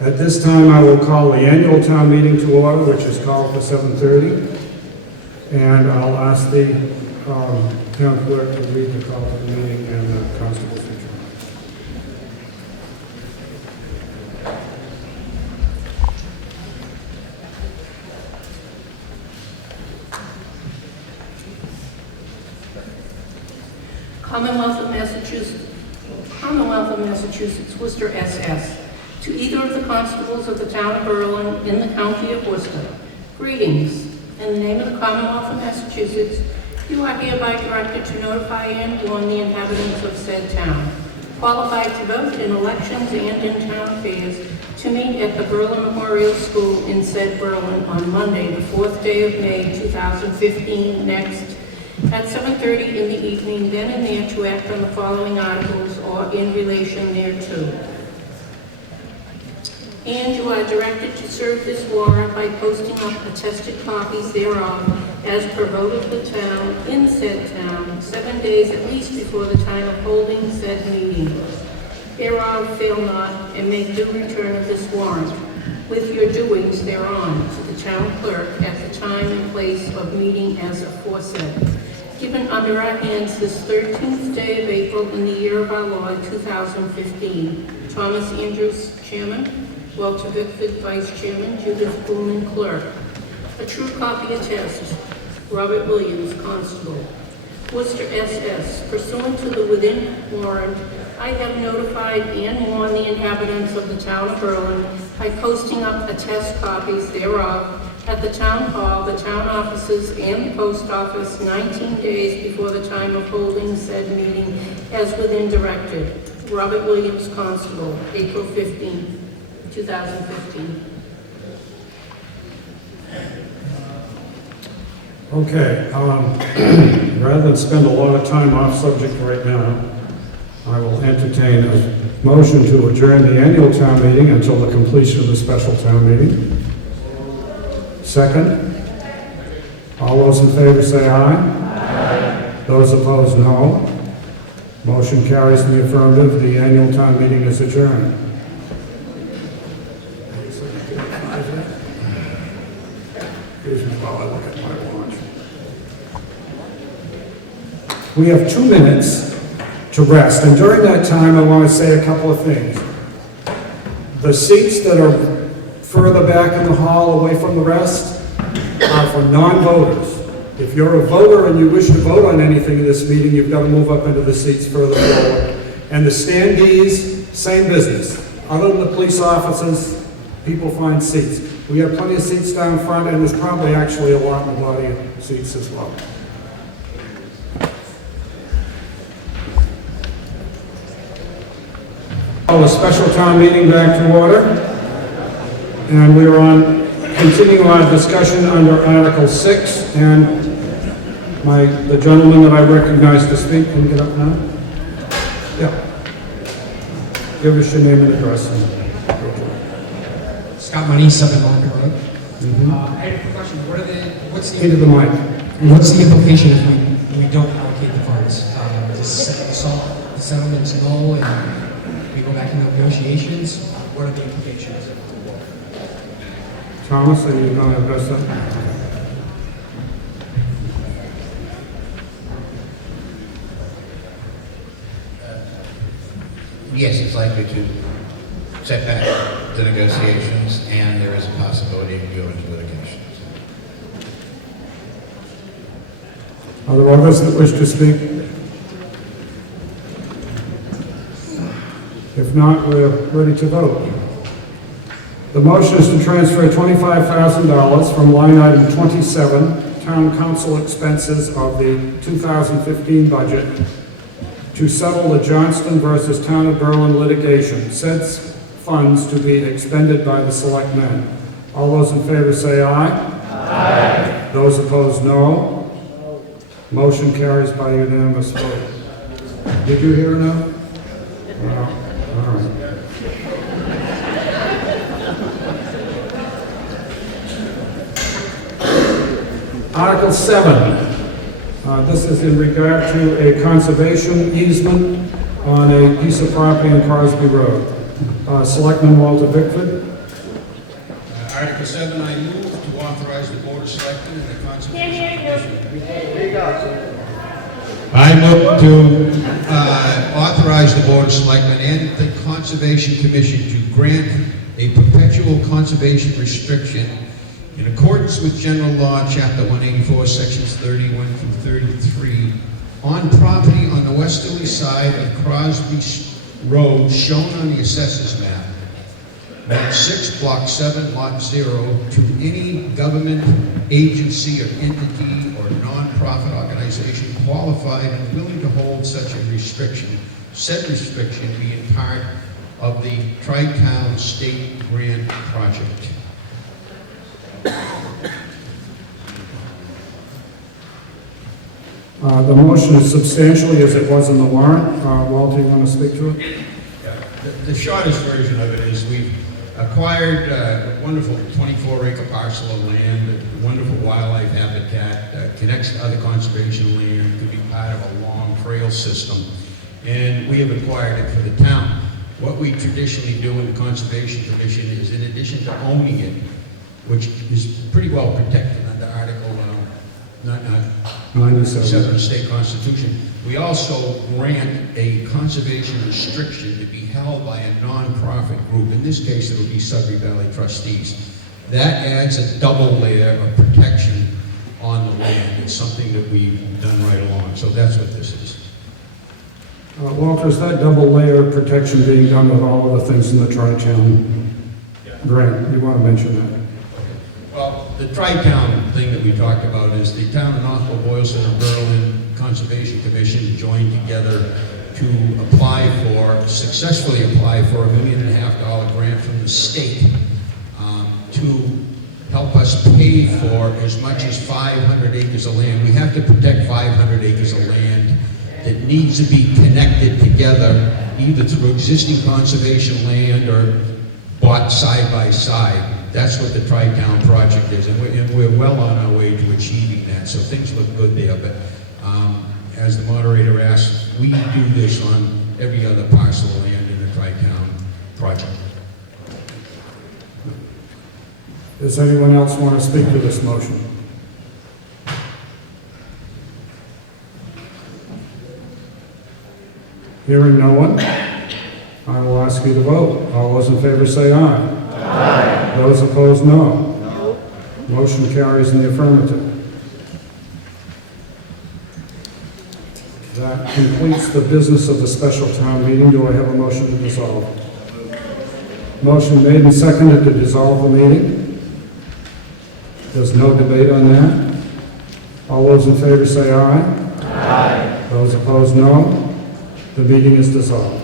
At this time, I will call the annual town meeting to order, which is called for 7:30. And I'll ask the town clerk to read the call to the meeting and the constable's adjournment. Commonwealth of Massachusetts, Worcester SS. To either of the constables of the town of Berlin in the county of Worcester. Greetings. In the name of the Commonwealth of Massachusetts, you are hereby directed to notify and warn the inhabitants of said town, qualified to vote in elections and in town affairs, to meet at the Berlin Memorial School in said Berlin on Monday, the 4th day of May, 2015, next, at 7:30 in the evening, then and there to act on the following articles or in relation thereto. And you are directed to serve this warrant by posting up attested copies thereof as per vote of the town in said town 7 days at least before the time of holding said meeting. Hereof fail not, and make due return of this warrant with your doings thereon to the town clerk at the time and place of meeting as aforesaid. Given under our hands this 13th day of April in the year of our Lord 2015. Thomas Andrews, Chairman. Walter Bickford, Vice Chairman. Judith Blumen, Clerk. A true copy attest. Robert Williams, Constable. Worcester SS. Pursuant to the within warrant, I have notified and warned the inhabitants of the town of Berlin by posting up attest copies thereof at the town hall, the town offices, and the post office 19 days before the time of holding said meeting as within directed. Robert Williams, Constable. April 15, 2015. Okay, rather than spend a lot of time off subject right now, I will entertain a motion to adjourn the annual town meeting until the completion of the special town meeting. Second. All those in favor say aye. Aye. Those opposed, no. Motion carries in the affirmative. The annual town meeting is adjourned. Excuse me while I look at my watch. We have 2 minutes to rest, and during that time I want to say a couple of things. The seats that are further back in the hall away from the rest are for non-voters. If you're a voter and you wish to vote on anything in this meeting, you've got to move up into the seats further forward. And the standees, same business. Other than the police officers, people find seats. We have plenty of seats down front, and there's probably actually a lot in the body of seats as well. Call a special town meeting back to order. And we are continuing our discussion under Article 6, and the gentleman that I recognize to speak, can you get up now? Yeah. Give us your name and address. Scott Money, 7 Locker Road. Mm-hmm. I have a question. What's Into the mic. What's the implication if we don't allocate the funds? Does the settlement's null and we go back into negotiations? What are the implications? Thomas, are you going to address that? Yes, it's likely to set back the negotiations, and there is a possibility of going into litigation. Are there others that wish to speak? If not, we're ready to vote. The motion is to transfer $25,000 from line item 27, Town Council expenses of the 2015 budget, to settle the Johnston versus Town of Berlin litigation. Said funds to be expended by the selectmen. All those in favor say aye. Aye. Those opposed, no. Motion carries by unanimous vote. Did you hear no? No. All right. Article 7. This is in regard to a conservation easement on a piece of property on Crosby Road. Selectman Walter Bickford. Article 7, I move to authorize the Board of Selectmen and the Conservation Commission. I move to authorize the Board of Selectmen and the Conservation Commission to grant a perpetual conservation restriction in accordance with General Law, Chapter 184, Sections 31 through 33, on property on the westerly side of Crosby Road shown on the Assessors Map, Map 6, Block 7, Lot 0, to any government, agency, or entity or non-profit organization qualified and willing to hold such a restriction. Said restriction being part of the Tri-Town State Grant Project. The motion is substantially as it was in the warrant. Walter, you want to speak to it? The shortest version of it is we've acquired a wonderful 24-acre parcel of land, wonderful wildlife habitat, connects to other conservation land, could be part of a long trail system, and we have acquired it for the town. What we traditionally do in the Conservation Commission is, in addition to owning it, which is pretty well protected under Article 97 of the state constitution, we also grant a conservation restriction to be held by a non-profit group. In this case, it'll be Sudbury Valley Trustees. That adds a double layer of protection on the land. It's something that we've done right along. So that's what this is. Walter, is that double layer of protection being done with all of the things in the Tri-Town grant? You want to mention that? Well, the Tri-Town thing that we talked about is the town of Northwood, Boylston, and Berlin Conservation Commission joined together to successfully apply for $1.5 million grant from the state to help us pay for as much as 500 acres of land. We have to protect 500 acres of land that needs to be connected together, either through existing conservation land or bought side by side. That's what the Tri-Town project is, and we're well on our way to achieving that, so things look good there. But as the moderator asked, we do this on every other parcel of land in the Tri-Town project. Does anyone else want to speak to this motion? Hearing no one, I will ask you to vote. All those in favor say aye. Aye. Those opposed, no. No. Motion carries in the affirmative. That completes the business of the special town meeting. Do I have a motion to dissolve? Motion made and seconded to dissolve the meeting. There's no debate on that. All those in favor say aye. Aye. Those opposed, no. The meeting is dissolved.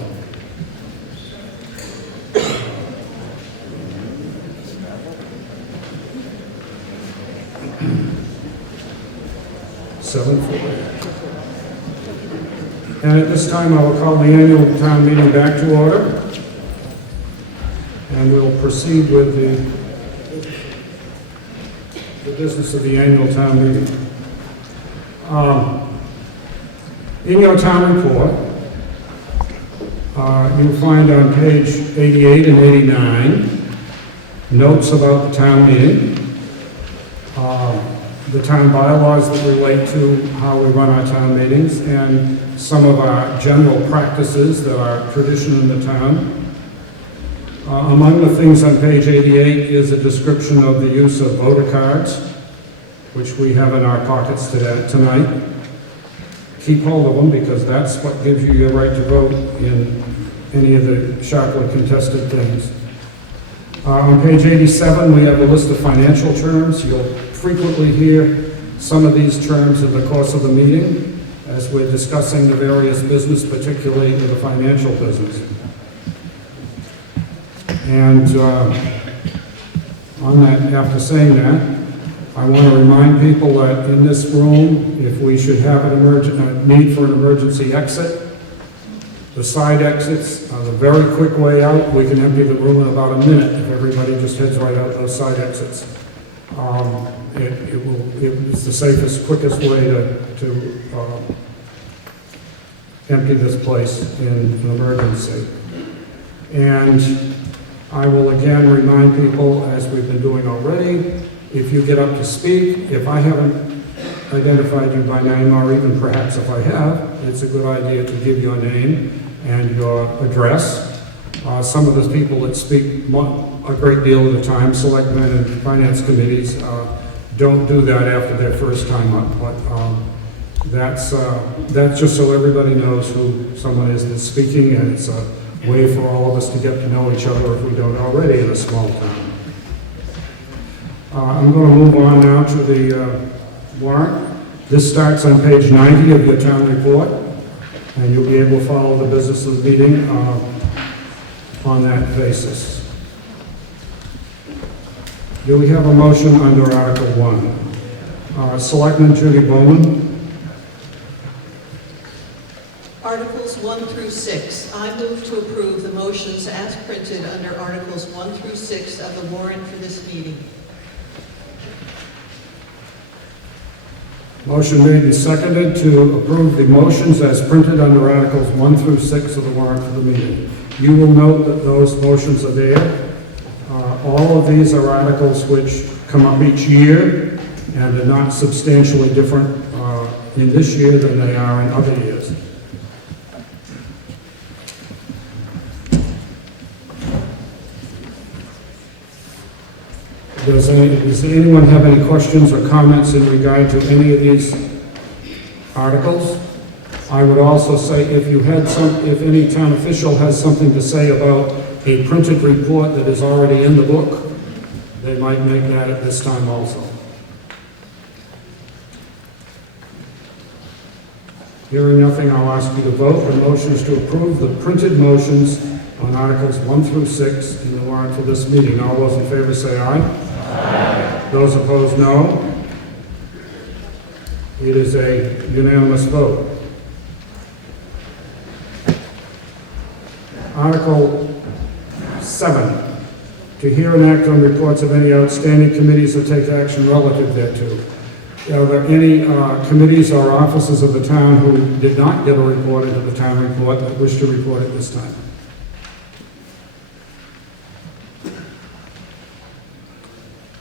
And at this time, I will call the annual town meeting back to order. And we'll proceed with the business of the annual town meeting. In your town report, you'll find on page 88 and 89 notes about the town meeting, the town bylaws that relate to how we run our town meetings, and some of our general practices that are tradition in the town. Among the things on page 88 is a description of the use of voter cards, which we have in our pockets tonight. Keep hold of them, because that's what gives you your right to vote in any of the sharply contested things. On page 87, we have a list of financial terms. You'll frequently hear some of these terms in the course of the meeting as we're discussing the various business, particularly in the financial business. And on that, after saying that, I want to remind people that in this room, if we should have a need for an emergency exit, the side exits are the very quick way out. We can empty the room in about a minute if everybody just heads right out those side exits. It's the safest, quickest way to empty this place in an emergency. And I will again remind people, as we've been doing already, if you get up to speak, if I haven't identified you by name, or even perhaps if I have, it's a good idea to give your name and your address. Some of the people that speak a great deal of the time, selectmen and finance committees, don't do that after their first time up, but that's just so everybody knows who someone is that's speaking, and it's a way for all of us to get to know each other if we don't already in a small town. I'm going to move on now to the warrant. This starts on page 90 of your town report, and you'll be able to follow the business of the meeting on that basis. Do we have a motion under Article 1? Selectman Judy Bowman. Articles 1 through 6. I move to approve the motions as printed under Articles 1 through 6 of the warrant for this meeting. Motion made and seconded to approve the motions as printed under Articles 1 through 6 of the warrant for the meeting. You will note that those motions are there. All of these are articles which come up each year and are not substantially different in this year than they are in other years. Does anyone have any questions or comments in regard to any of these articles? I would also say if any town official has something to say about a printed report that is already in the book, they might make that at this time also. Hearing nothing, I'll ask you to vote. The motion is to approve the printed motions on Articles 1 through 6 in the warrant for this meeting. All those in favor say aye. Aye. Those opposed, no. It is a unanimous vote. Article 7, to hear and act on reports of any outstanding committees or take action relative thereto. Are there any committees or officers of the town who did not get a report into the town report that wish to report at this time?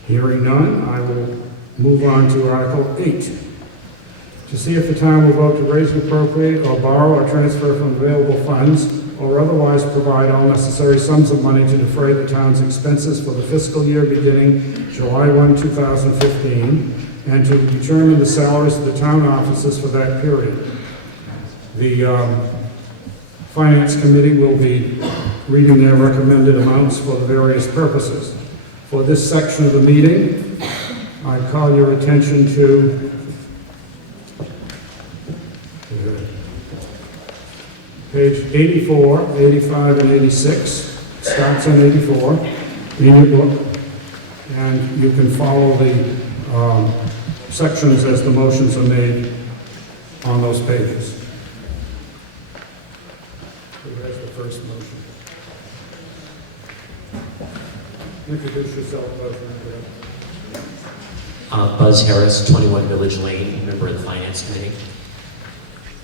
Hearing none, I will move on to Article 8. To see if the town will vote to raise and appropriate or borrow or transfer from available funds or otherwise provide all necessary sums of money to defray the town's expenses for the fiscal year beginning July 1, 2015, and to determine the salaries of the town officers for that period. The Finance Committee will be reading their recommended amounts for the various purposes. For this section of the meeting, I call your attention to page 84, 85, and 86. It starts on 84 in your book, and you can follow the sections as the motions are made on those pages. So there's the first motion. Introduce yourself, Buzz Harris, 21 Village Lane, member of the Finance Committee.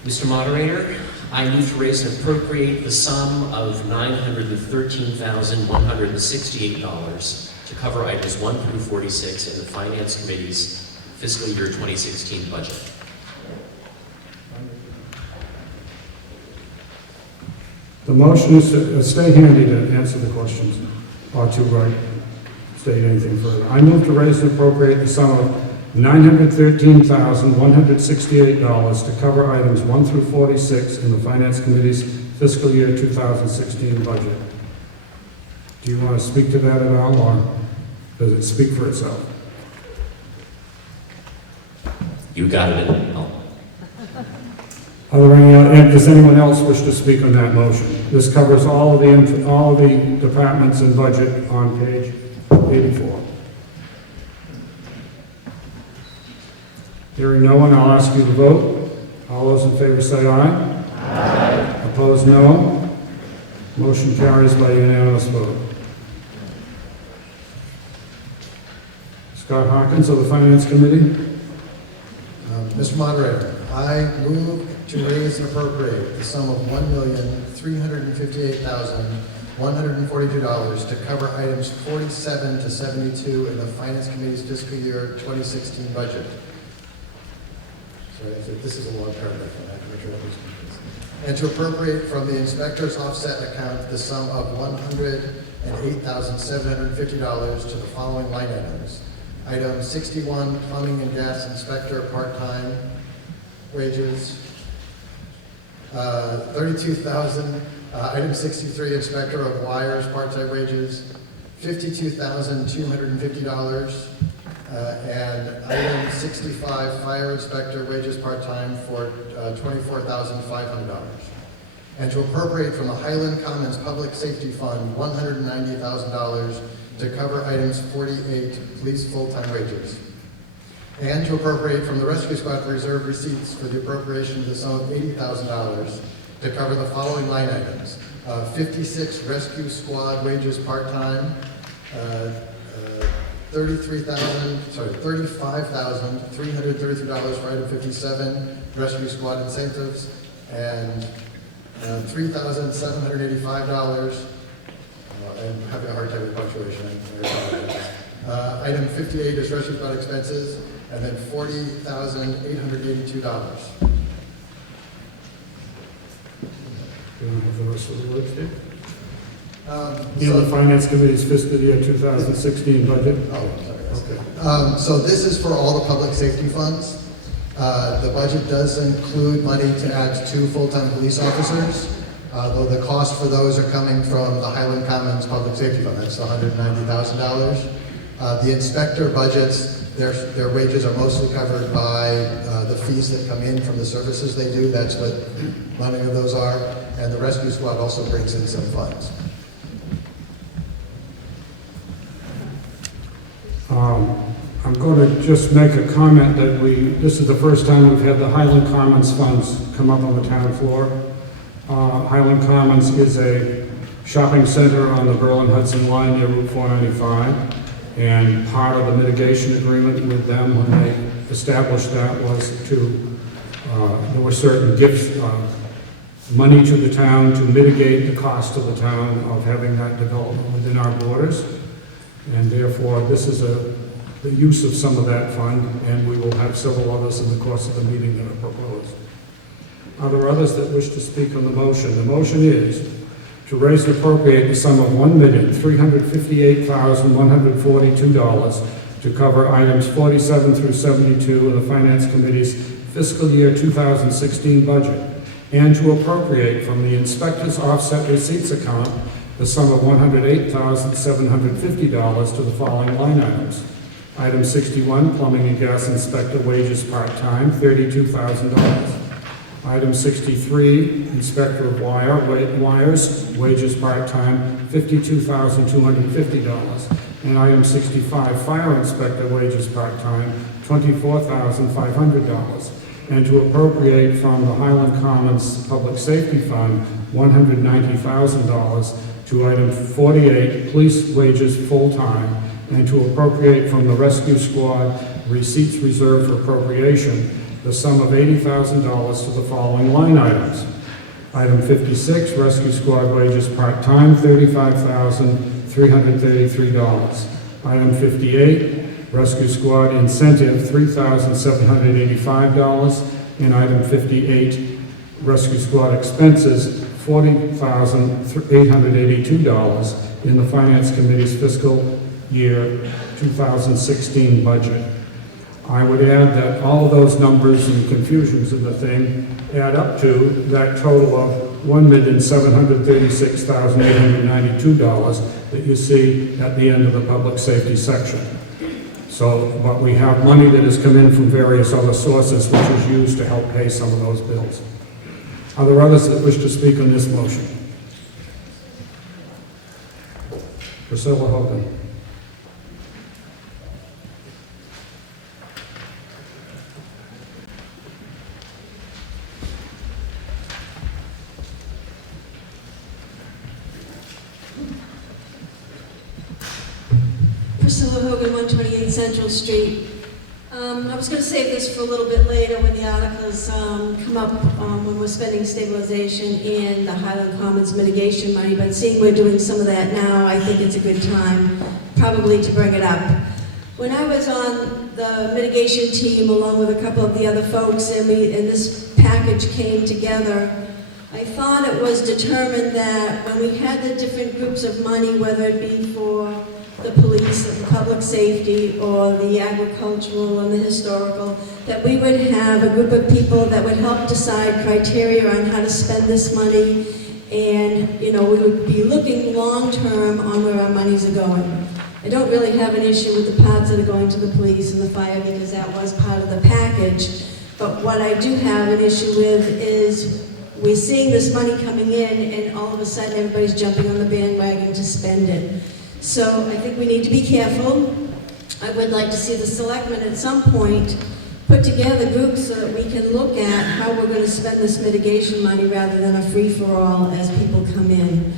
Mr. Moderator, I move to raise and appropriate the sum of $913,168 to cover items 1 through 46 in the Finance Committee's fiscal year 2016 budget. The motion is to stay handy to answer the questions, or to state anything further. I move to raise and appropriate the sum of $913,168 to cover items 1 through 46 in the Finance Committee's fiscal year 2016 budget. Do you want to speak to that at all, or does it speak for itself? You got it. Does anyone else wish to speak on that motion? This covers all of the departments and budget on page 84. Hearing no one, I'll ask you to vote. All those in favor say aye. Aye. Opposed, no. Motion carries by unanimous vote. Scott Hawkins of the Finance Committee. Mr. Moderator, I move to raise and appropriate the sum of $1,358,000 $142 to cover items 47 to 72 in the Finance Committee's fiscal year 2016 budget. Sorry, this is a long paragraph, and I have to make sure that makes sense. And to appropriate from the inspector's offset account the sum of $108,750 to the following line items. Item 61, plumbing and gas inspector part-time wages. 32,000. Item 63, inspector of wires part-time wages. $52,250. And item 65, fire inspector wages part-time for $24,500. And to appropriate from the Highland Commons Public Safety Fund $190,000 to cover items 48, police full-time wages. And to appropriate from the Rescue Squad reserve receipts for the appropriation of the sum of $80,000 to cover the following line items. 56 Rescue Squad wages part-time, $35,333 for item 57, Rescue Squad incentives, and $3,785. I'm having a hard time with punctuation. I apologize. Item 58 is Rescue Squad expenses, and then $40,882. Do you have the rest of the words there? In So- the Finance Committee's fiscal year 2016 budget? Oh, sorry. Okay. So this is for all the public safety funds. The budget does include money to add 2 full-time police officers, though the cost for those are coming from the Highland Commons Public Safety Fund. That's $190,000. The inspector budgets, their wages are mostly covered by the fees that come in from the services they do. That's what money of those are. And the rescue squad also brings in some funds. I'm going to just make a comment that this is the first time we've had the Highland Commons funds come up on the town floor. Highland Commons is a shopping center on the Berlin-Hudson line near Route 495, and part of the mitigation agreement with them when they established that was there were certain gifts, money to the town to mitigate the cost of the town of having that development within our borders. And therefore, this is the use of some of that fund, and we will have several others in the course of the meeting that are proposed. Are there others that wish to speak on the motion? The motion is to raise and appropriate the sum of $1,358,142 to cover items 47 through 72 of the Finance Committee's fiscal year 2016 budget, and to appropriate from the Inspector's Offset Receipts account the sum of $108,750 to the following line items. Item 61, plumbing and gas inspector wages part-time, $32,000. Item 63, inspector of wires, wages part-time, $52,250. And item 65, fire inspector wages part-time, $24,500. And to appropriate from the Highland Commons Public Safety Fund, $190,000 to item 48, police wages full-time, and to appropriate from the rescue squad receipts reserved for appropriation the sum of $80,000 to the following line items. Item 56, rescue squad wages part-time, $35,333. Item 58, rescue squad incentive, $3,785. And item 58, rescue squad expenses, $40,882 in the Finance Committee's fiscal year 2016 budget. I would add that all those numbers and confusions in the thing add up to that total of $1,736,892 that you see at the end of the public safety section. So, but we have money that has come in from various other sources which is used to help pay some of those bills. Are there others that wish to speak on this motion? Priscilla Hogan. Priscilla Hogan, 128 Central Street. I was going to save this for a little bit later when the articles come up, when we're spending stabilization and the Highland Commons mitigation money, but seeing we're doing some of that now, I think it's a good time probably to bring it up. When I was on the mitigation team along with a couple of the other folks and this package came together, I thought it was determined that when we had the different groups of money, whether it be for the police, the public safety, or the agricultural and the historical, that we would have a group of people that would help decide criteria on how to spend this money, and we would be looking long-term on where our monies are going. I don't really have an issue with the parts that are going to the police and the fire because that was part of the package, but what I do have an issue with is we're seeing this money coming in and all of a sudden everybody's jumping on the bandwagon to spend it. So I think we need to be careful. I would like to see the selectmen at some point put together groups so that we can look at how we're going to spend this mitigation money rather than a free-for-all as people come in.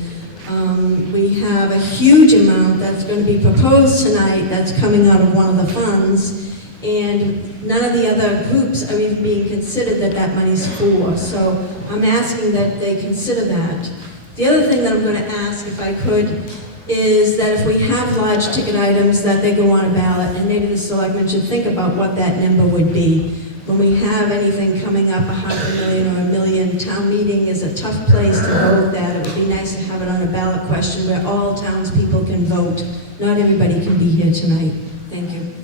We have a huge amount that's going to be proposed tonight that's coming out of one of the funds, and none of the other groups are even being considered that money's for. So I'm asking that they consider that. The other thing that I'm going to ask, if I could, is that if we have large ticket items that they go on a ballot, and maybe the selectmen should think about what that number would be. When we have anything coming up, 100 million or $1 million, town meeting is a tough place to vote that. It would be nice to have it on a ballot question where all townspeople can vote. Not everybody can be here tonight. Thank you.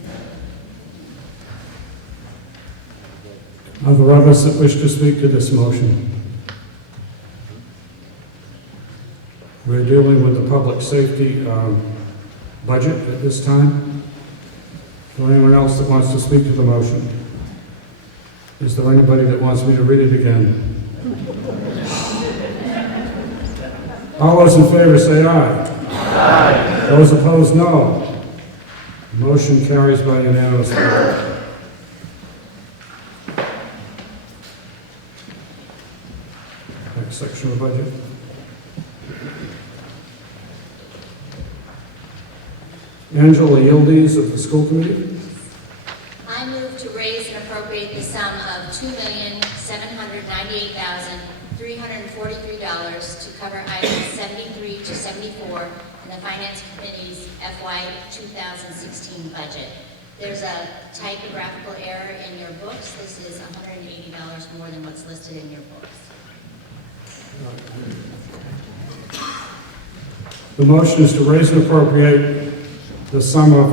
Are there others that wish to speak to this motion? We're dealing with the public safety budget at this time. Is there anyone else that wants to speak to the motion? Is there anybody that wants me to read it again? All those in favor say aye. Aye. Those opposed, no. Motion carries by unanimous vote. Next section of the budget. Angela Yildiz of the school committee. I move to raise and appropriate the sum of $2,798,343 to cover items 73 to 74 in the Finance Committee's FY 2016 budget. There's a typographical error in your books. This is $180 more than what's listed in your books. The motion is to raise and appropriate the sum of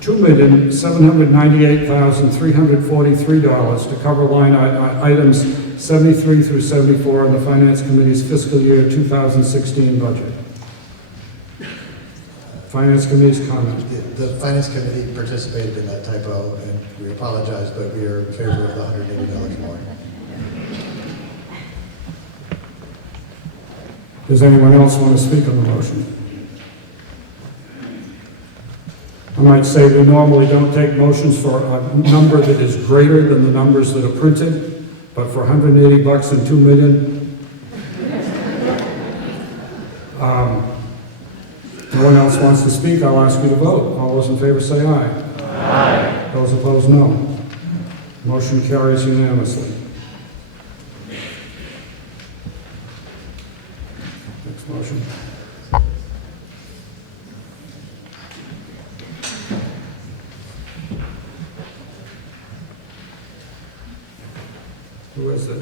$2,798,343 to cover line items 73 through 74 in the Finance Committee's fiscal year 2016 budget. Finance Committee's comment. The Finance Committee participated in that typo, and we apologize, but we are in favor of the $180 more. Does anyone else want to speak on the motion? I might say we normally don't take motions for a number that is greater than the numbers that are printed, but for $180 and $2 million, no one else wants to speak, I'll ask you to vote. All those in favor say aye. Aye. Those opposed, no. Motion carries unanimously. Next motion. Who is that?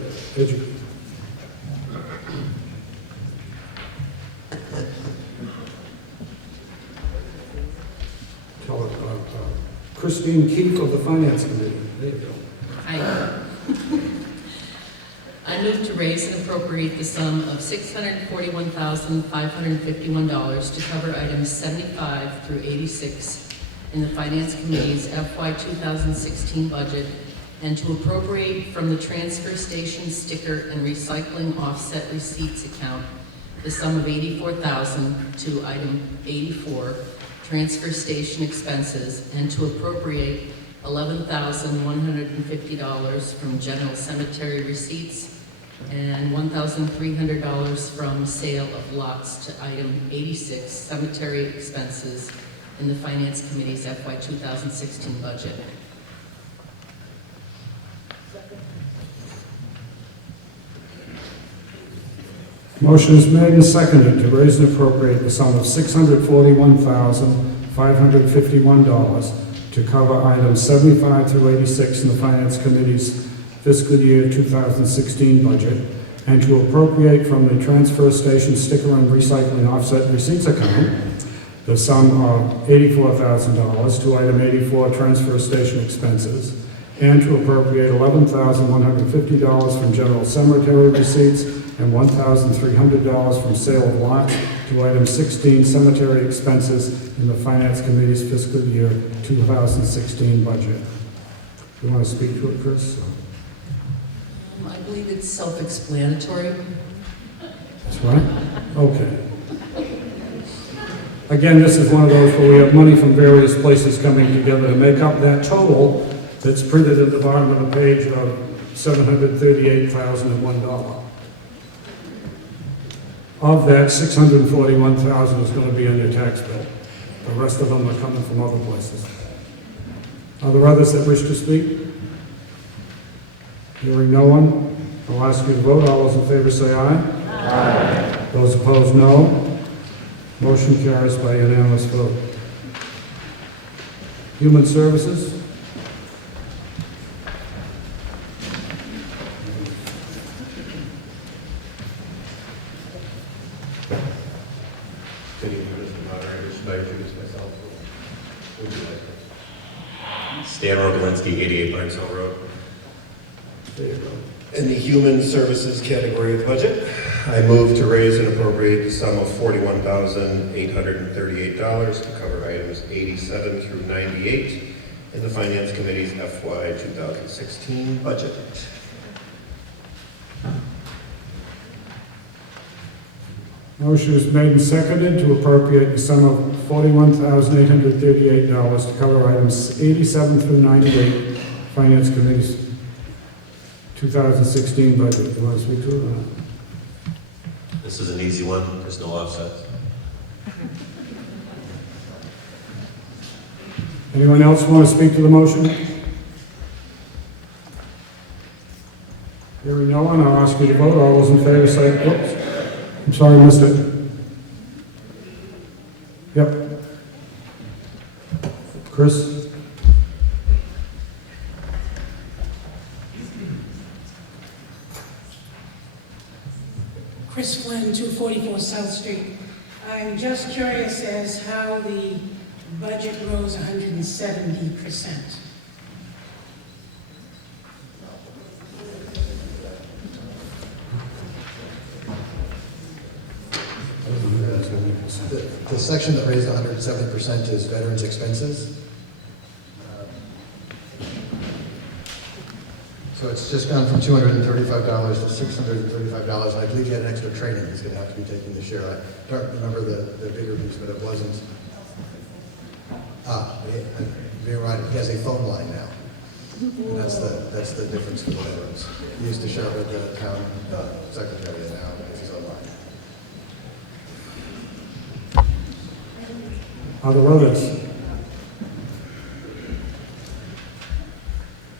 Christine Keefe of the Finance Committee. There you go. I move to raise and appropriate the sum of $641,551 to cover items 75 through 86 in the Finance Committee's FY 2016 budget, and to appropriate from the transfer station sticker and recycling offset receipts account the sum of $84,000 to item 84, transfer station expenses, and to appropriate $11,150 from general cemetery receipts and $1,300 from sale of lots to item 86, cemetery expenses in the Finance Committee's FY 2016 budget. Motion is made and seconded to raise and appropriate the sum of $641,551 to cover items 75 through 86 in the Finance Committee's fiscal year 2016 budget, and to appropriate from the transfer station sticker and recycling offset receipts account the sum of $84,000 to item 84 transfer station expenses, and to appropriate $11,150 from general cemetery receipts and $1,300 from sale of lots to item 16 cemetery expenses in the Finance Committee's fiscal year 2016 budget. You want to speak to it, Chris? I believe it's self-explanatory. That's right? Okay. Again, this is one of those where we have money from various places coming together to make up that total that's printed at the bottom of the page of $738,001. Of that, $641,000 is going to be on your tax bill. The rest of them are coming from other places. Are there others that wish to speak? Hearing no one, I'll ask you to vote. All those in favor say aye. Aye. Those opposed, no. Motion carries by unanimous vote. Human Services? Good evening, Mr. Moderator. Should I introduce myself? Would you like this? Stan Rogolinski, 88 Barnes Hill Road. There you go. In the Human Services category of the budget, I move to raise and appropriate the sum of $41,838 to cover items 87 through 98 in the Finance Committee's FY 2016 budget. Motion is made and seconded to appropriate the sum of $41,838 to cover items 87 through 98, Finance Committee's 2016 budget. You want to speak to it or not? This is an easy one. There's no offsets. Anyone else want to speak to the motion? Hearing no one, I'll ask you to vote. All those in favor say, whoops. I'm sorry, I missed it. Yep. Chris? Chris Flynn, 244 South Street. I'm just curious as how the budget rose 170%. The section that raised 170% is veterans' expenses. So it's just gone from $235 to $635, and I believe he had an extra training he's going to have to be taking this year. I don't remember the bigger piece, but it wasn't. You're right, he has a phone line now. And that's the difference for the veterans. He used to share with the town secretary, and now he's online. Are there others?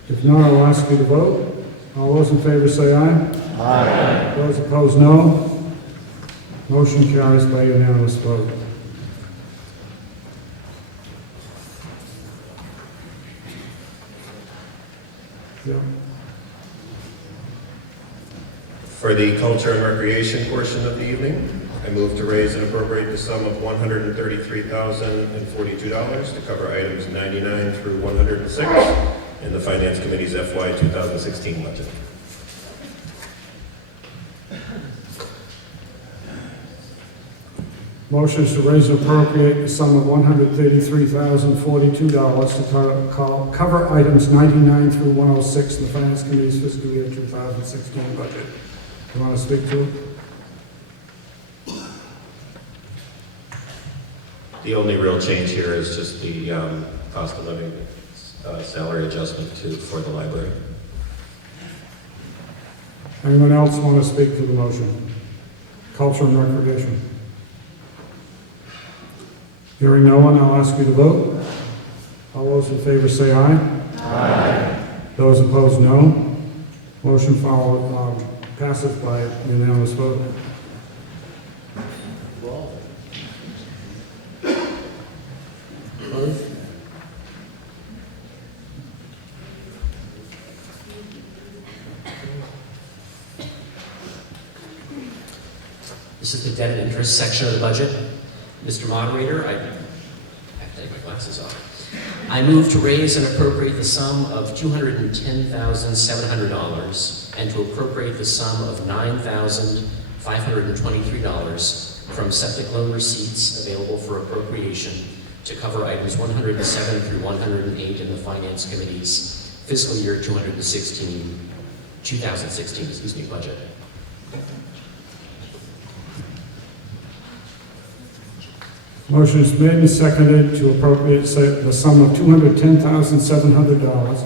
If not, I'll ask you to vote. All those in favor say aye. Aye. Those opposed, no. Motion carries by unanimous vote. Yeah. For the Culture and Recreation portion of the evening, I move to raise and appropriate the sum of $133,042 to cover items 99 through 106 in the Finance Committee's FY 2016 budget. Motion is to raise and appropriate the sum of $133,042 to cover items 99 through 106 in the Finance Committee's fiscal year 2016 budget. You want to speak to it? The only real change here is just the cost of living salary adjustment for the library. Anyone else want to speak to the motion? Culture and Recreation. Hearing no one, I'll ask you to vote. All those in favor say aye. Aye. Those opposed, no. Motion passes by unanimous vote. This is the debt and interest section of the budget. Mr. Moderator, I have to take my glasses off. I move to raise and appropriate the sum of $210,700 and to appropriate the sum of $9,523 from septic loan receipts available for appropriation to cover items 107 through 108 in the Finance Committee's fiscal year 2016 budget. Motion is made and seconded to appropriate the sum of $210,700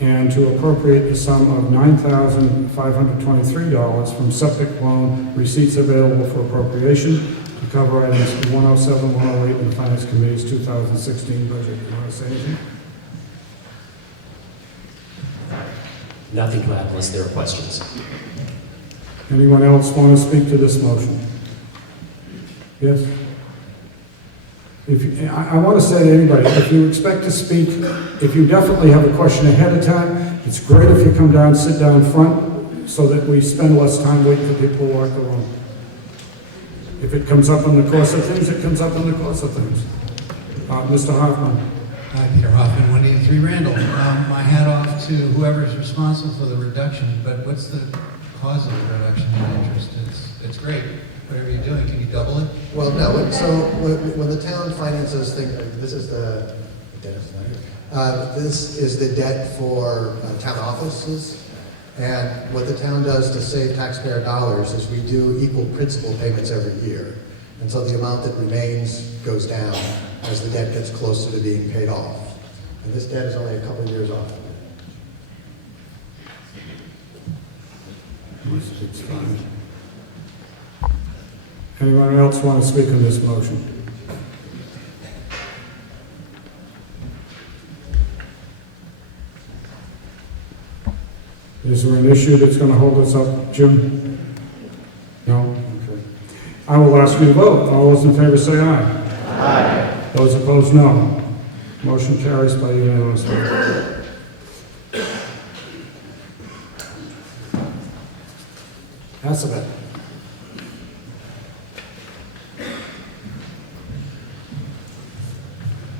and to appropriate the sum of $9,523 from septic loan receipts available for appropriation to cover items 107, 108 in the Finance Committee's 2016 budget. You want to say anything? Nothing to add unless there are questions. Anyone else want to speak to this motion? Yes? I want to say to anybody, if you expect to speak, if you definitely have a question ahead of time, it's great if you come down, sit down front, so that we spend less time waiting for people to walk around. If it comes up in the course of things, it comes up in the course of things. Mr. Hoffman. Hi, Peter Hoffman, 183 Randall. My hat off to whoever's responsible for the reduction, but what's the cause of the reduction in interest? It's great. Whatever you're doing, can you double it? Well, no, so when the town finances things, this is the debt for town offices. And what the town does to save taxpayer dollars is we do equal principal payments every year. And so the amount that remains goes down as the debt gets closer to being paid off. And this debt is only a couple of years off. It's fine. Anyone else want to speak on this motion? Is there an issue that's going to hold us up, Jim? No? Okay. I will ask you to vote. All those in favor say aye. Aye. Those opposed, no. Motion carries by unanimous vote. That's about it.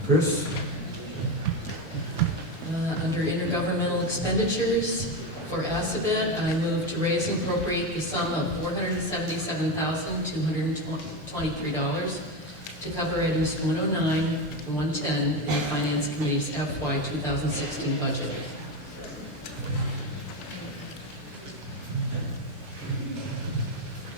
Chris? Under intergovernmental expenditures for Assabet, I move to raise and appropriate the sum of $477,223 to cover items 109 and 110 in the Finance Committee's FY 2016 budget.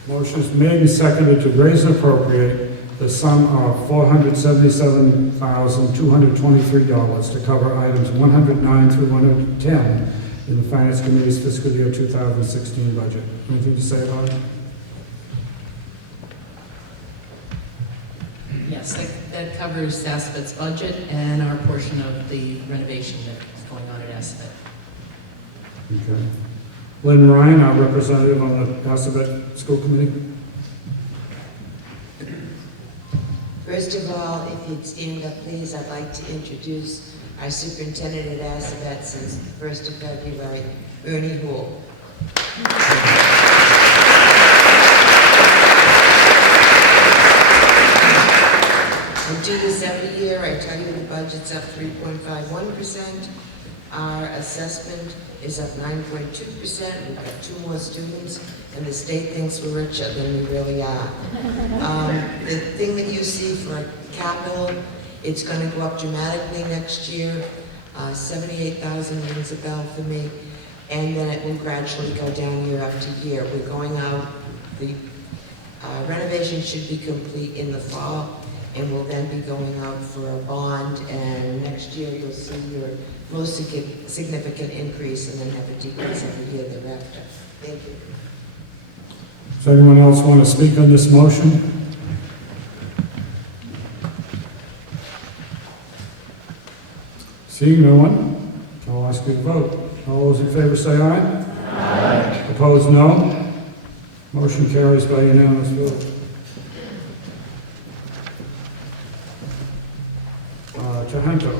Motion is made and seconded to raise and appropriate the sum of $477,223 to cover items 109 through 110 in the Finance Committee's fiscal year 2016 budget. Anything to say about it? Yes, that covers Assabet's budget and our portion of the renovation that's going on at Assabet. Okay. Lynn Ryan, our representative on the Assabet School Committee. First of all, if you'd stand up, please, I'd like to introduce our superintendent at Assabet since the 1st of February, Ernie Houle. I do this every year. I tell you the budget's up 3.51%. Our assessment is up 9.2%. We've got 2 more students, and the state thinks we're richer than we really are. The thing that you see for capital, it's going to go up dramatically next year. 78,000 rings a bell for me, and then it will gradually go down year after year. We're going out, the renovation should be complete in the fall, and we'll then be going out for a bond, and next year you'll see your most significant increase and then have a decrease every year thereafter. Thank you. Does anyone else want to speak on this motion? Seeing no one, I'll ask you to vote. All those in favor say aye. Aye. Opposed, no. Motion carries by unanimous vote. Tahento.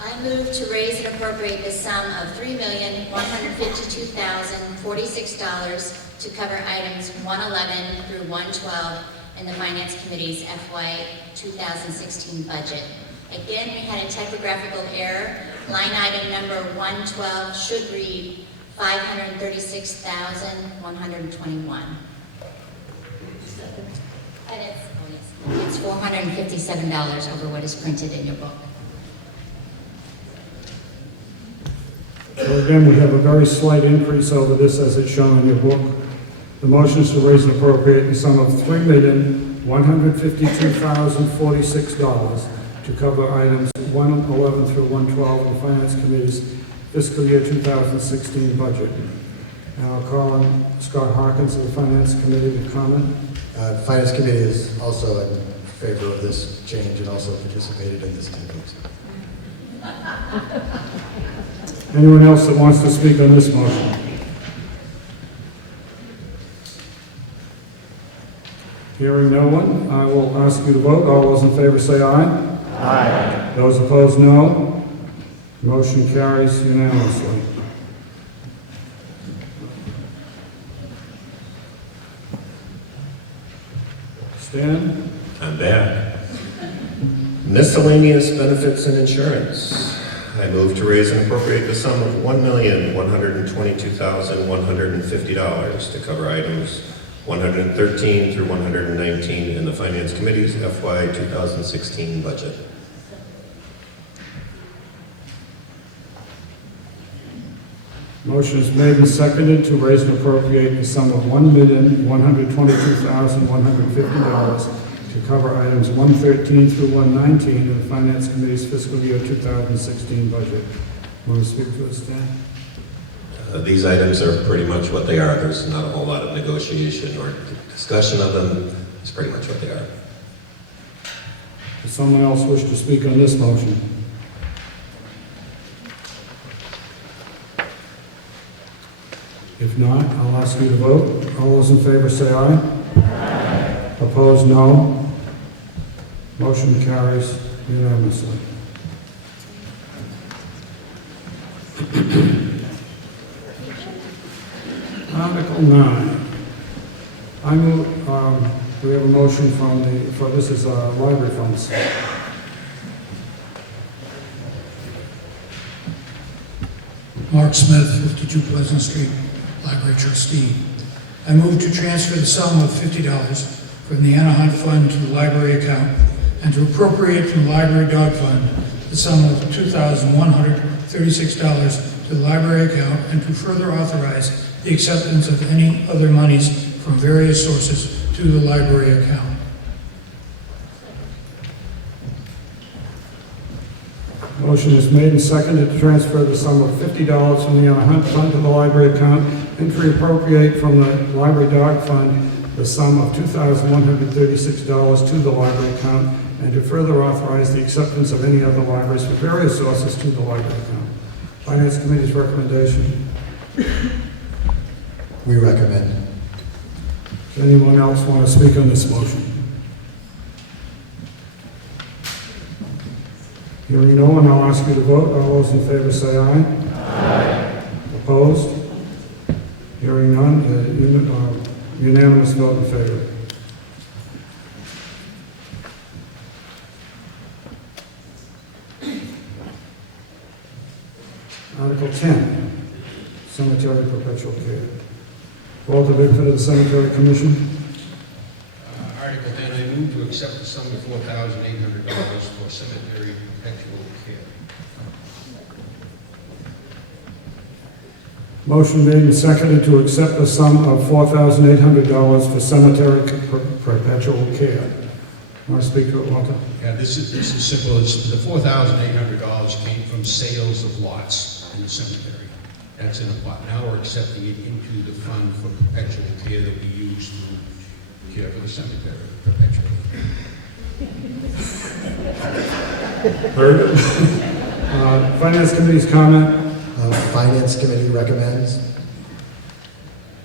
I move to raise and appropriate the sum of $3,152,046 to cover items 111 through 112 in the Finance Committee's FY 2016 budget. Again, we had a typographical error. Line item number 112 should read $536,121. And it's $457 over what is printed in your book. So again, we have a very slight increase over this as it's shown in your book. The motion is to raise and appropriate the sum of $3,152,046 to cover items 111 through 112 in the Finance Committee's fiscal year 2016 budget. Now I'll call on Scott Harkins of the Finance Committee to comment. The Finance Committee is also in favor of this change and also participated in this technique. Anyone else that wants to speak on this motion? Hearing no one, I will ask you to vote. All those in favor say aye. Aye. Those opposed, no. Motion carries unanimously. Stan? I'm back. Miscellaneous benefits and insurance. I move to raise and appropriate the sum of $1,122,150 to cover items 113 through 119 in the Finance Committee's FY 2016 budget. Motion is made and seconded to raise and appropriate the sum of $1,122,150 to cover items 113 through 119 in the Finance Committee's fiscal year 2016 budget. Want to speak to it, Stan? These items are pretty much what they are. There's not a whole lot of negotiation or discussion of them. It's pretty much what they are. Does someone else wish to speak on this motion? If not, I'll ask you to vote. All those in favor say aye. Aye. Opposed, no. Motion carries unanimously. Article 9. I move, we have a motion this is library funds. Mark Smith, 52 Pleasant Street, Library Trustee. I move to transfer the sum of $50 from the Anna Hunt Fund to the library account and to appropriate from the Library Dog Fund the sum of $2,136 to the library account and to further authorize the acceptance of any other monies from various sources to the library account. Motion is made and seconded to transfer the sum of $50 from the Anna Hunt Fund to the library account and to appropriate from the Library Dog Fund the sum of $2,136 to the library account and to further authorize the acceptance of any other libraries from various sources to the library account. Finance Committee's recommendation. We recommend. Does anyone else want to speak on this motion? Hearing no one, I'll ask you to vote. All those in favor say aye. Aye. Opposed? Hearing none, unanimous vote in favor. Article 10, Cemetery Perpetual Care. Walter Bickford of the Cemetery Commission. Article 10, I move to accept the sum of $4,800 for cemetery perpetual care. Motion made and seconded to accept the sum of $4,800 for cemetery perpetual care. Want to speak to it, Walter? Yeah, this is simple. The $4,800 came from sales of lots in the cemetery. That's in a pot. Now we're accepting it into the fund for perpetual care that we use to care for the cemetery perpetually. Heard it. Finance Committee's comment. Finance Committee recommends.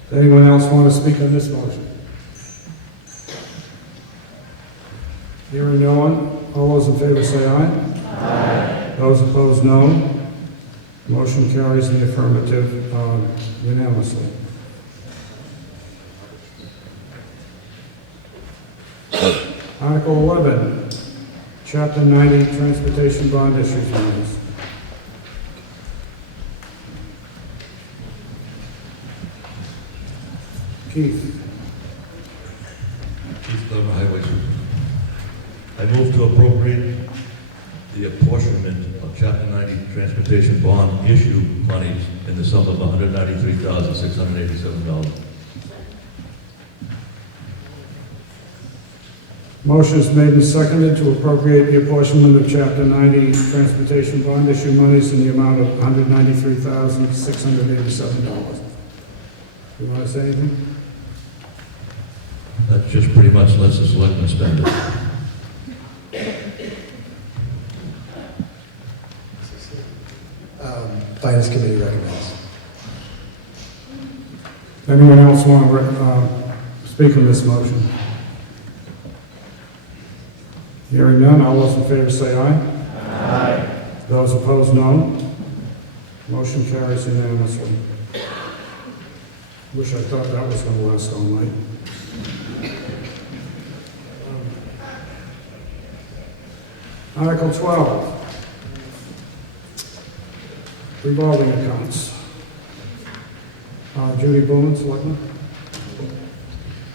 Does anyone else want to speak on this motion? Hearing no one, all those in favor say aye. Aye. Those opposed, no. Motion carries in the affirmative unanimously. Article 11, Chapter 90, Transportation Bond Issues Monies. Keith. Keith Clement, Highway Supervisor. I move to appropriate the apportionment of Chapter 90 Transportation Bond issue monies in the sum of $193,687. Motion is made and seconded to appropriate the apportionment of Chapter 90 Transportation Bond Issue monies in the amount of $193,687. You want to say anything? That just pretty much lets the selectmen spend it. Finance Committee recommends. Anyone else want to speak on this motion? Hearing none, all those in favor say aye. Aye. Those opposed, no. Motion carries unanimously. Wish I thought that was going to last all night. Article 12. Revolving accounts. Judy Bowman, Selectman.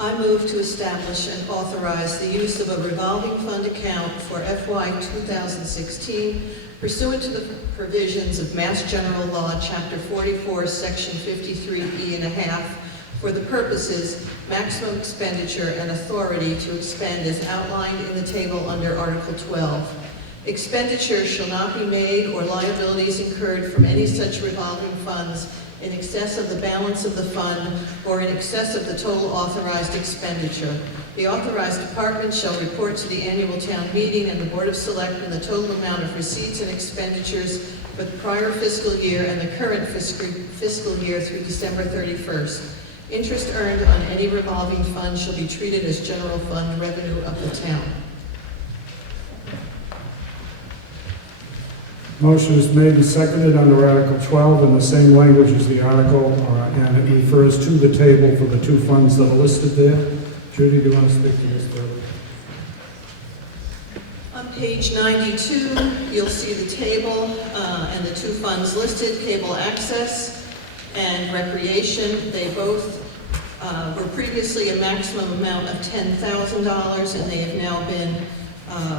I move to establish and authorize the use of a revolving fund account for FY 2016 pursuant to the provisions of Mass General Law, Chapter 44, Section 53E and a half, for the purposes, maximum expenditure and authority to expend as outlined in the table under Article 12. Expenditures shall not be made or liabilities incurred from any such revolving funds in excess of the balance of the fund or in excess of the total authorized expenditure. The authorized department shall report to the annual town meeting and the Board of Selectmen the total amount of receipts and expenditures for the prior fiscal year and the current fiscal year through December 31st. Interest earned on any revolving fund shall be treated as general fund revenue of the town. Motion is made and seconded under Article 12 in the same language as the article, and it refers to the table for the two funds that are listed there. Judy, do you want to speak to this further? On page 92, you'll see the table and the two funds listed, cable access and recreation. They both were previously a maximum amount of $10,000, and they have now been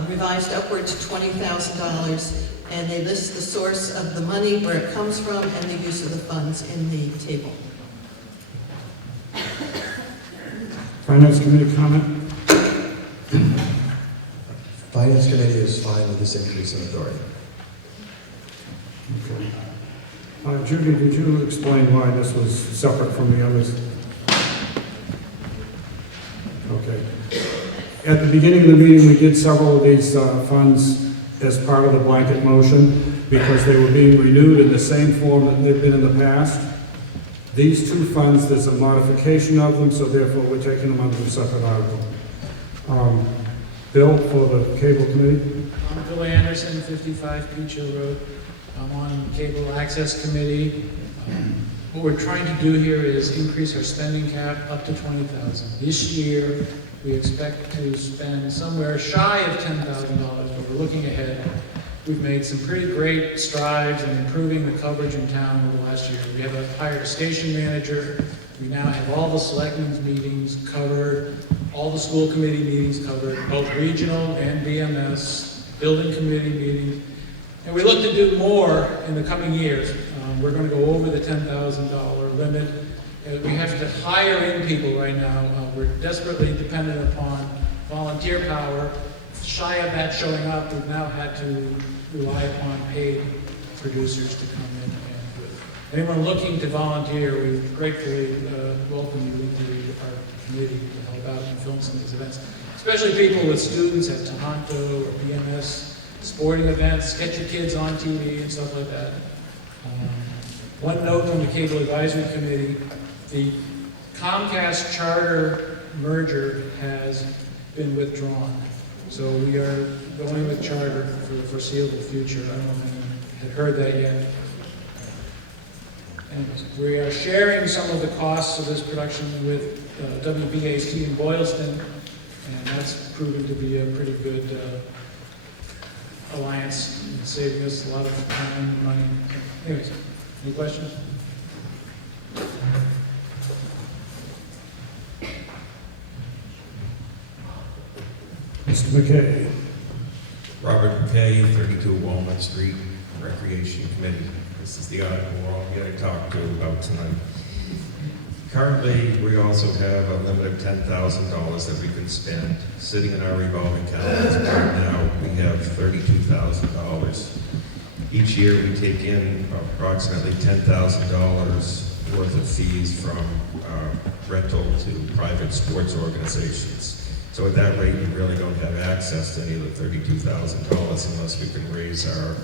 revised upward to $20,000. And they list the source of the money, where it comes from, and the use of the funds in the table. Finance Committee comment? Finance Committee is fine with this increase in authority. Okay. Judy, did you explain why this was separate from the others? Okay. At the beginning of the meeting, we did several of these funds as part of the blanket motion because they were being renewed in the same form that they've been in the past. These two funds, there's a modification of them, so therefore we're taking them under a separate article. Bill, for the Cable Committee? I'm Bill Anderson, 55 Peach Hill Road. I'm on Cable Access Committee. What we're trying to do here is increase our spending cap up to $20,000. This year, we expect to spend somewhere shy of $10,000, but we're looking ahead. We've made some pretty great strides in improving the coverage in town over the last year. We have hired a station manager. We now have all the selectmen's meetings covered, all the school committee meetings covered, both regional and BMS, building committee meetings. And we look to do more in the coming years. We're going to go over the $10,000 limit. We have to hire in people right now. We're desperately dependent upon volunteer power. Shy of that showing up, we've now had to rely upon paid producers to come in and do it. Anyone looking to volunteer, we gratefully welcome you into our committee to help out and film some of these events. Especially people with students at Tohoto or BMS, sporting events, get your kids on TV and stuff like that. One note from the Cable Advisory Committee, the Comcast Charter merger has been withdrawn. So we are going with Charter for the foreseeable future. I don't know if anyone had heard that yet. Anyways, we are sharing some of the costs of this production with WBAC in Boylston. and that's proven to be a pretty good alliance, saving us a lot of time and money. Anyways, any questions? Mr. McKay. Robert McKay, 32 Walnut Street, Recreation Committee. This is the article we're all getting talked to about tonight. Currently, we also have a limit of $10,000 that we can spend sitting in our revolving accounts. Right now, we have $32,000. Each year, we take in approximately $10,000 worth of fees from rental to private sports organizations. So at that rate, we really don't have access to any of the $32,000 unless we can raise our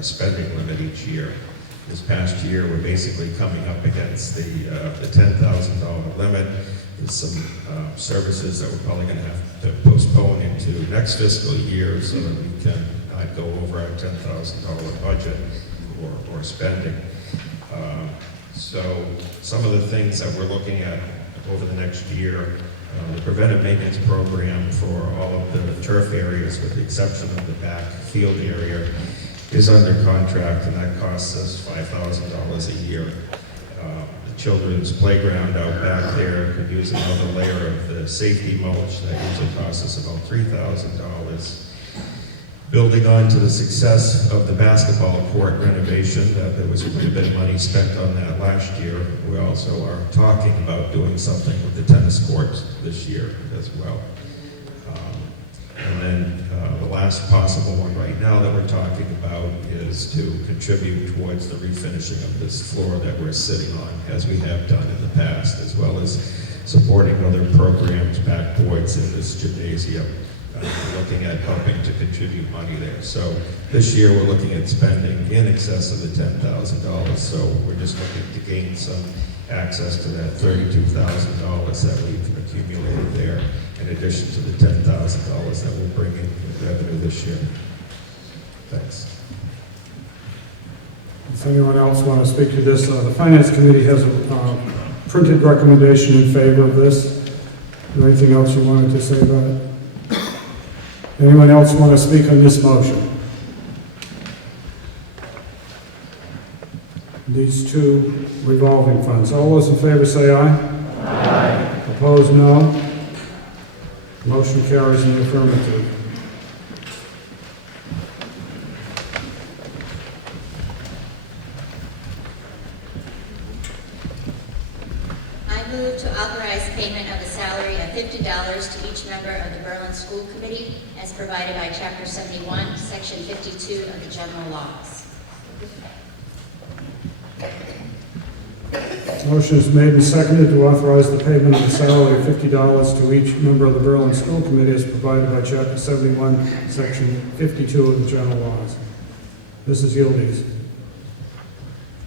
spending limit each year. This past year, we're basically coming up against the $10,000 limit. There's some services that we're probably going to have to postpone into next fiscal year so that we can not go over our $10,000 budget or spending. So some of the things that we're looking at over the next year, the preventive maintenance program for all of the turf areas, with the exception of the back field area, is under contract, and that costs us $5,000 a year. The children's playground out back there could use another layer of the safety mulch. That usually costs us about $3,000. Building on to the success of the basketball court renovation, there was quite a bit of money spent on that last year. We also are talking about doing something with the tennis courts this year as well. And then the last possible one right now that we're talking about is to contribute towards the refinishing of this floor that we're sitting on, as we have done in the past, as well as supporting other programs, backboards in this gymnasium. We're looking at helping to contribute money there. So this year we're looking at spending in excess of the $10,000. So we're just looking to gain some access to that $32,000 that we've accumulated there, in addition to the $10,000 that we'll bring in revenue this year. Thanks. Does anyone else want to speak to this? The Finance Committee has a printed recommendation in favor of this. Is there anything else you wanted to say about it? Anyone else want to speak on this motion? These two revolving funds. All those in favor say aye. Aye. Opposed, no. Motion carries in the affirmative. I move to authorize payment of the salary of $50 to each member of the Berlin School Committee as provided by Chapter 71, Section 52 of the General Laws. Motion is made and seconded to authorize the payment of the salary of $50 to each member of the Berlin School Committee as provided by Chapter 71, Section 52 of the General Laws. Mrs. Yildiz.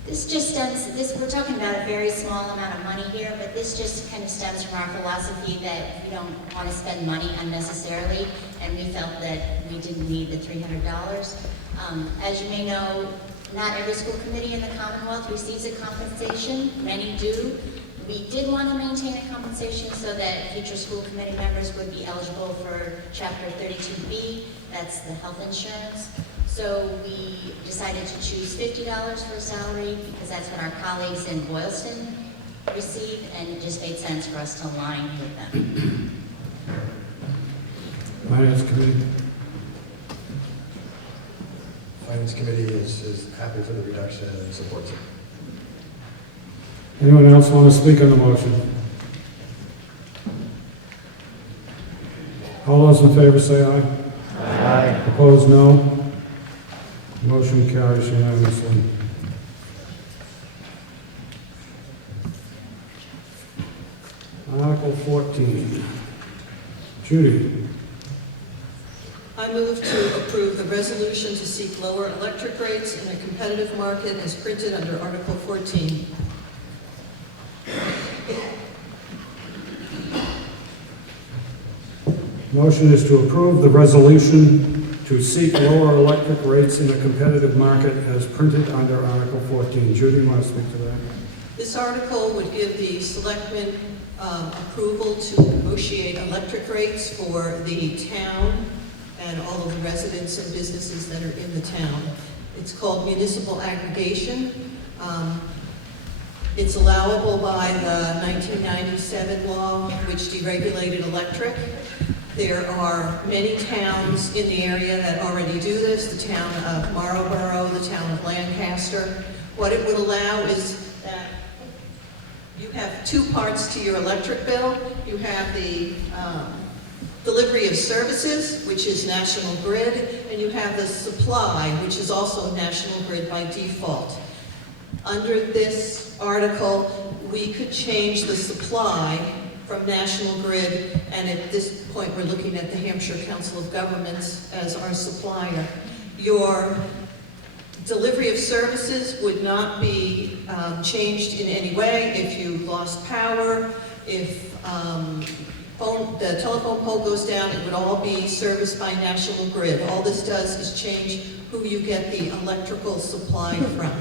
This just stems, we're talking about a very small amount of money here, but this just kind of stems from our philosophy that we don't want to spend money unnecessarily, and we felt that we didn't need the $300. As you may know, not every school committee in the Commonwealth receives a compensation. Many do. We did want to maintain a compensation so that future school committee members would be eligible for Chapter 32B, that's the health insurance. So we decided to choose $50 for a salary because that's what our colleagues in Boylston receive, and it just made sense for us to align with them. Finance Committee. Finance Committee is happy for the reduction and supports it. Anyone else want to speak on the motion? All those in favor say aye. Aye. Opposed, no. Motion carries unanimously. Article 14. Judy. I move to approve the resolution to seek lower electric rates in a competitive market as printed under Article 14. Motion is to approve the resolution to seek lower electric rates in a competitive market as printed under Article 14. Judy, you want to speak to that? This article would give the selectmen approval to negotiate electric rates for the town and all of the residents and businesses that are in the town. It's called municipal aggregation. It's allowable by the 1997 law, which deregulated electric. There are many towns in the area that already do this, the town of Marlborough, the town of Lancaster. What it would allow is that you have two parts to your electric bill. You have the delivery of services, which is National Grid, and you have the supply, which is also National Grid by default. Under this article, we could change the supply from National Grid, and at this point we're looking at the Hampshire Council of Governments as our supplier. Your delivery of services would not be changed in any way if you lost power, if the telephone pole goes down, it would all be serviced by National Grid. All this does is change who you get the electrical supply from.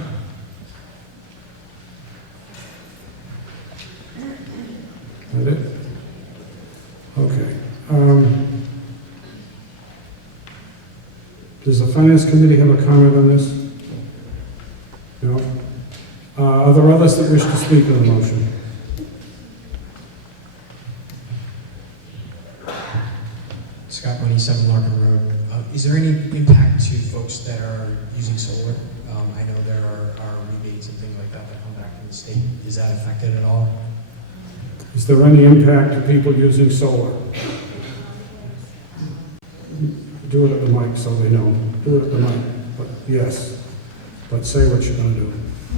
That it? Okay. Does the Finance Committee have a comment on this? No? Are there others that wish to speak on the motion? Scott Money, 7 Larkin Road. Is there any impact to folks that are using solar? I know there are rebates and things like that that come back from the state. Is that affected at all? Is there any impact to people using solar? Do it at the mic so they know. Do it at the mic. But yes. But say what you're going to do.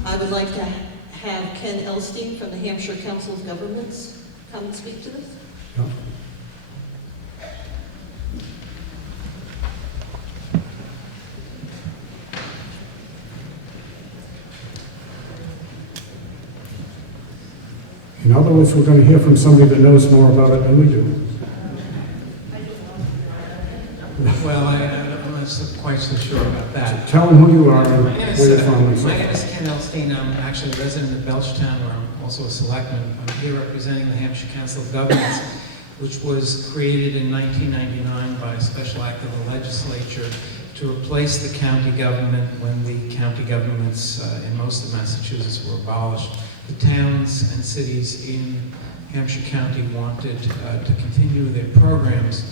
I would like to have Ken Elstein from the Hampshire Council of Governments come and speak to this. Yeah. In other words, we're going to hear from somebody that knows more about it than we do. Well, I'm not quite so sure about that. Tell them who you are and My name where you're from. is Ken Elstein. I'm actually a resident of Belchtown, where I'm also a selectman. I'm here representing the Hampshire Council of Governments, which was created in 1999 by a special act of the legislature to replace the county government when the county governments in most of Massachusetts were abolished. The towns and cities in Hampshire County wanted to continue their programs,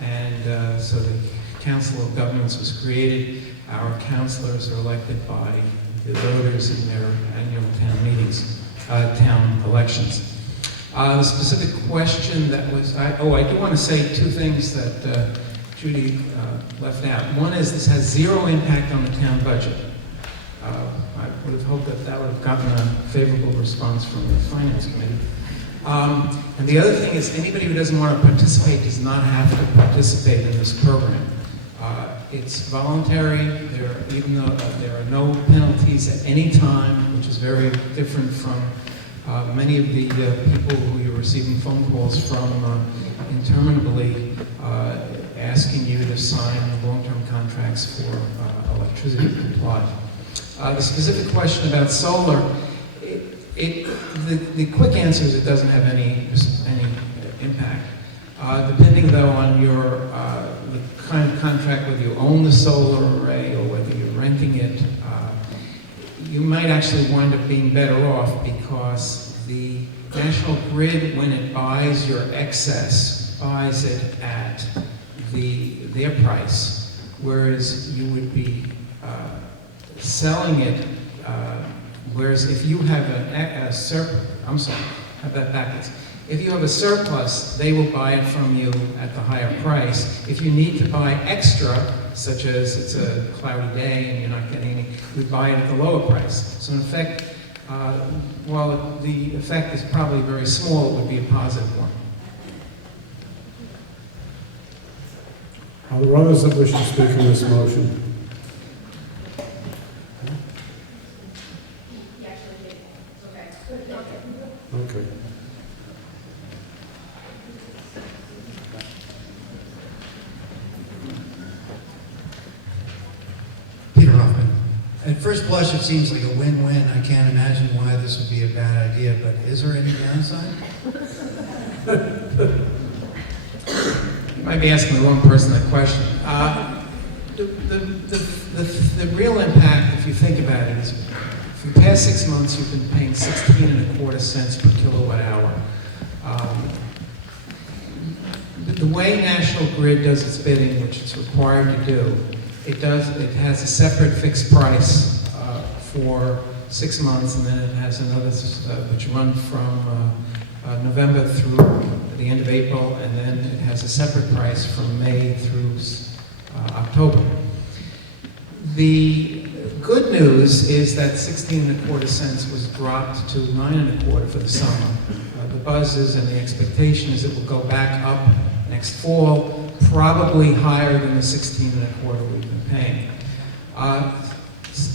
and so the Council of Governments was created. Our councilors are elected by the voters in their annual town meetings, town elections. The specific question that was, I do want to say two things that Judy left out. One is this has zero impact on the town budget. I would have hoped that that would have gotten a favorable response from the Finance Committee. And the other thing is anybody who doesn't want to participate does not have to participate in this program. It's voluntary, even though there are no penalties at any time, which is very different from many of the people who you're receiving phone calls from interminably asking you to sign long-term contracts for electricity supply. The specific question about solar, the quick answer is it doesn't have any impact. Depending though on your the kind of contract, whether you own the solar array or whether you're renting it, you might actually wind up being better off because the National Grid, when it buys your excess, buys it at their price, whereas you would be selling it, whereas if you have a if you have a surplus, they will buy it from you at the higher price. If you need to buy extra, such as it's a cloudy day and you're not getting any, you buy it at the lower price. So in effect, while the effect is probably very small, it would be a positive one. Are there others that wish to speak on this motion? Okay. Peter Hoffman, At first blush, it seems like a win-win. I can't imagine why this would be a bad idea, but is there any downside? You might be asking the wrong person that question. The real impact, if you think about it, is for the past 6 months, you've been paying 16.25 cents per kilowatt hour. The way National Grid does its bidding, which it's required to do, it has a separate fixed price for 6 months, and then it has another which run from November through the end of April, and then it has a separate price from May through October. The good news is that 16.25 cents was dropped to 9.25 for the summer. The buzz is and the expectation is it will go back up next fall, probably higher than the 16.25 we've been paying.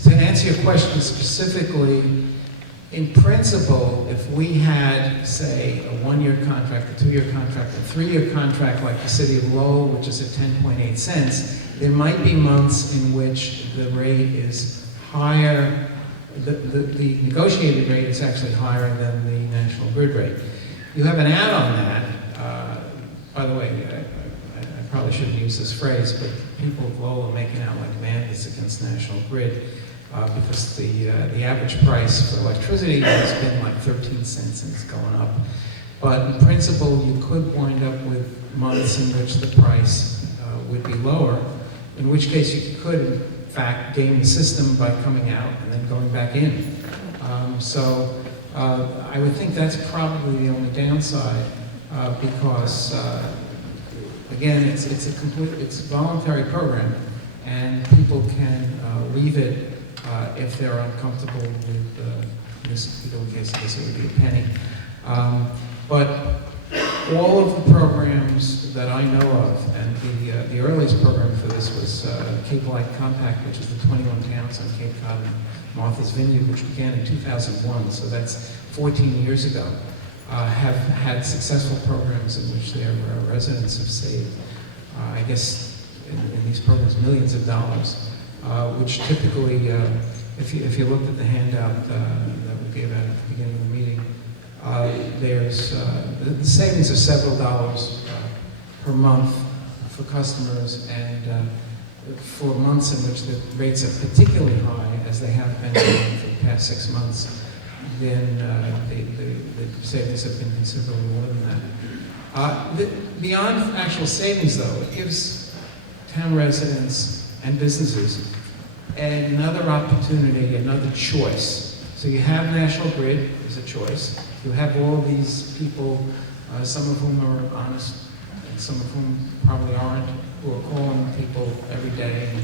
To answer your question specifically, in principle, if we had, say, a 1-year contract, a 2-year contract, a 3-year contract like the City of Lowell, which is at 10.8 cents, there might be months in which the rate is higher, the negotiated rate is actually higher than the National Grid rate. You have an add on that. By the way, I probably shouldn't use this phrase, but people of Lowell are making out like bandits against National Grid because the average price for electricity has been like 13 cents and it's going up. But in principle, you could wind up with months in which the price would be lower, in which case you could, in fact, game the system by coming out and then going back in. I would think that's probably the only downside because, again, it's a voluntary program, and people can leave it if they're uncomfortable with in this particular case. I guess it would be a penny. But all of the programs that I know of, and the earliest program for this was Cape Light Compact, which is the 21 towns on Cape Cod and Martha's Vineyard, which began in 2001, so that's 14 years ago, have had successful programs in which their residents have saved, I guess, in these programs, millions of dollars, which typically, if you looked at the handout that we gave out at the beginning of the meeting, there's the savings of several dollars per month for customers, and for months in which the rates are particularly high, as they have been for the past 6 months, then the savings have been considerably more than that. Beyond actual savings, though, it gives town residents and businesses another opportunity, another choice. So you have National Grid as a choice. You have all of these people, some of whom are honest, and some of whom probably aren't, who are calling people every day and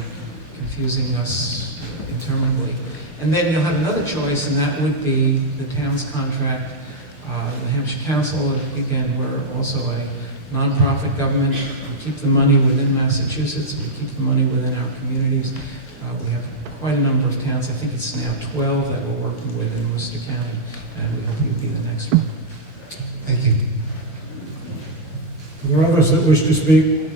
confusing us interminably. And then you'll have another choice, and that would be the town's contract. The Hampshire Council, again, we're also a nonprofit government. We keep the money within Massachusetts. We keep the money within our communities. We have quite a number of towns. I think it's now 12 that we're working with in Worcester County, and we hope you'll be the next one. Thank you. Are there others that wish to speak?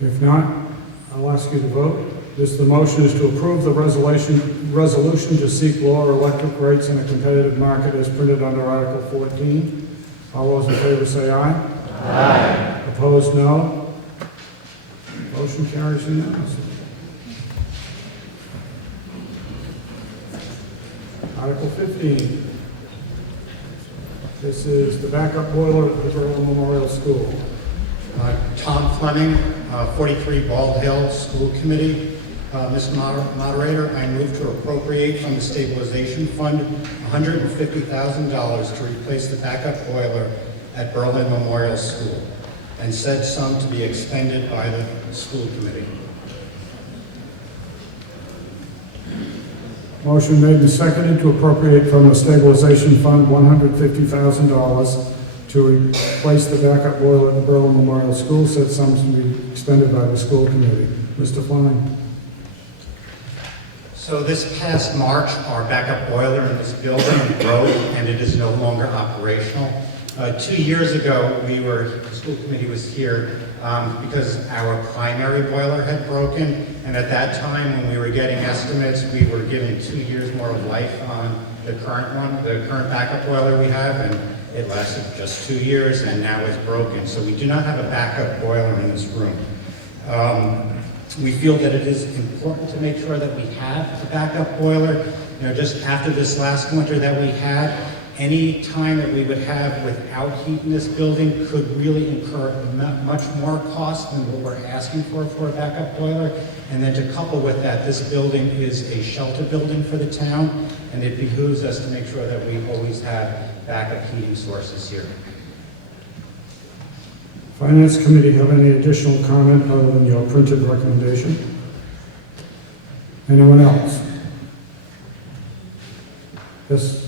If not, I'll ask you to vote. The motion is to approve the resolution to seek lower electric rates in a competitive market as printed under Article 14. All those in favor say aye. Aye. Opposed, no. Motion carries unanimously. Article 15. This is the backup boiler at the Berlin Memorial School. Tom Fleming, 43 Bald Hill School Committee. Mr. Moderator, I move to appropriate from the stabilization fund $150,000 to replace the backup boiler at Berlin Memorial School, and said sum to be expended by the school committee. Motion made and seconded to appropriate from the stabilization fund $150,000 to replace the backup boiler at the Berlin Memorial School. Said sum to be expended by the school committee. Mr. Fleming. So this past March, our backup boiler in this building broke, and it is no longer operational. 2 years ago, the school committee was here because our primary boiler had broken, and at that time, when we were getting estimates, we were giving 2 years more of life on the current one, the current backup boiler we have, and it lasted just 2 years, and now it's broken. So we do not have a backup boiler in this room. We feel that it is important to make sure that we have a backup boiler. You know, just after this last winter that we had, any time that we would have without heat in this building could really incur much more cost than what we're asking for a backup boiler. And then to couple with that, this building is a shelter building for the town, and it behooves us to make sure that we always have backup heating sources here. Finance Committee have any additional comment other than your printed recommendation? Anyone else? Yes.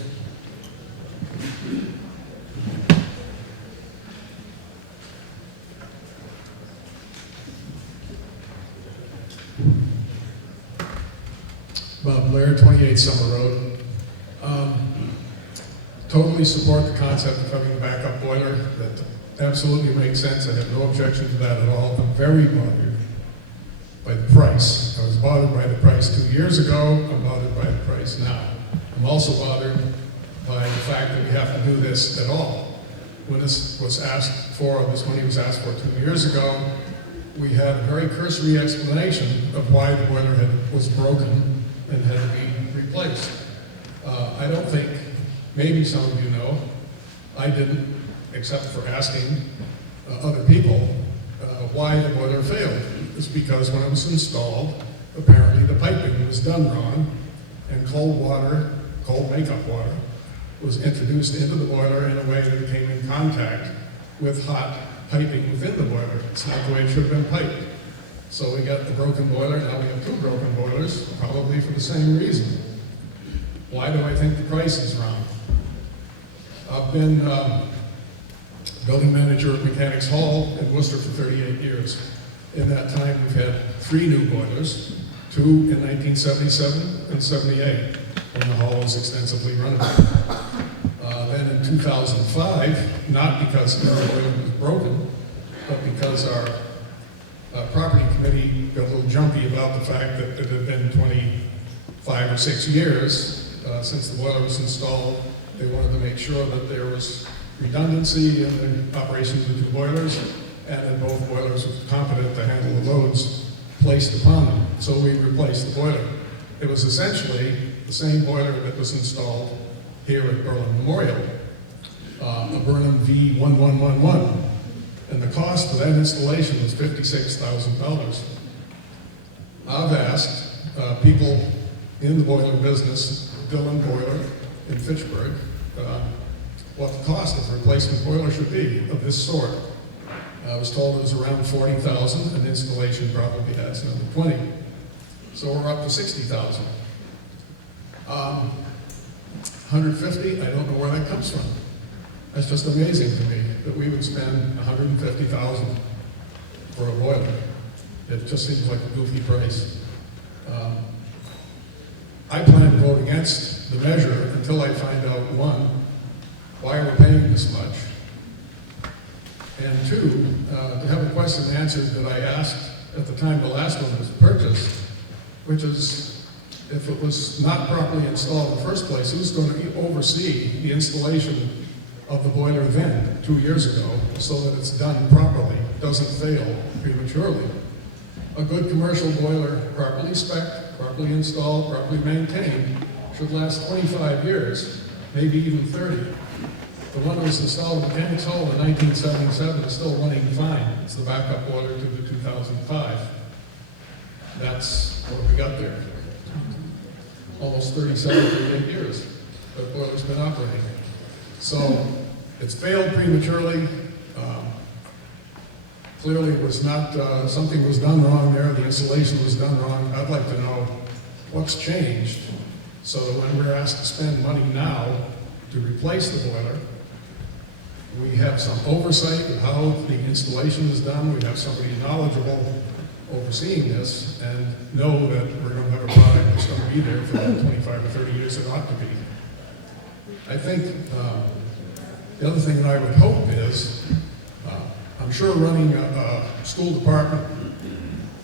Bob Blair, 28 Summer Road. Totally support the concept of having a backup boiler. That absolutely makes sense. I have no objection to that at all. I'm very bothered by the price. I was bothered by the price 2 years ago. I'm bothered by the price now. I'm also bothered by the fact that we have to do this at all. When this was asked for, this money was asked for 2 years ago, we had a very cursory explanation of why the boiler was broken and had to be replaced. I don't think, maybe some of you know, I didn't, except for asking other people why the boiler failed. It's because when it was installed, apparently the piping was done wrong, and cold water, cold makeup water, was introduced into the boiler in a way that it came in contact with hot piping within the boiler. It's not the way it should have been piped. So we got the broken boiler, now we have 2 broken boilers, probably for the same reason. Why do I think the price is wrong? I've been building manager at Mechanics Hall in Worcester for 38 years. In that time, we've had 3 new boilers, 2 in 1977 and 78, when the hall was extensively renovated. Then in 2005, not because the boiler was broken, but because our property committee got a little jumpy about the fact that it had been 25 or 6 years since the boiler was installed. They wanted to make sure that there was redundancy in the operation of the 2 boilers, and that both boilers were competent to handle the loads placed upon them. So we replaced the boiler. It was essentially the same boiler that was installed here at Berlin Memorial, a Burnham V1111. And the cost of that installation was $56,000. I've asked people in the boiler business, Dillon Boiler in Fitchburg, what the cost of a replacement boiler should be of this sort. I was told it was around $40,000, and installation probably adds another $20,000. So we're up to $60,000. $150,000, I don't know where that comes from. That's just amazing to me that we would spend $150,000 for a boiler. It just seems like a goofy price. I plan to vote against the measure until I find out, 1, why we're paying this much, and 2, to have a question answered that I asked at the time the last one was purchased, which is, if it was not properly installed in the first place, who's going to oversee the installation of the boiler then, 2 years ago, so that it's done properly, doesn't fail prematurely? A good commercial boiler, properly spec'd, properly installed, properly maintained, should last 25 years, maybe even 30. The one that was installed at Mechanics Hall in 1977 is still running fine. It's the backup boiler to the 2005. That's what we got there. Almost 37, 38 years that boiler's been operating. So it's failed prematurely. Clearly it was not, something was done wrong there, the installation was done wrong. I'd like to know what's changed so that when we're asked to spend money now to replace the boiler, we have some oversight of how the installation is done, we have somebody knowledgeable overseeing this, and know that we're going to have a product that's going to be there for the 25 or 30 years it ought to be. I think The other thing that I would hope is, I'm sure running a school department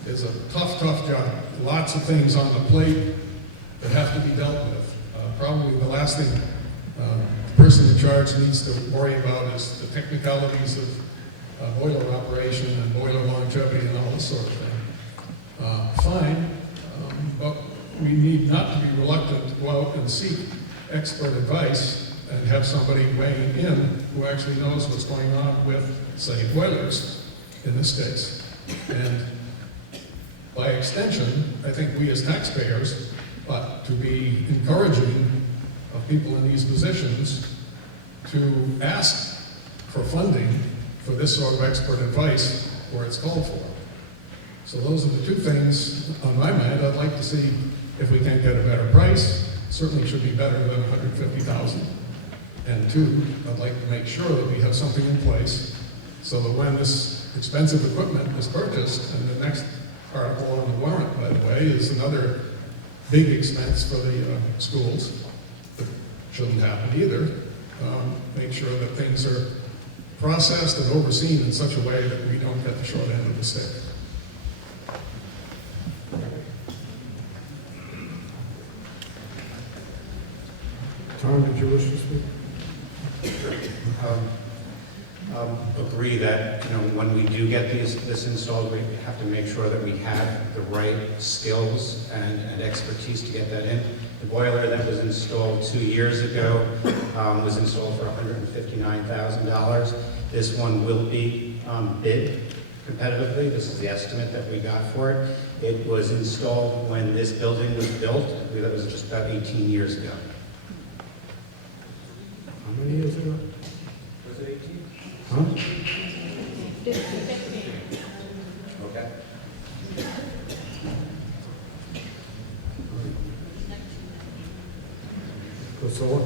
is a tough job. Lots of things on the plate that have to be dealt with. Probably the last thing the person in charge needs to worry about is the technicalities of boiler operation and boiler longevity and all this sort of thing. Fine, but we need not to be reluctant to go out and seek expert advice and have somebody weighing in who actually knows what's going on with, say, boilers in this case. And by extension, I think we as taxpayers ought to be encouraging of people in these positions to ask for funding for this sort of expert advice where it's called for. So those are the two things on my mind. I'd like to see if we can't get a better price. Certainly should be better than $150,000. And two, I'd like to make sure that we have something in place so that when this expensive equipment is purchased, and the next article on the warrant, by the way, is another big expense for the schools, that shouldn't happen either. Make sure that things are processed and overseen in such a way that we don't get the short end of the stick. Tom, did you wish to speak? Agree that, when we do get this installed, we have to make sure that we have the right skills and expertise to get that in. The boiler that was installed 2 years ago was installed for $159,000. This one will be bid competitively. This is the estimate that we got for it. It was installed when this building was built. I believe that was just about 18 years ago. How many years ago? Was it 18? Huh? Okay. Priscilla?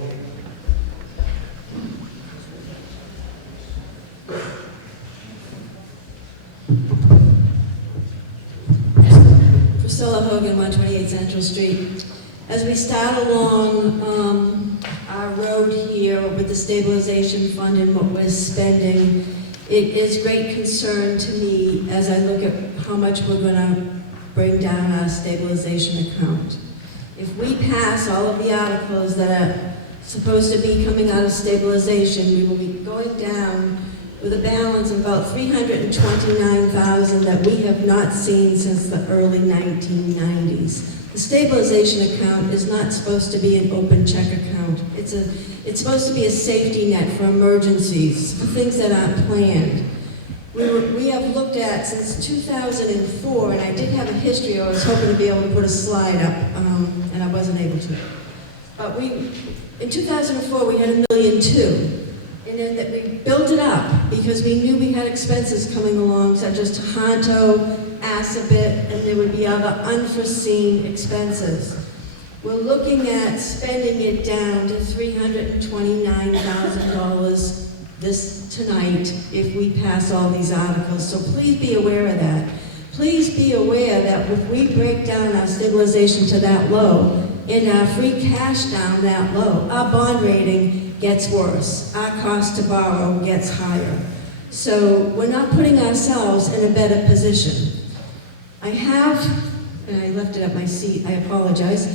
Priscilla Hogan, 128 Central Street. As we start along our road here with the stabilization fund and what we're spending, it is great concern to me as I look at how much we're going to bring down our stabilization account. If we pass all of the articles that are supposed to be coming out of stabilization, we will be going down with a balance of about $329,000 that we have not seen since the early 1990s. The stabilization account is not supposed to be an open check account. It's supposed to be a safety net for emergencies, for things that aren't planned. We have looked at since 2004, and I did have a history. I was hoping to be able to put a slide up, and I wasn't able to. But in 2004, we had $1.2 million. And then that we built it up because we knew we had expenses coming along, such as Tohoto, Assabet, and there would be other unforeseen expenses. We're looking at spending it down to $329,000 tonight if we pass all these articles. So please be aware of that. Please be aware that if we break down our stabilization to that low and our free cash down that low, our bond rating gets worse. Our cost to borrow gets higher. So we're not putting ourselves in a better position. I have, and I left it at my seat, I apologize,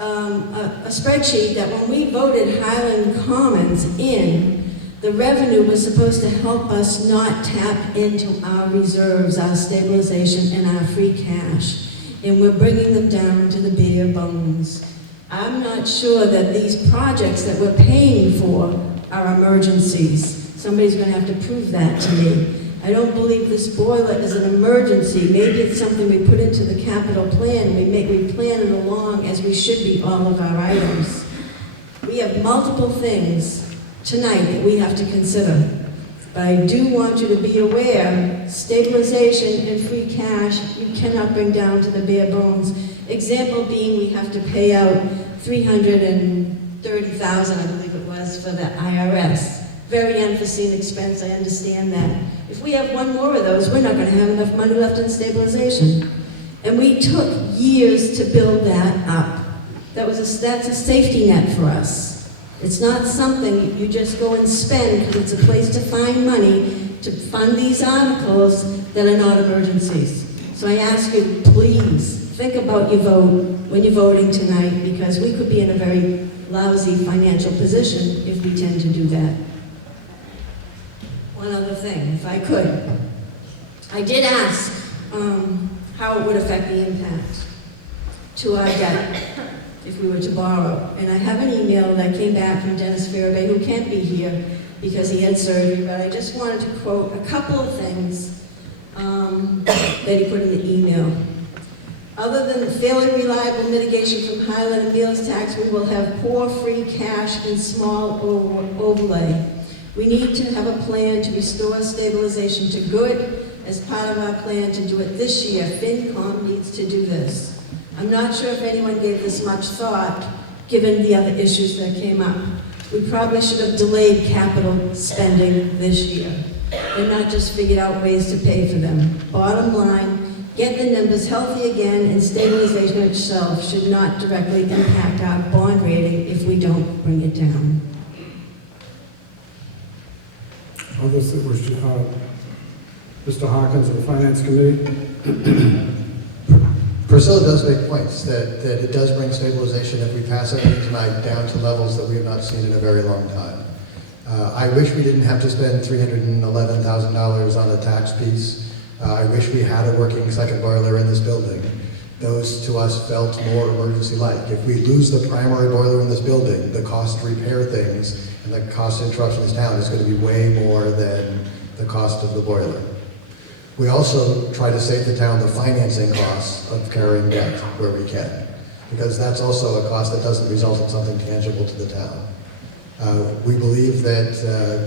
a spreadsheet that when we voted Highland Commons in, the revenue was supposed to help us not tap into our reserves, our stabilization, and our free cash. And we're bringing them down to the bare bones. I'm not sure that these projects that we're paying for are emergencies. Somebody's going to have to prove that to me. I don't believe this boiler is an emergency. Maybe it's something we put into the capital plan. We plan it along as we should be all of our items. We have multiple things tonight that we have to consider. But I do want you to be aware, stabilization and free cash, you cannot bring down to the bare bones. Example being, we have to pay out $330,000, I believe it was, for the IRS. Very unforeseen expense, I understand that. If we have one more of those, we're not going to have enough money left in stabilization. And we took years to build that up. That's a safety net for us. It's not something you just go and spend because it's a place to find money to fund these articles that are not emergencies. So I ask you, please, think about your vote when you're voting tonight, because we could be in a very lousy financial position if we tend to do that. One other thing, if I could. I did ask how it would affect the impact to our debt if we were to borrow. And I have an email that came back from Dennis Farabee, who can't be here because he had surgery, but I just wanted to quote a couple of things that he put in the email. Other than the fairly reliable mitigation from Highland and meals tax, we will have poor free cash and small overlay. We need to have a plan to restore stabilization to good. As part of our plan to do it this year, FinCom needs to do this. I'm not sure if anyone gave this much thought, given the other issues that came up. We probably should have delayed capital spending this year and not just figured out ways to pay for them. Bottom line, get the numbers healthy again, and stabilization itself should not directly impact our bond rating if we don't bring it down. Others that wish to, Mr. Hawkins of the Finance Committee. Priscilla does make points that it does bring stabilization if we pass everything tonight down to levels that we have not seen in a very long time. I wish we didn't have to spend $311,000 on a tax piece. I wish we had a working second boiler in this building. Those to us felt more emergency-like. If we lose the primary boiler in this building, the cost to repair things and the cost to interrupt this town is going to be way more than the cost of the boiler. We also try to save the town the financing costs of carrying debt where we can, because that's also a cost that doesn't result in something tangible to the town. We believe that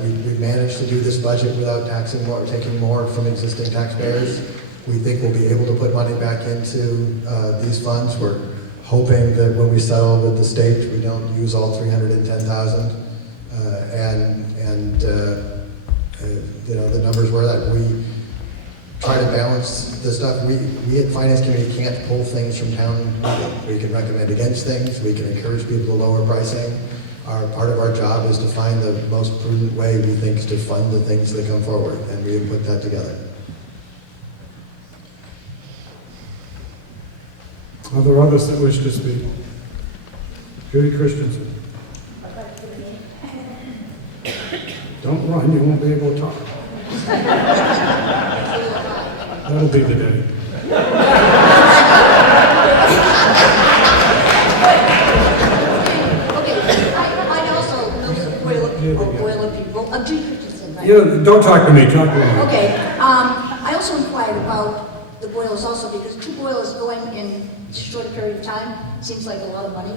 we've managed to do this budget without taxing more, taking more from existing taxpayers. We think we'll be able to put money back into these funds. We're hoping that when we settle with the state, we don't use all $310,000. You know, the numbers were that we try to balance the stuff. We at Finance Committee can't pull things from town meeting. We can recommend against things. We can encourage people to lower pricing. Part of our job is to find the most prudent way we think to fund the things that come forward, and we have put that together. Are there others that wish to speak? Judy Christensen. Don't run, you won't be able to talk. That'll be the day. I also know some boiler people. I'm Judy Christensen, right? Yeah, don't talk to me, talk to me. Okay, I also inquired about the boilers also, because 2 boilers going in a short period of time seems like a lot of money,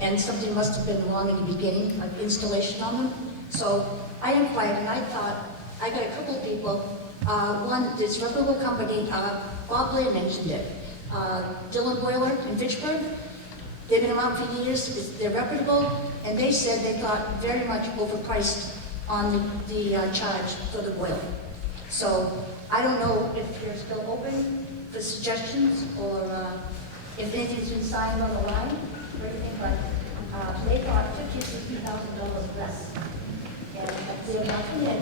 and something must have been wrong in the beginning, like installation on them. So I inquired, and I thought, I got a couple of people, one, this reputable company, Bob Blair mentioned it, Dillon Boiler in Fitchburg. They've been around for years, they're reputable, and they said they got very much overpriced on the charge for the boiler. So I don't know if you're still open for suggestions, or if anything's been signed on the line or anything, but they thought $50,000 to $60,000 less. And they're not in,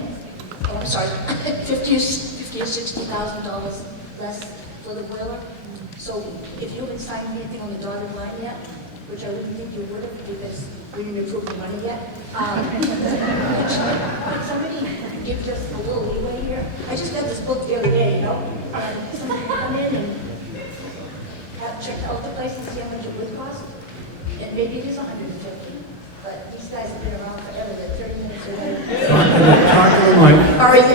oh, I'm sorry, $50,000 or $60,000 less for the boiler. So if you haven't signed anything on the dotted line yet, which I wouldn't think you would have, because we didn't approve the money yet, could somebody give just a little leeway here? I just got this book the other day, you know, and somebody could come in and have checked out the place and see how much it would cost. And maybe it is $150, but these guys have been around forever, they're 30 minutes away. Talk to the mic. All right,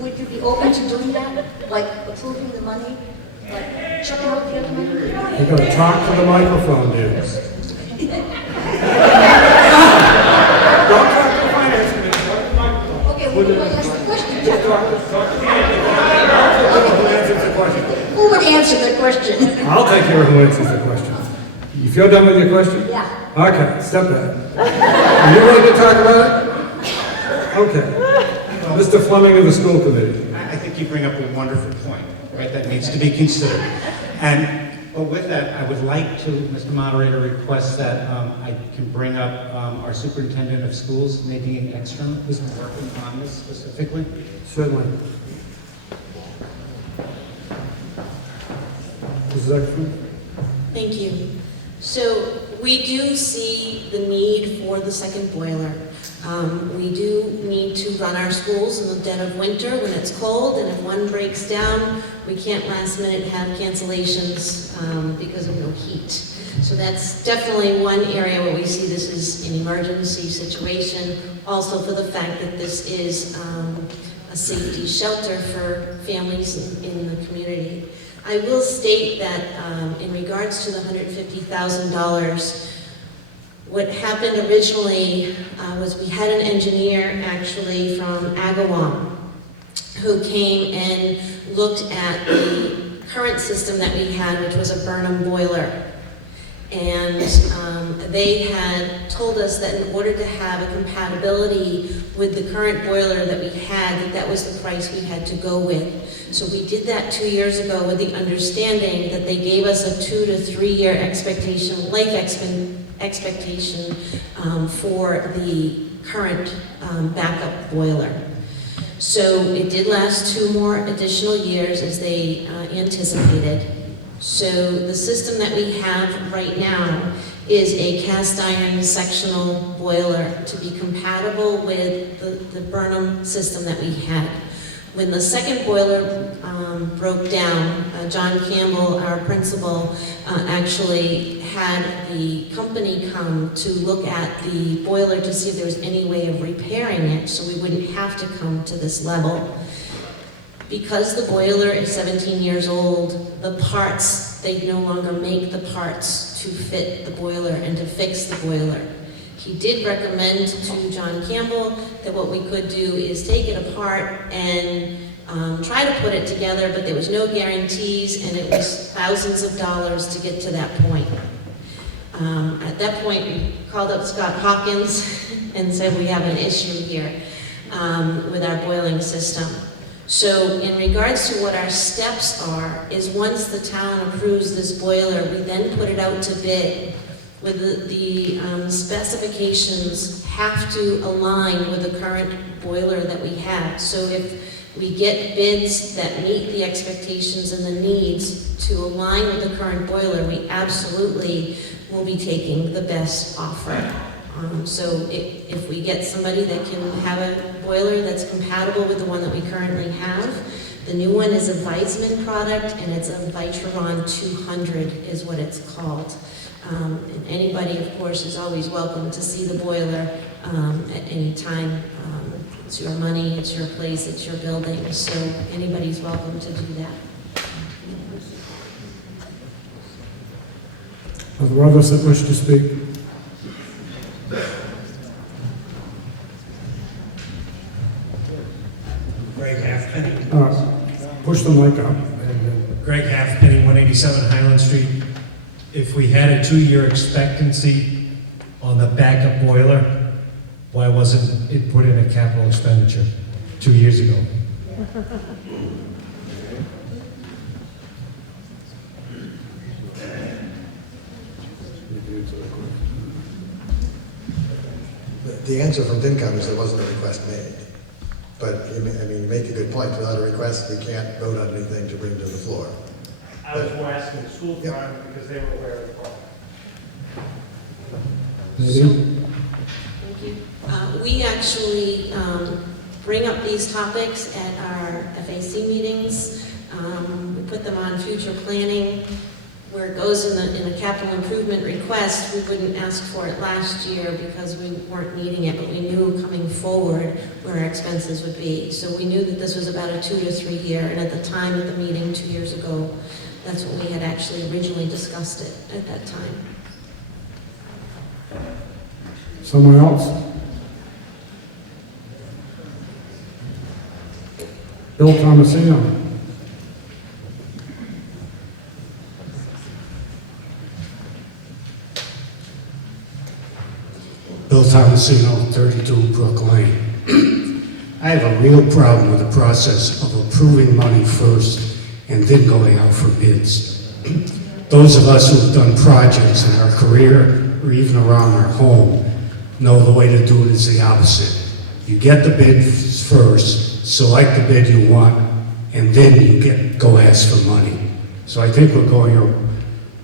would you be open to doing that? Like approving the money, like checking out the other money? You gotta talk to the microphone, dude. Don't talk to the finance committee, talk to the microphone. Okay, well, you ask the question. Who would answer the question? I'll take care of who answers the question. You feel done with your question? Yeah. Okay, step back. Are you ready to talk about it? Okay. Mr. Fleming of the school committee. I think you bring up a wonderful point, right, that needs to be considered. And Well, with that, I would like to, Mr. Moderator, request that I can bring up our superintendent of schools, Nadine Ekstrom, who's been working on this specifically. Certainly. Mrs. Ekstrom? Thank you. So we do see the need for the second boiler. We do need to run our schools in the dead of winter when it's cold, and if one breaks down, we can't last minute have cancellations because of no heat. So that's definitely one area where we see this as an emergency situation. Also for the fact that this is a safety shelter for families in the community. I will state that in regards to the $150,000, what happened originally was we had an engineer actually from Agawam who came and looked at the current system that we had, which was a Burnham boiler. And they had told us that in order to have a compatibility with the current boiler that we had, that was the price we had to go with. So we did that 2 years ago with the understanding that they gave us a 2 to 3 year life expectation for the current backup boiler. So it did last 2 more additional years as they anticipated. So the system that we have right now is a cast iron sectional boiler to be compatible with the Burnham system that we had. When the second boiler broke down, John Campbell, our principal, actually had the company come to look at the boiler to see if there was any way of repairing it so we wouldn't have to come to this level. Because the boiler is 17 years old, the parts, they no longer make the parts to fit the boiler and to fix the boiler. He did recommend to John Campbell that what we could do is take it apart and try to put it together, but there was no guarantees and it was thousands of dollars to get to that point. At that point, we called up Scott Hawkins and said we have an issue here with our boiling system. So in regards to what our steps are, is once the town approves this boiler, we then put it out to bid. With the specifications have to align with the current boiler that we have. So if we get bids that meet the expectations and the needs to align with the current boiler, we absolutely will be taking the best offer. So if we get somebody that can have a boiler that's compatible with the one that we currently have, the new one is a Weizmann product, and it's a Vitron 200 is what it's called. And anybody, of course, is always welcome to see the boiler at any time. It's your money, it's your place, it's your building, so anybody's welcome to do that. Are there others that wish to speak? Greg Halfpenny. Push the mic up. Greg Halfpenny, 187 Highland Street. If we had a 2-year expectancy on the backup boiler, why wasn't it put in a capital expenditure 2 years ago? The answer from FinCom is there wasn't a request made. But, I mean, you make a good point. Without a request, we can't vote on anything to bring to the floor. I was more asking the school department because they were aware of the problem. Thank you. We actually bring up these topics at our FAC meetings. We put them on future planning. Where it goes in a capital improvement request, we wouldn't ask for it last year because we weren't needing it, but we knew coming forward where our expenses would be. So we knew that this was about a 2 to 3 year, and at the time of the meeting 2 years ago, that's when we had actually originally discussed it at that time. Someone else? Bill Tomasino. Bill Tomasino, 32 Brook Lane. I have a real problem with the process of approving money first and then going out for bids. those of us who've done projects in our career or even around our home know the way to do it is the opposite. You get the bid first, select the bid you want, and then you go ask for money. So I think we're going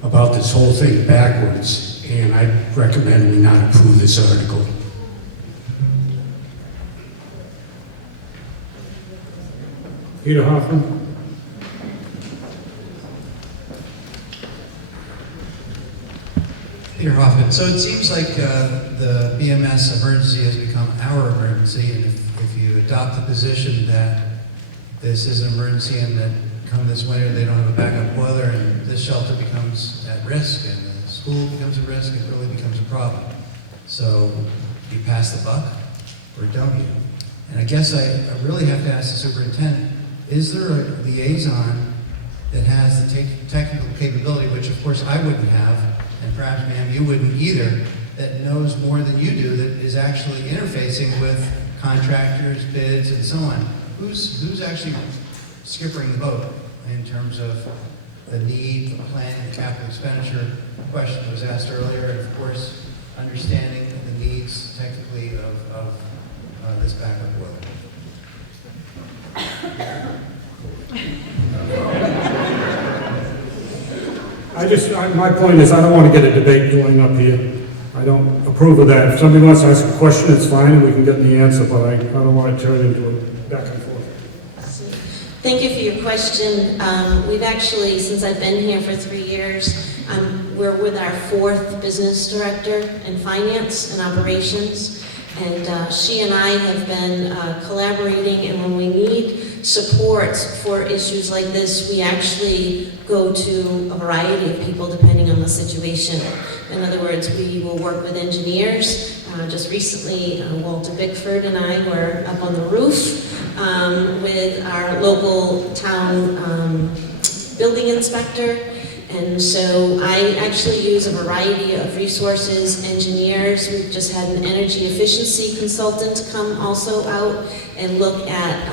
about this whole thing backwards, and I recommend we not approve this article. Peter Hoffman? Peter Hoffman. So it seems like the BMS emergency has become our emergency, and if you adopt the position that this is an emergency and that come this winter they don't have a backup boiler and this shelter becomes at risk and the school becomes at risk, it really becomes a problem. So you pass the buck or don't you? And I guess I really have to ask the superintendent, is there a liaison that has the technical capability, which of course I wouldn't have, and perhaps ma'am you wouldn't either, that knows more than you do, that is actually interfacing with contractors, bids, and so on? Who's actually skippering the boat in terms of the need, the planning, the capital expenditure question that was asked earlier, and of course understanding the needs technically of this backup boiler? My point is, I don't want to get a debate going up here. I don't approve of that. If somebody wants to ask a question, it's fine, and we can get the answer, but I don't want to turn it into a back and forth. Thank you for your question. We've actually, since I've been here for 3 years, we're with our 4th business director in finance and operations, and she and I have been collaborating, and when we need support for issues like this, we actually go to a variety of people depending on the situation. In other words, we will work with engineers. Just recently, Walter Bickford and I were up on the roof with our local town building inspector. And so I actually use a variety of resources, engineers. We've just had an energy efficiency consultant come also out and look at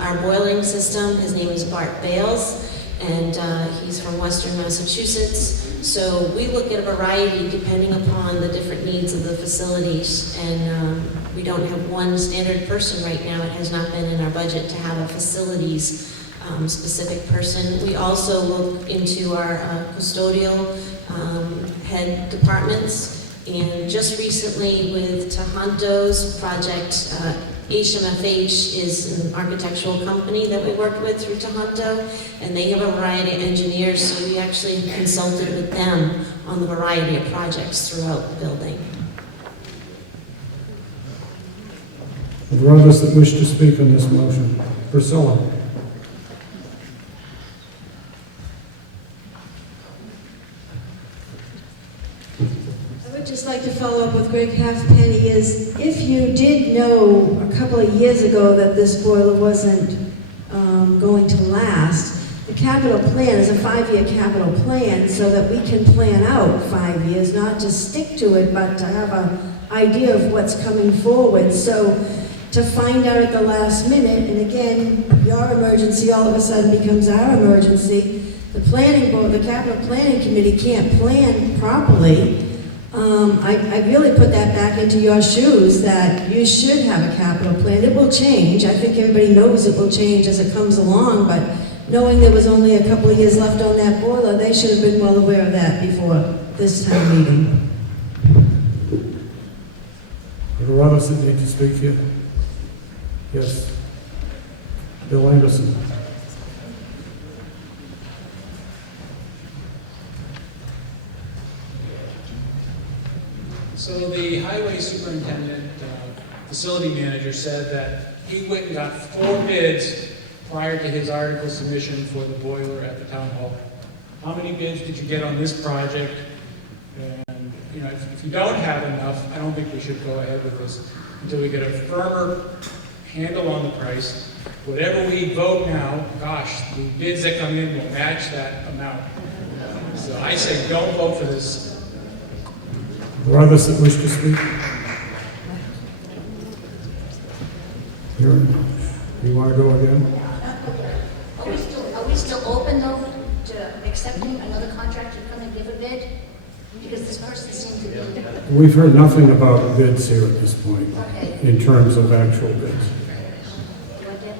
our boiling system. His name is Bart Bales, and he's from Western Massachusetts. So we look at a variety depending upon the different needs of the facilities. And we don't have one standard person right now. It has not been in our budget to have a facilities specific person. We also look into our custodial head departments, and just recently with Tahanto's project, HMFH is an architectural company that we worked with through Tahanto, and they have a variety of engineers, so we actually consulted with them on the variety of projects throughout the building. Are there others that wish to speak on this motion? Priscilla? I would just like to follow up with Greg Halfpenny is, if you did know a couple of years ago that this boiler wasn't going to last, the capital plan is a 5-year capital plan so that we can plan out 5 years, not just stick to it, but to have an idea of what's coming forward. So to find out at the last minute, and again, your emergency all of a sudden becomes our emergency, the planning board, the capital planning committee can't plan properly. I really put that back into your shoes, that you should have a capital plan. It will change. I think everybody knows it will change as it comes along, but knowing there was only a couple of years left on that boiler, they should have been well aware of that before this town meeting. Are there others that need to speak here? Yes. Bill Anderson. So the highway superintendent, facility manager said that he went and got 4 bids prior to his article submission for the boiler at the town hall. How many bids did you get on this project? And you know, if you don't have enough, I don't think we should go ahead with this until we get a firmer handle on the price. Whatever we vote now, gosh, the bids that come in will match that amount. So I say don't vote for this. Are there others that wish to speak? You want to go again? Are we still open though to accepting another contractor to come and give a bid? Because this person seemed to be... We've heard nothing about bids here at this point, Okay. in terms of actual bids. You want that?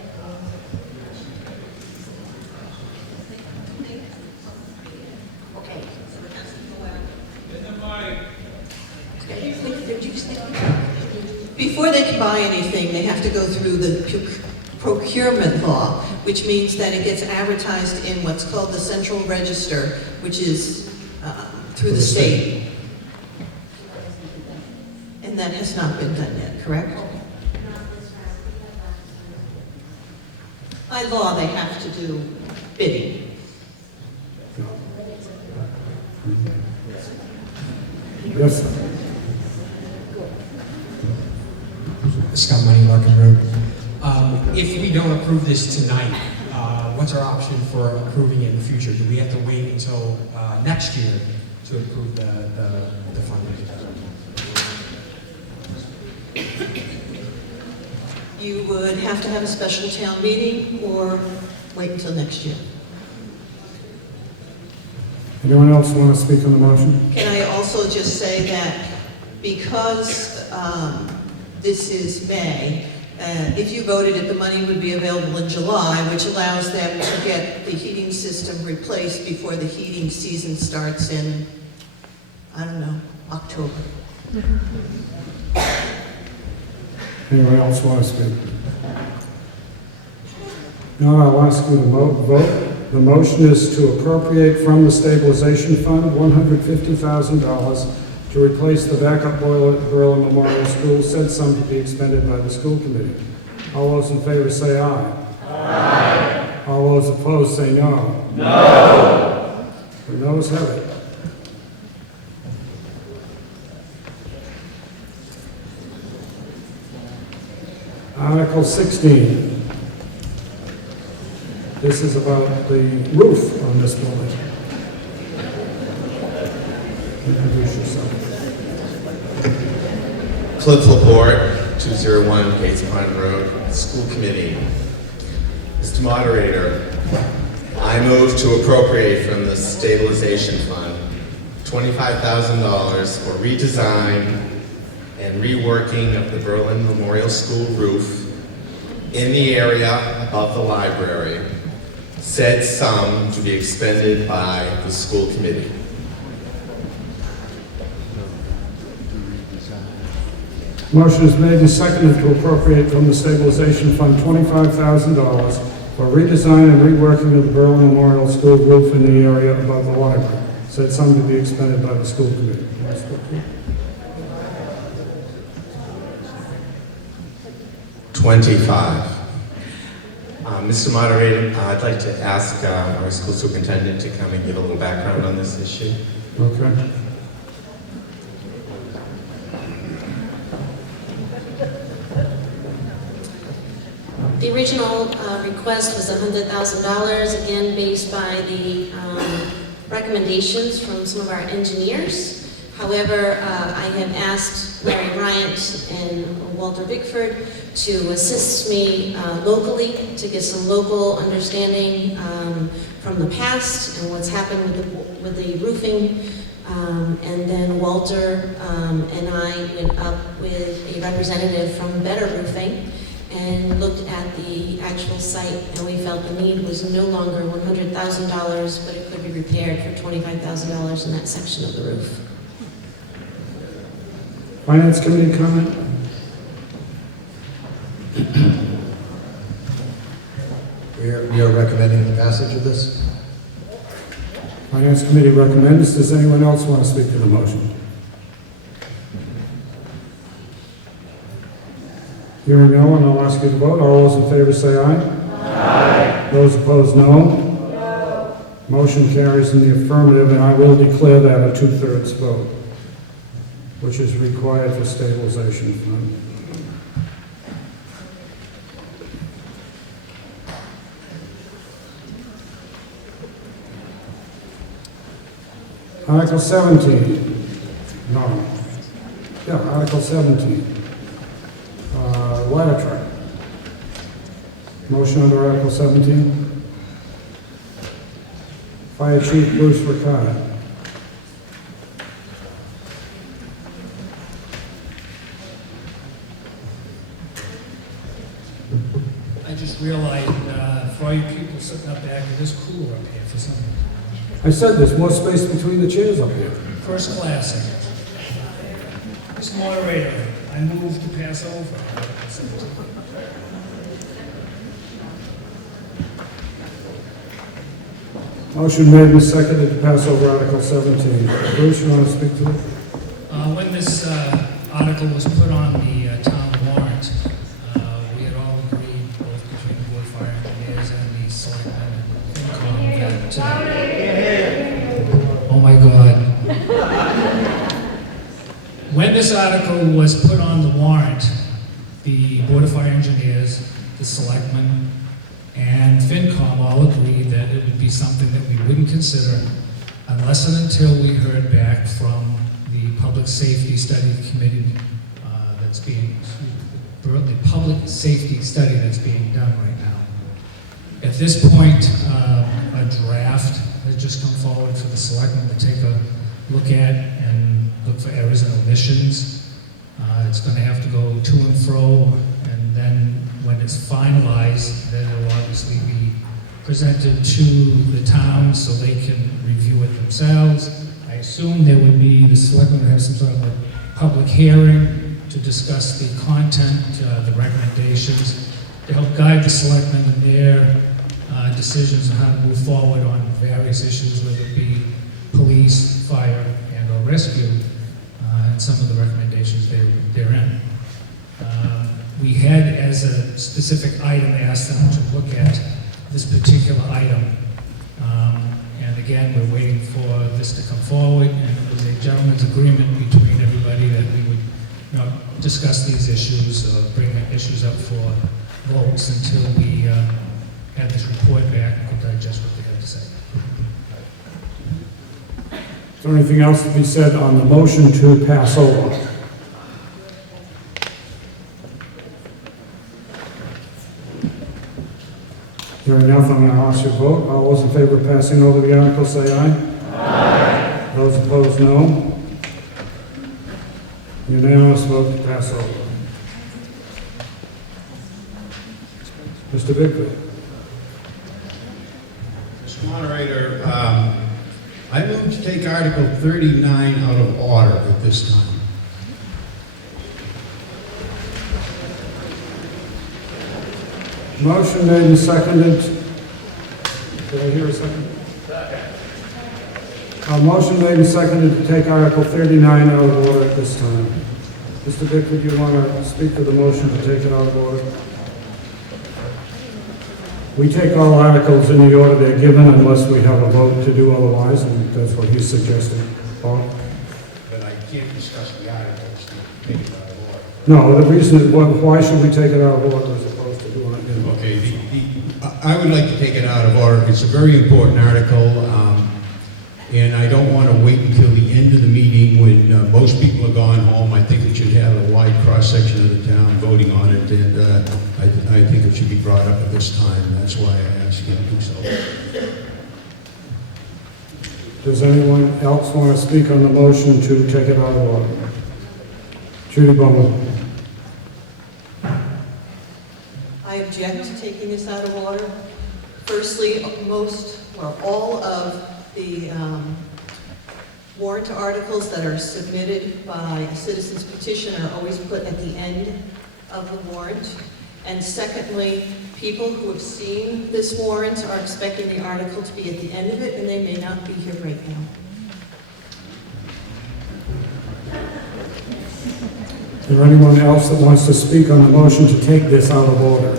Okay. Before they can buy anything, they have to go through the procurement law, which means that it gets advertised in what's called the Central Register, which is through the state. And that has not been done yet, correct? By law, they have to do bidding. Yes, sir. Scott Money, Larkin Road. If we don't approve this tonight, what's our option for approving it in the future? Do we have to wait until next year to approve the funding? You would have to have a special town meeting or wait until next year. Anyone else want to speak on the motion? Can I also just say that because this is May, if you voted it, the money would be available in July, which allows them to get the heating system replaced before the heating season starts in, I don't know, October. Anyone else want to speak? No, I'll ask you to vote. The motion is to appropriate from the stabilization fund $150,000 to replace the backup boiler at Berlin Memorial School, said sum to be expended by the school committee. All those in favor say aye. Aye. All those opposed say no. No. The noes have it. Article 16. This is about the roof on this building. Introduce yourself. Cliff Laporte, 201 Gates Pond Road, School Committee. Mr. Moderator, I move to appropriate from the Stabilization Fund $25,000 for redesign and reworking of the Berlin Memorial School roof in the area above the library, said sum to be expended by the school committee. Motion is made and seconded to appropriate from the stabilization fund $25,000 for redesign and reworking of the Berlin Memorial School roof in the area above the library. Said sum to be expended by the school committee. 25. Mr. Moderator, I'd like to ask our school superintendent to come and give a little background on this issue. Okay. The original request was $100,000, again based by the recommendations from some of our engineers. However, I have asked Larry Bryant and Walter Bickford to assist me locally to get some local understanding from the past and what's happened with the roofing. And then Walter and I went up with a representative from Better Roofing and looked at the actual site, and we felt the need was no longer $100,000, but it could be repaired for $25,000 in that section of the roof. Finance committee comment? We are recommending the passage of this. Finance committee recommends. Does anyone else want to speak to the motion? Hearing no one, I'll ask you to vote. All those in favor say aye. Aye. Those opposed, no. No. Motion carries in the affirmative, and I will declare that a 2/3 vote, which is required for stabilization fund. Article 17. No. Yeah, Article 17. Ladder truck. Motion under Article 17. Fire Chief Bruce Ricard. I just realized, for all you people sitting up back, it is cooler up here for some reason. I said there's more space between the chairs up here. First class, I guess. Mr. Moderator, I move to pass over Article 17. Motion made and seconded to pass over Article 17. Bruce, you want to speak to it? When this article was put on the town warrant, we had all agreed, both between the Board of Fire Engineers and the selectmen, that, oh my God. When this article was put on the warrant, the Board of Fire Engineers, the selectmen, and FinCom all agreed that it would be something that we wouldn't consider unless and until we heard back from the Public Safety Study Committee that's being, the Public Safety Study that's being done right now. At this point, a draft has just come forward for the selectmen to take a look at and look for errors and omissions. It's going to have to go to and fro, and then when it's finalized, then it will obviously be presented to the town so they can review it themselves. I assume there would be, the selectmen would have some sort of a public hearing to discuss the content, the recommendations, to help guide the selectmen in their decisions on how to move forward on various issues, whether it be police, fire, and or rescue, and some of the recommendations therein. We had, as a specific item, asked them to look at this particular item. And again, we're waiting for this to come forward, and it was a gentleman's agreement between everybody that we would discuss these issues, bring the issues up for votes until we had this report back and could digest what they had to say. Is there anything else to be said on the motion to pass over? Hearing nothing, I'm going to ask you to vote. All those in favor of passing over the article, say aye. Aye. Those opposed, no. Unanimous vote to pass over. Mr. Bickley. Mr. Moderator, I move to take Article 39 out of order at this time. Motion made and seconded. Did I hear a second? Motion made and seconded to take Article 39 out of order at this time. Mr. Bickley, do you want to speak to the motion to take it out of order? We take all articles in the order they're given unless we have a vote to do otherwise, and that's what he's suggesting. Paul? But I can't discuss the articles to take it out of order. No, the reason is, why should we take it out of order as opposed to doing it in? Okay, I would like to take it out of order. It's a very important article, and I don't want to wait until the end of the meeting when most people are gone home. I think we should have a wide cross-section of the town voting on it, and I think it should be brought up at this time. That's why I asked you to do so. Does anyone else want to speak on the motion to take it out of order? Judy Bumble. I object to taking this out of order. Firstly, all of the warrant articles that are submitted by a citizen's petition are always put at the end of the warrant. And secondly, people who have seen this warrant are expecting the article to be at the end of it, and they may not be here right now. Is there anyone else that wants to speak on the motion to take this out of order?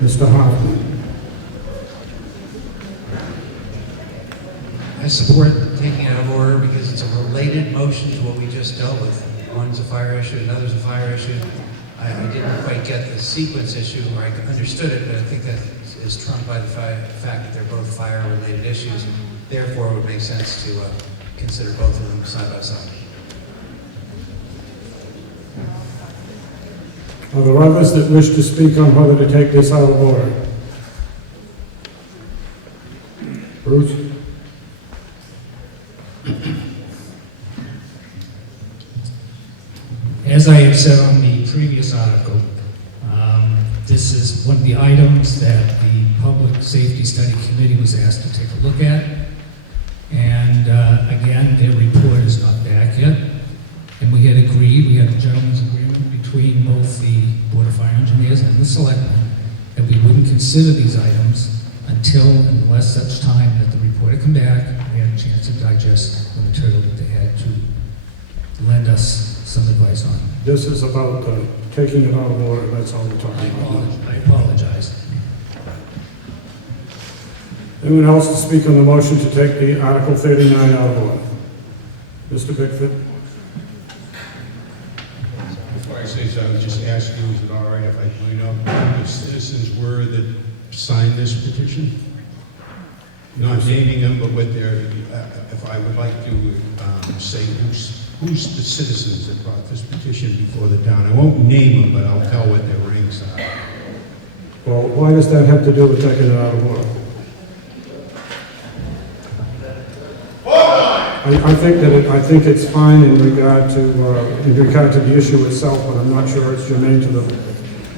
Mr. Hoffman. I support taking it out of order because it's a related motion to what we just dealt with. One's a fire issue, another's a fire issue. I didn't quite get the sequence issue, or I understood it, but I think that is trumped by the fact that they're both fire-related issues. Therefore, it would make sense to consider both of them side by side. Are there others that wish to speak on whether to take this out of order? Bruce? As I have said on the previous article, this is one of the items that the Public Safety Study Committee was asked to take a look at. And again, their report is not back yet. And we had agreed, we had a gentleman's agreement between both the Board of Fire Engineers and the Selectmen that we wouldn't consider these items until, unless such time that the report had come back, we had a chance to digest the material that they had to lend us some advice on. This is about taking it out of order, that's all we're talking about. I apologize. Anyone else to speak on the motion to take the Article 39 out of order? Mr. Bickford? Before I say something, just ask you, is it all right if I point out who the citizens were that signed this petition? Not naming them, but what they're, if I would like to say who's the citizens that brought this petition before the town. I won't name them, but I'll tell what their ranks are. Well, why does that have to do with taking it out of order? I think it's fine in regard to the issue itself, but I'm not sure it's germane to the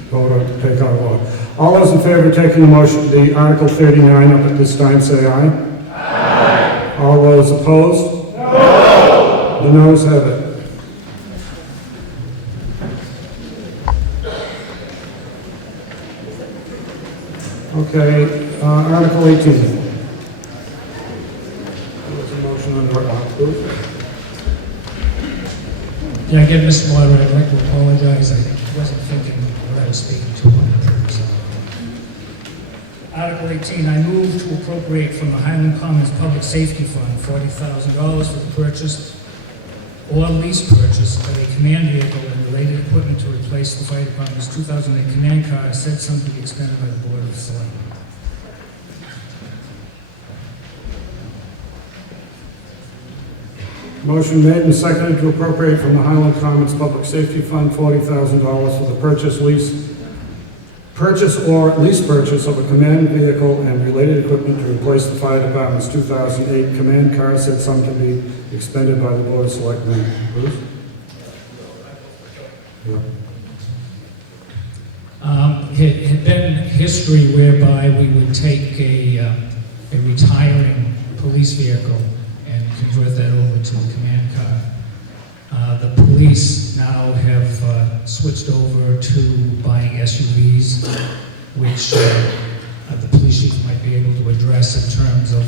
vote to take out of order. All those in favor of taking the Article 39 up at this time, say aye. Aye. All those opposed? No. The noes have it. Okay, Article 18. Yeah, again, Mr. Moderator, I'd like to apologize. I wasn't thinking what I was speaking to on the previous Article 18, I move to appropriate from the Highland Commons Public Safety Fund $40,000 for the purchase or lease purchase of a command vehicle and related equipment to replace the fire department's 2008 command car, said sum to be expended by the Board of Selectmen. Motion made and seconded to appropriate from the Highland Commons Public Safety Fund $40,000 for the purchase or lease purchase of a command vehicle and related equipment to replace the fire department's 2008 command car, said sum to be expended by the Board of Selectmen. Bruce? Yeah. It had been history whereby we would take a retiring police vehicle and convert that over to a command car. The police now have switched over to buying SUVs, which the police chief might be able to address in terms of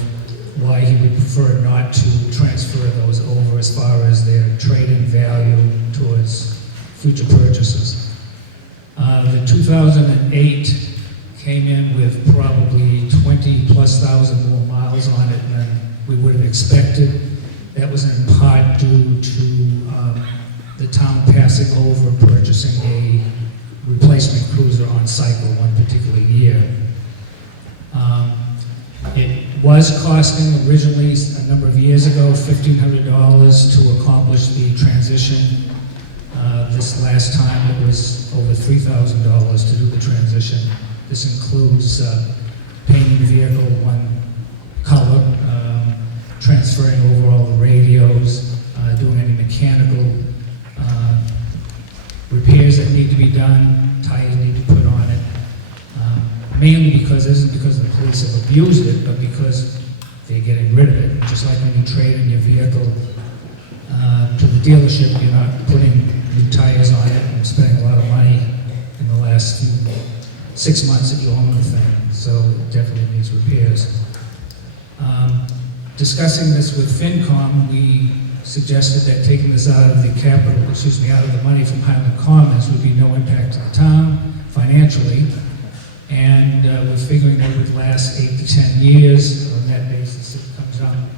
why he would prefer not to transfer those over as far as their trade-in value towards future purchases. The 2008 came in with probably 20,000+ more miles on it than we would have expected. That was in part due to the town passing over purchasing a replacement cruiser on cycle one particular year. It was costing originally, a number of years ago, $1,500 to accomplish the transition. This last time it was over $3,000 to do the transition. This includes painting the vehicle one color, transferring over all the radios, doing any mechanical repairs that need to be done, tires need to be put on it. Mainly because it isn't because the police have abused it, but because they're getting rid of it. Just like when you trade in your vehicle to the dealership, you're not putting new tires on it and spending a lot of money in the last 6 months that you own the thing. So it definitely needs repairs. Discussing this with FinCom, we suggested that taking this out of the out of the money from Highland Commons would be no impact to the town financially. And we're figuring that it would last 8 to 10 years. On that basis, it comes down.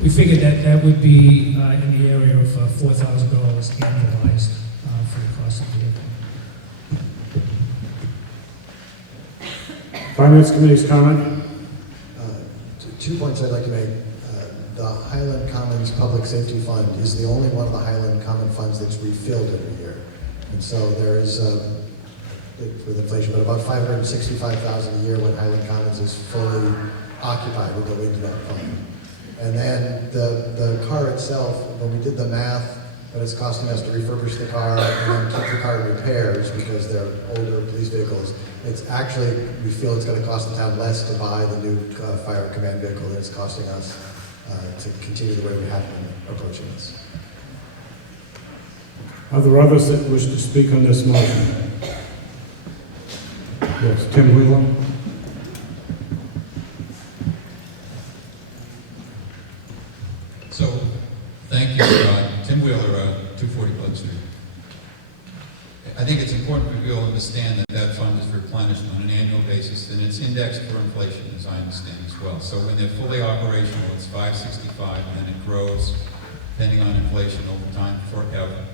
We figured that that would be in the area of $4,000 annualized for the cost of the vehicle. Finance Committee's comment? 2 points I'd like to make. The Highland Commons Public Safety Fund is the only one of the Highland Common funds that's refilled every year. And so there is with inflation, but about $565,000 a year when Highland Commons is fully occupied will go into that fund. And then the car itself, when we did the math, but it's costing us to refurbish the car and then keep the car in repairs because they're older police vehicles. It's actually, we feel it's going to cost the town less to buy the new fire command vehicle than it's costing us to continue the way we have been approaching this. Are there others that wish to speak on this motion? Yes, Tim Wheeler. So, thank you, Tim Wheeler, 240 Blood Street. I think it's important for people to understand that that fund is replenished on an annual basis, and it's indexed for inflation, as I understand as well. So when they're fully operational, it's 565, and then it grows, depending on inflation over time, forever.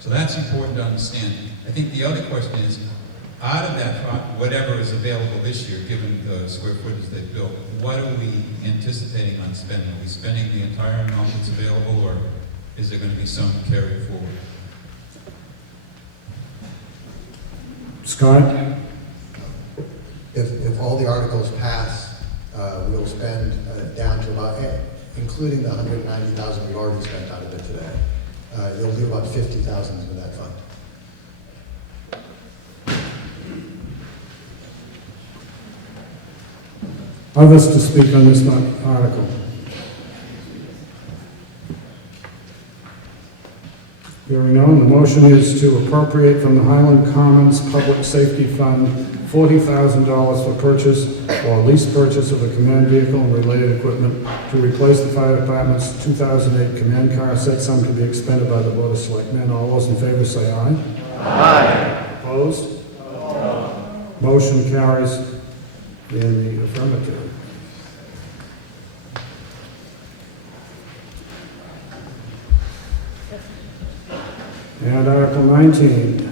So that's important to understand. I think the other question is, out of that, whatever is available this year, given the square footage they've built, what are we anticipating on spending? Are we spending the entire amount that's available, or is there going to be some carried forward? Scott? If all the articles pass, we'll spend down to about, including the $190,000 we've already spent out of it today, you'll leave about $50,000 into that fund. Others to speak on this article? Hearing none, the motion is to appropriate from the Highland Commons Public Safety Fund $40,000 for purchase or lease purchase of a command vehicle and related equipment to replace the fire department's 2008 command car. Said sum to be expended by the Board of Selectmen. All those in favor say aye. Aye. Opposed? Motion carries in the affirmative. And Article 19,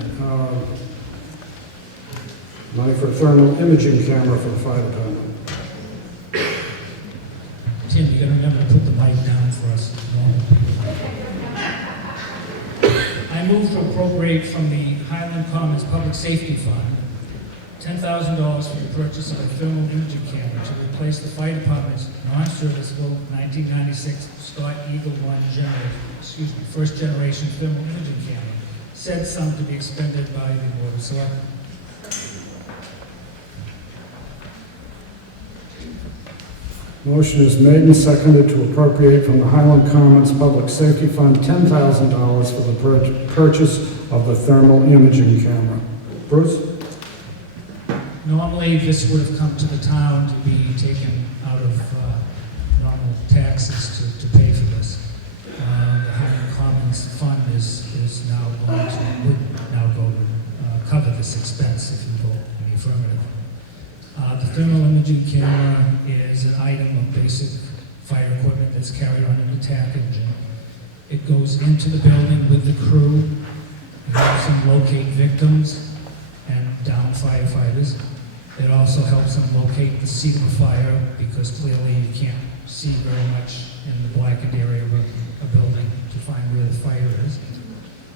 money for a thermal imaging camera for the fire department. Tim, you gotta remember to put the mic down for us. I move to appropriate from the Highland Commons Public Safety Fund $10,000 for the purchase of a thermal imaging camera to replace the fire department's non-serviceable 1996 Scott Eagle One first generation thermal imaging camera. Said sum to be expended by the Board of Selectmen. Motion is made and seconded to appropriate from the Highland Commons Public Safety Fund $10,000 for the purchase of the thermal imaging camera. Bruce? Normally, this would have come to the town to be taken out of normal taxes to pay for this. The Highland Commons Fund is now going to, would now go to cover this expense if you vote in the affirmative. The thermal imaging camera is an item of basic fire equipment that's carried on an attack engine. It goes into the building with the crew. It helps them locate victims and down firefighters. It also helps them locate the seat of a fire because clearly you can't see very much in the blackened area of a building to find where the fire is.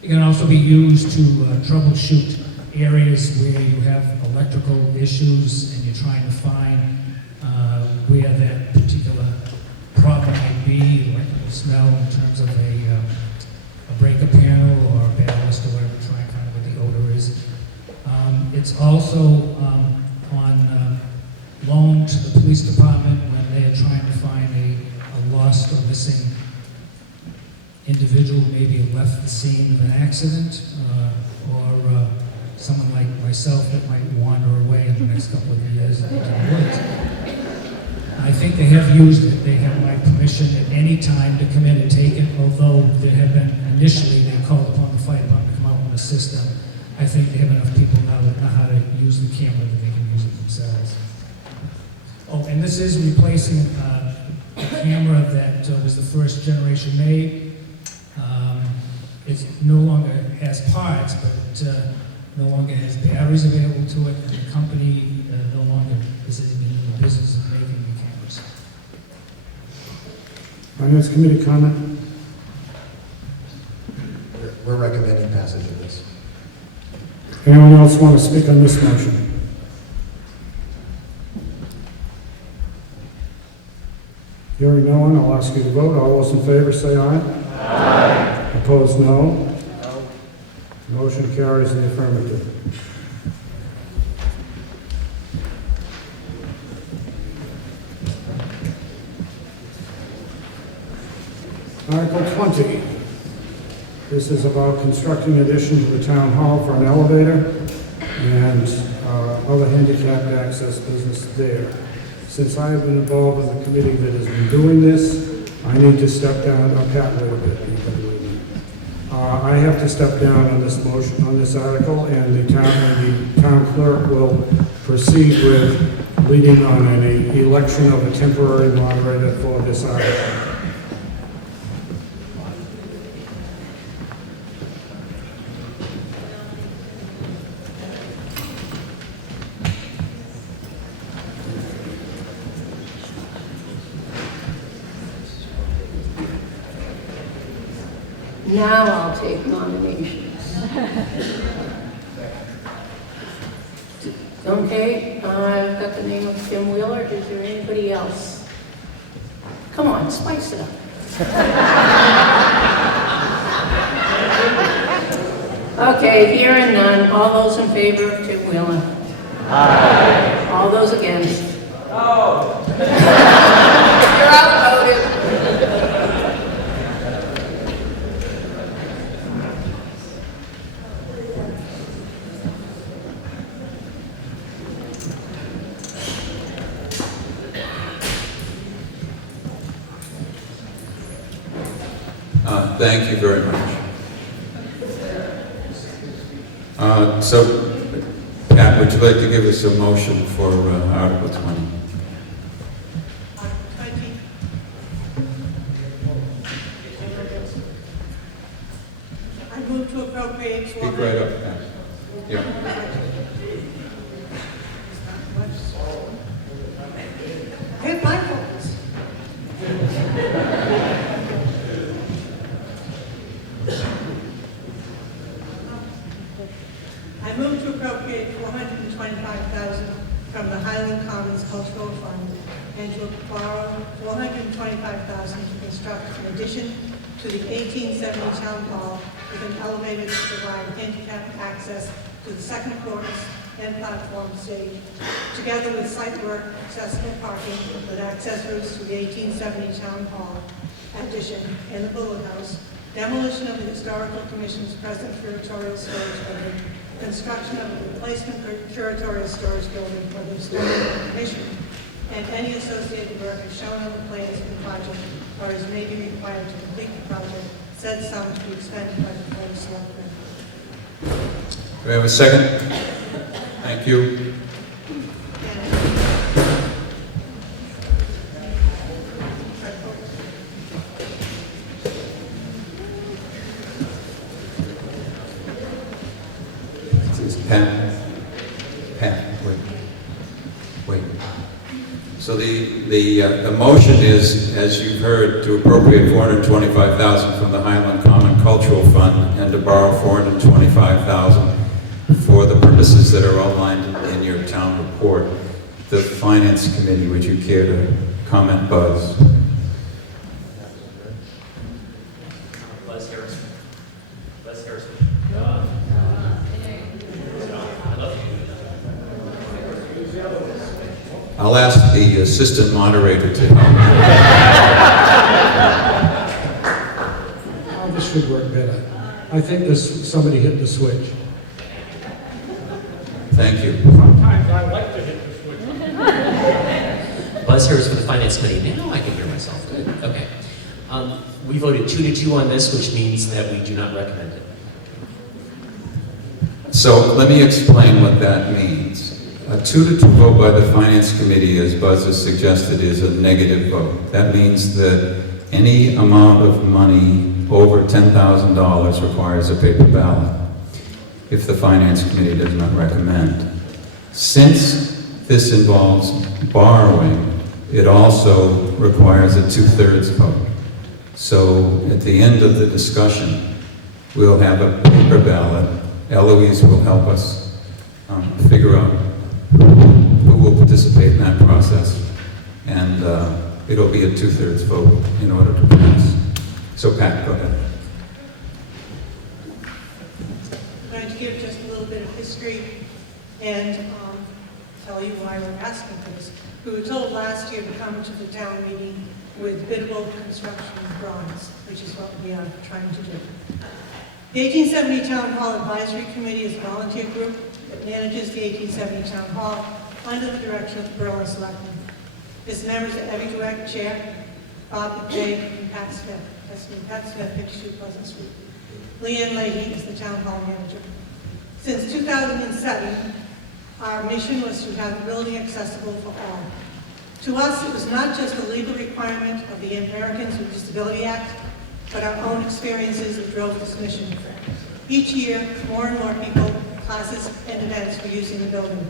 It can also be used to troubleshoot areas where you have electrical issues and you're trying to find where that particular problem might be, electrical smell in terms of a breaker panel or a ballast or whatever, try and find what the odor is. It's also on loan to the police department when they are trying to find a lost or missing individual, maybe left the scene of an accident, or someone like myself that might wander away in the next couple of years into the woods. I think they have used it. They have my permission at any time to come in and take it, although there have been, initially, they called upon the fire department to come out and assist them. I think they have enough people now that know how to use the camera that they can use it themselves. Oh, and this is replacing a camera that was the first generation made. It no longer has parts, but it no longer has batteries available to it. The company no longer is in the business of making the cameras. Finance Committee comment? We're recommending passage of this. Anyone else want to speak on this motion? Hearing no one, I'll ask you to vote. All those in favor say aye. Aye. Opposed, no. Motion carries in the affirmative. Article 20. This is about constructing addition to the town hall for an elevator and other handicapped access business there. Since I have been involved in the committee that has been doing this, I need to step down. Pat, wait a bit. You better wait a minute. I have to step down on this motion, on this article, and the town clerk will proceed with leading on an election of a temporary moderator for this article. Now I'll take nominations. Okay, I've got the name of Tim Wheeler. Is there anybody else? Come on, spice it up. Okay, hearing none. All those in favor of Tim Wheeler? Aye. All those against? No. You're outvoted. Thank you very much. So, Pat, would you like to give us a motion for Article 20? I move to appropriate. Speak right up, Pat. Yeah. Hit my focus. I move to appropriate $425,000 from the Highland Commons Cultural Fund and to borrow $425,000 to construct an addition to the 1870 Town Hall with an elevator to provide handicap access to the second chorus and platform stage, together with site work, accessible parking with access routes to the 1870 Town Hall addition and the Bullet House, demolition of the Historical Commission's present curatorial storage building, construction of a replacement curatorial storage building for the Historical Commission, and any associated work as shown on the plans for the project or as may be required to complete the project, said sum to be expended by the Board of Selectmen. Do we have a second? Thank you. Pat, wait. So the motion is, as you've heard, to appropriate $425,000 from the Highland Common Cultural Fund and to borrow $425,000 for the purposes that are outlined in your town report. The Finance Committee, would you care to comment, Buzz? Les Harrison. I'll ask the assistant moderator to help. Oh, this should work better. I think somebody hit the switch. Thank you. Sometimes I like to hit the switch. Buzz Harris for the Finance Committee. Now I can hear myself. Good. Okay. We voted 2-2 on this, which means that we do not recommend it. So let me explain what that means. A 2-2 vote by the Finance Committee, as Buzz has suggested, is a negative vote. That means that any amount of money over $10,000 requires a paper ballot if the Finance Committee does not recommend. Since this involves borrowing, it also requires a 2/3 vote. So at the end of the discussion, we'll have a paper ballot Eloise will help us figure out who will participate in that process. And it'll be a 2/3 vote in order to pass. So Pat, go ahead. I'm going to give just a little bit of history and tell you why we're asking for this. We were told last year to come to the town meeting with biddable construction drawings, which is what we are trying to do. The 1870 Town Hall Advisory Committee is a volunteer group that manages the 1870 Town Hall under the direction of the Berlin Selectmen. Its members are Evie Dweck, Chair, Bob McKay, and Pat Smith. That's me, Pat Smith, 52 Pleasant Street. Leanne Leahy is the Town Hall Manager. Since 2007, our mission was to have the building accessible for all. To us, it was not just a legal requirement of the Americans with Disability Act, but our own experiences that drove this mission. Each year, more and more people, classes, and events were using the building.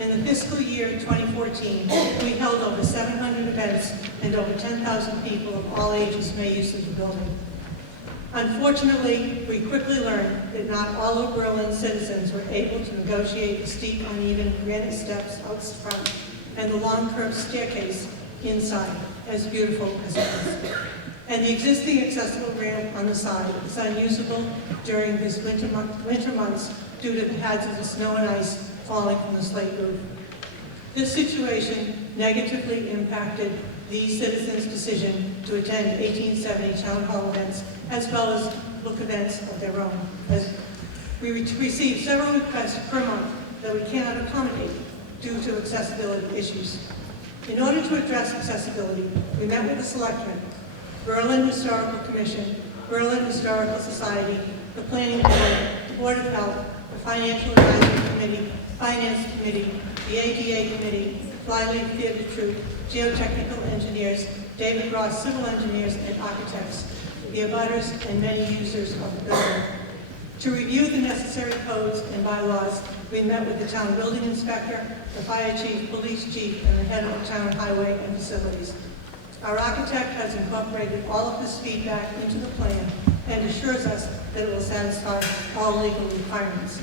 In the fiscal year 2014, we held over 700 events and over 10,000 people of all ages made use of the building. Unfortunately, we quickly learned that not all of Berlin citizens were able to negotiate the steep, uneven granite steps out front and the long curved staircase inside, as beautiful as it is. And the existing accessible ramp on the side is unusable during this winter months due to the hazards of snow and ice falling from the slate roof. This situation negatively impacted these citizens' decision to attend 1870 town hall events, as well as book events of their own. As we received several requests per month that we cannot accommodate due to accessibility issues. In order to address accessibility, we met with the Selectmen, Berlin Historical Commission, Berlin Historical Society, the Planning Board, the Board of Health, the Financial Advisory Committee, Finance Committee, the ADA Committee, Flyleaf Theater Troupe, geotechnical engineers, David Ross civil engineers and architects, the abutters, and many users of the building. To review the necessary codes and bylaws, we met with the town building inspector, the fire chief, police chief, and the head of the town highway and facilities. Our architect has incorporated all of this feedback into the plan and assures us that it will satisfy all legal requirements.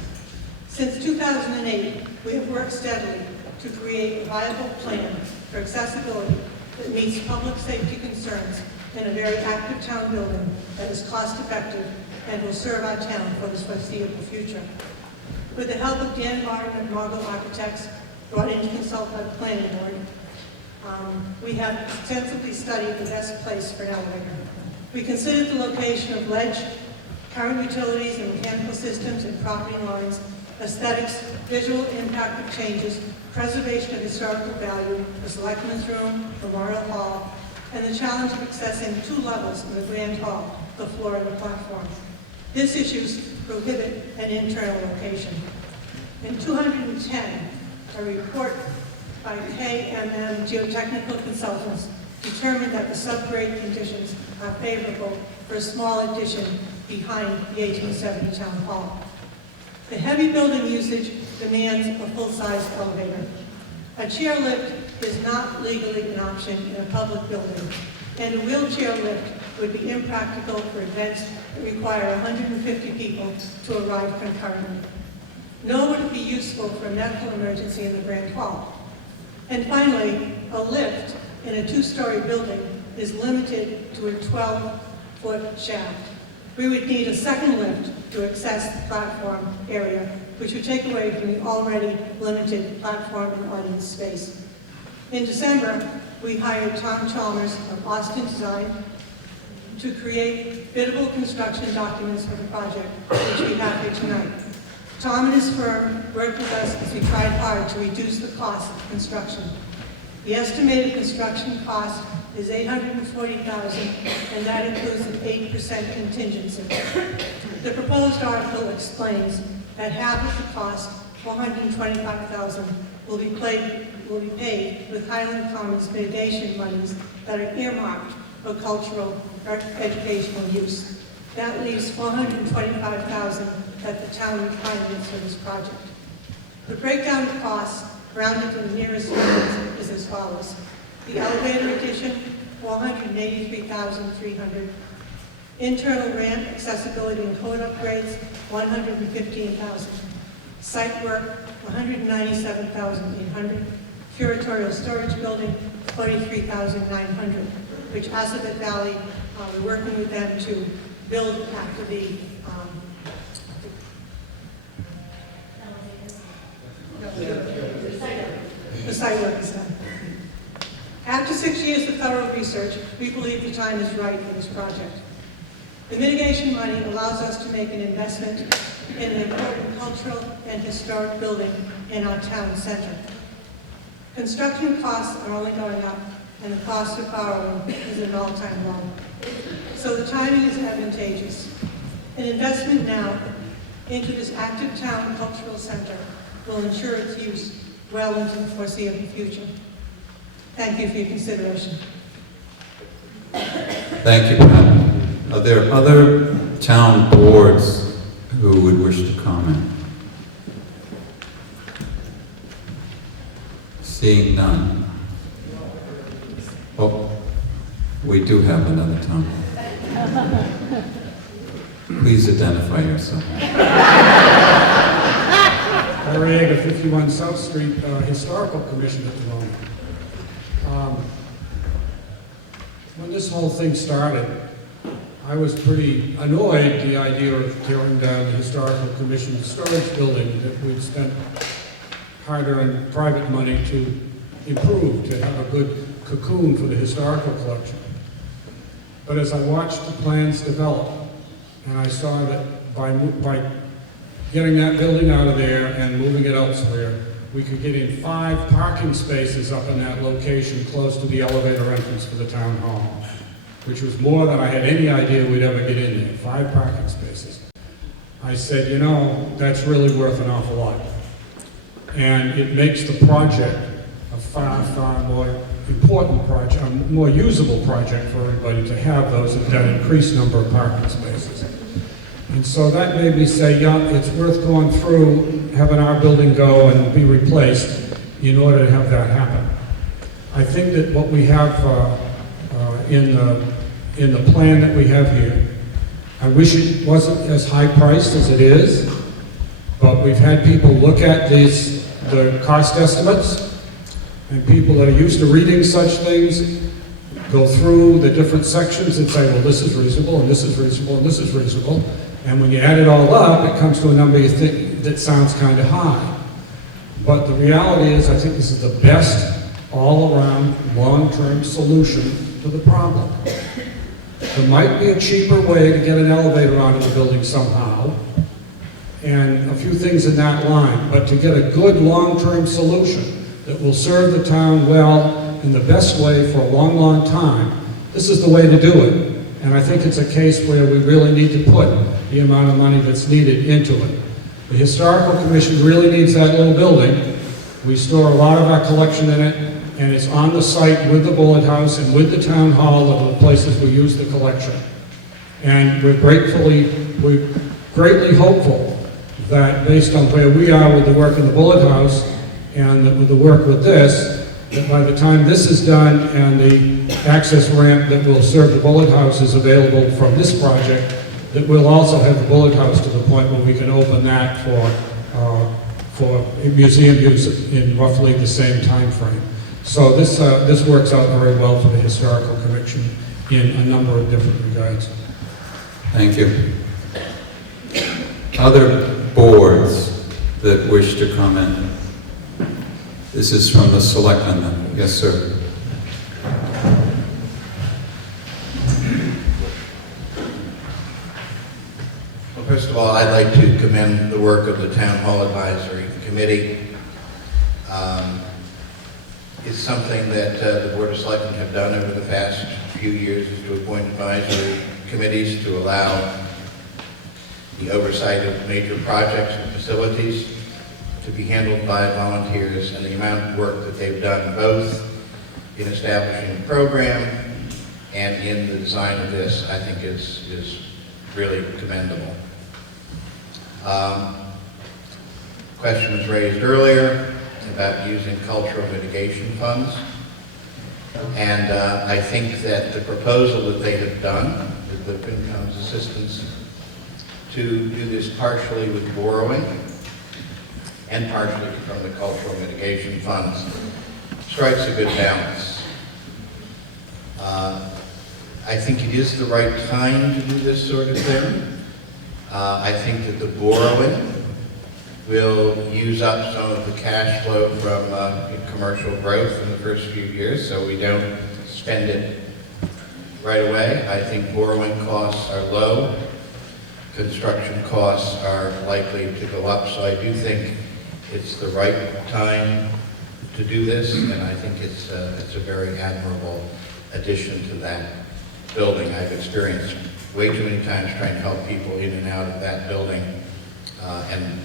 Since 2008, we have worked steadily to create a viable plan for accessibility that meets public safety concerns in a very active town building that is cost-effective and will serve our town for the foreseeable future. With the help of Dan Barton of Margot Architects, brought in to consult by the planning board, we have extensively studied the best place for an elevator. We considered the location of ledge, current utilities and mechanical systems and property lines, aesthetics, visual impact of changes, preservation of historical value, the Selectmen's Room, Memorial Hall, and the challenge of accessing 2 levels of the Grand Hall, the floor and the platform. These issues prohibit an internal location. In 210, a report by KMM Geotechnical Consultants determined that the subgrade conditions are favorable for a small addition behind the 1870 Town Hall. The heavy building usage demands a full-size elevator. A chairlift is not legally an option in a public building, and a wheelchair lift would be impractical for events that require 150 people to arrive concurrently. Nor would it be useful for a medical emergency in the Grand Hall. And finally, a lift in a 2-story building is limited to a 12-foot shaft. We would need a second lift to access the platform area, which would take away from the already limited platform and audience space. In December, we hired Tom Chalmers of Austin Design to create biddable construction documents for the project, which we have here tonight. Tom and his firm worked with us as we tried hard to reduce the cost of construction. The estimated construction cost is $840,000, and that includes an 8% contingency. The proposed article explains that half of the cost, $425,000, will be paid with Highland Commons mitigation monies that are earmarked for cultural or educational use. That leaves $425,000 that the town would finance for this project. The breakdown of costs, rounded to the nearest units, is as follows. The elevator addition, $483,300. Internal ramp, accessibility and code upgrades, $115,000. Site work, $197,800. Curatorial storage building, $43,900, which Assabet Valley, we're working with them to build after the site work is done. After 6 years of thorough research, we believe the time is right for this project. The mitigation money allows us to make an investment in an important cultural and historic building in our town center. Construction costs are only going up, and the cost of borrowing is at an all-time low. So the timing is advantageous. An investment now into this active town cultural center will ensure its use well into the foreseeable future. Thank you for your consideration. Thank you, Pat. Are there other town boards who would wish to comment? Seeing none. Oh, we do have another town. Please identify yourself. Ariega, 51 South Street, Historical Commission at the moment. When this whole thing started, I was pretty annoyed the idea of tearing down the Historical Commission storage building that we'd spent hard-earned private money to improve, to have a good cocoon for the historical collection. But as I watched the plans develop, and I saw that by getting that building out of there and moving it elsewhere, we could get in 5 parking spaces up in that location close to the elevator entrance for the town hall, which was more than I had any idea we'd ever get in there, 5 parking spaces. I said, you know, that's really worth an awful lot. And it makes the project a far, far more important project, a more usable project for everybody to have that increased number of parking spaces. And so that made me say, yeah, it's worth going through, having our building go and be replaced in order to have that happen. I think that what we have in the plan that we have here, I wish it wasn't as high priced as it is, but we've had people look at the cost estimates, and people that are used to reading such things go through the different sections and say, well, this is reasonable, and this is reasonable, and this is reasonable. And when you add it all up, it comes to a number you think that sounds kind of high. But the reality is, I think this is the best all-around, long-term solution to the problem. There might be a cheaper way to get an elevator onto the building somehow, and a few things in that line, but to get a good long-term solution that will serve the town well in the best way for a long, long time, this is the way to do it. And I think it's a case where we really need to put the amount of money that's needed into it. The Historical Commission really needs that little building. We store a lot of our collection in it, and it's on the site with the Bullet House and with the Town Hall of the places we use the collection. And we're greatly hopeful that based on where we are with the work in the Bullet House and with the work with this, that by the time this is done and the access ramp that will serve the Bullet House is available from this project, that we'll also have the Bullet House to the point where we can open that for museum use in roughly the same time frame. So this works out very well for the Historical Commission in a number of different regards. Thank you. Other boards that wish to comment? This is from the selectmen. Yes, sir. Well, first of all, I'd like to commend the work of the Town Hall Advisory Committee. It's something that the Board of Selectmen have done over the past few years, is to appoint advisory committees to allow the oversight of major projects and facilities to be handled by volunteers, and the amount of work that they've done both in establishing the program and in the design of this, I think is really commendable. Question was raised earlier about using cultural mitigation funds, and I think that the proposal that they have done with the FinCom's assistance, to do this partially with borrowing and partially from the cultural mitigation funds. Strikes a good balance. I think it is the right time to do this sort of thing. I think that the borrowing will use up some of the cash flow from commercial growth in the first few years, so we don't spend it right away. I think borrowing costs are low. Construction costs are likely to go up, so I do think it's the right time to do this, and I think it's a very admirable addition to that building. I've experienced way too many times trying to help people in and out of that building, and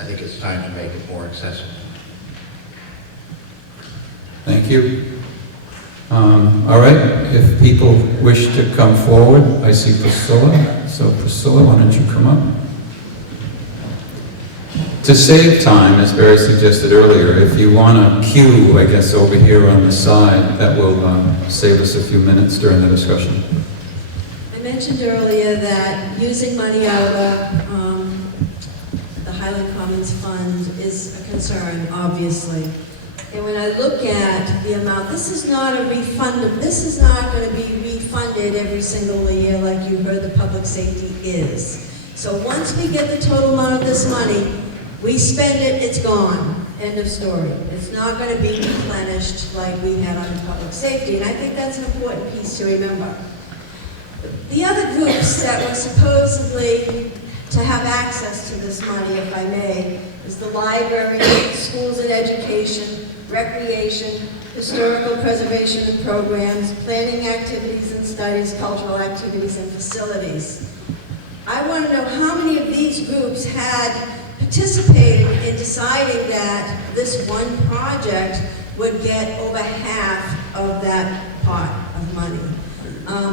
I think it's time to make it more accessible. Thank you. All right, if people wish to come forward, I see Priscilla. So Priscilla, why don't you come up? To save time, as Barry suggested earlier, if you want to queue, I guess, over here on the side, that will save us a few minutes during the discussion. I mentioned earlier that using money out of the Highland Commons Fund is a concern, obviously. And when I look at the amount, this is not a refund. This is not going to be refunded every single year like you heard the public safety is. So once we get the total amount of this money, we spend it, it's gone. End of story. It's not going to be replenished like we had on public safety, and I think that's an important piece to remember. The other groups that were supposedly to have access to this money, if I may, is the library, schools and education, recreation, historical preservation and programs, planning activities and studies, cultural activities and facilities. I want to know how many of these groups had participated in deciding that this one project would get over half of that pot of money.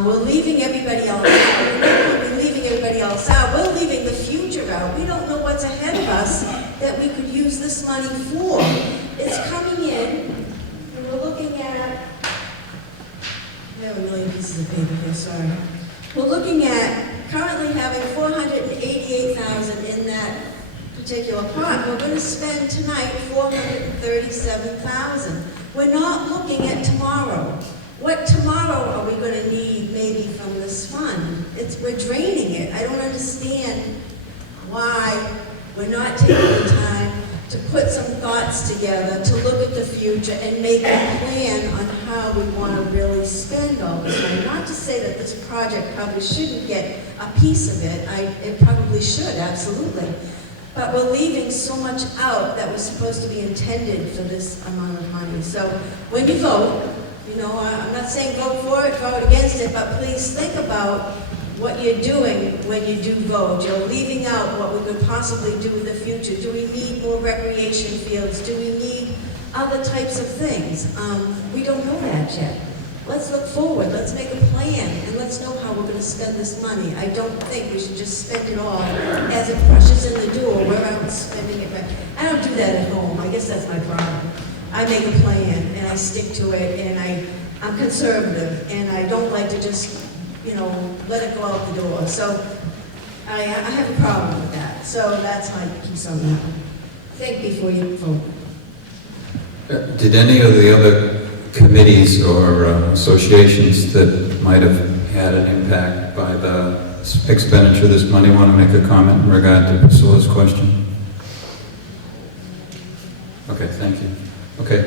We're leaving everybody else out. We're leaving everybody else out. We're leaving the future out. We don't know what's ahead of us that we could use this money for. It's coming in, and we're looking at, I have a million pieces of paper here, sorry. We're looking at currently having $488,000 in that particular pot. We're going to spend tonight $437,000. We're not looking at tomorrow. What tomorrow are we going to need maybe from this fund? We're draining it. I don't understand why we're not taking the time to put some thoughts together, to look at the future and make a plan on how we want to really spend all this money. Not to say that this project probably shouldn't get a piece of it. It probably should, absolutely. But we're leaving so much out that was supposed to be intended for this amount of money. So when you vote, you know, I'm not saying vote for it, vote against it, but please think about what you're doing when you do vote. You're leaving out what we could possibly do in the future. Do we need more recreation fields? Do we need other types of things? We don't know that yet. Let's look forward, let's make a plan, and let's know how we're going to spend this money. I don't think we should just spend it all as it rushes in the door, where I'm spending it back. I don't do that at home. I guess that's my problem. I make a plan, and I stick to it, and I'm conservative, and I don't like to just, you know, let it go out the door. So I have a problem with that. So that's my piece on that. Think before you vote. Did any of the other committees or associations that might have had an impact by the expenditure of this money want to make a comment in regard to Priscilla's question? Okay, thank you. Okay,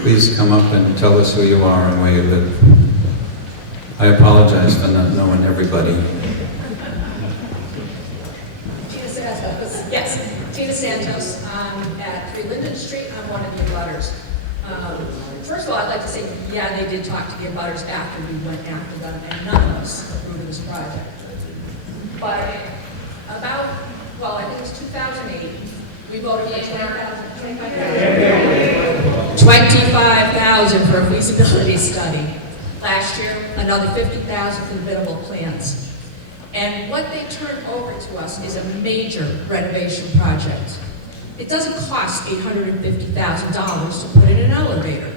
please come up and tell us who you are and where you live. I apologize for not knowing everybody. Tina Santos. Yes, Tina Santos. I'm at 3 Linden Street. I'm one of the abutters. First of all, I'd like to say, yeah, they did talk to the abutters after we went after them, and none of us approved this project. But about, well, I think it was 2008, we voted for $25,000 for a feasibility study. Last year, another $50,000 for the biddable plans. And what they turned over to us is a major renovation project. It doesn't cost $850,000 to put in an elevator.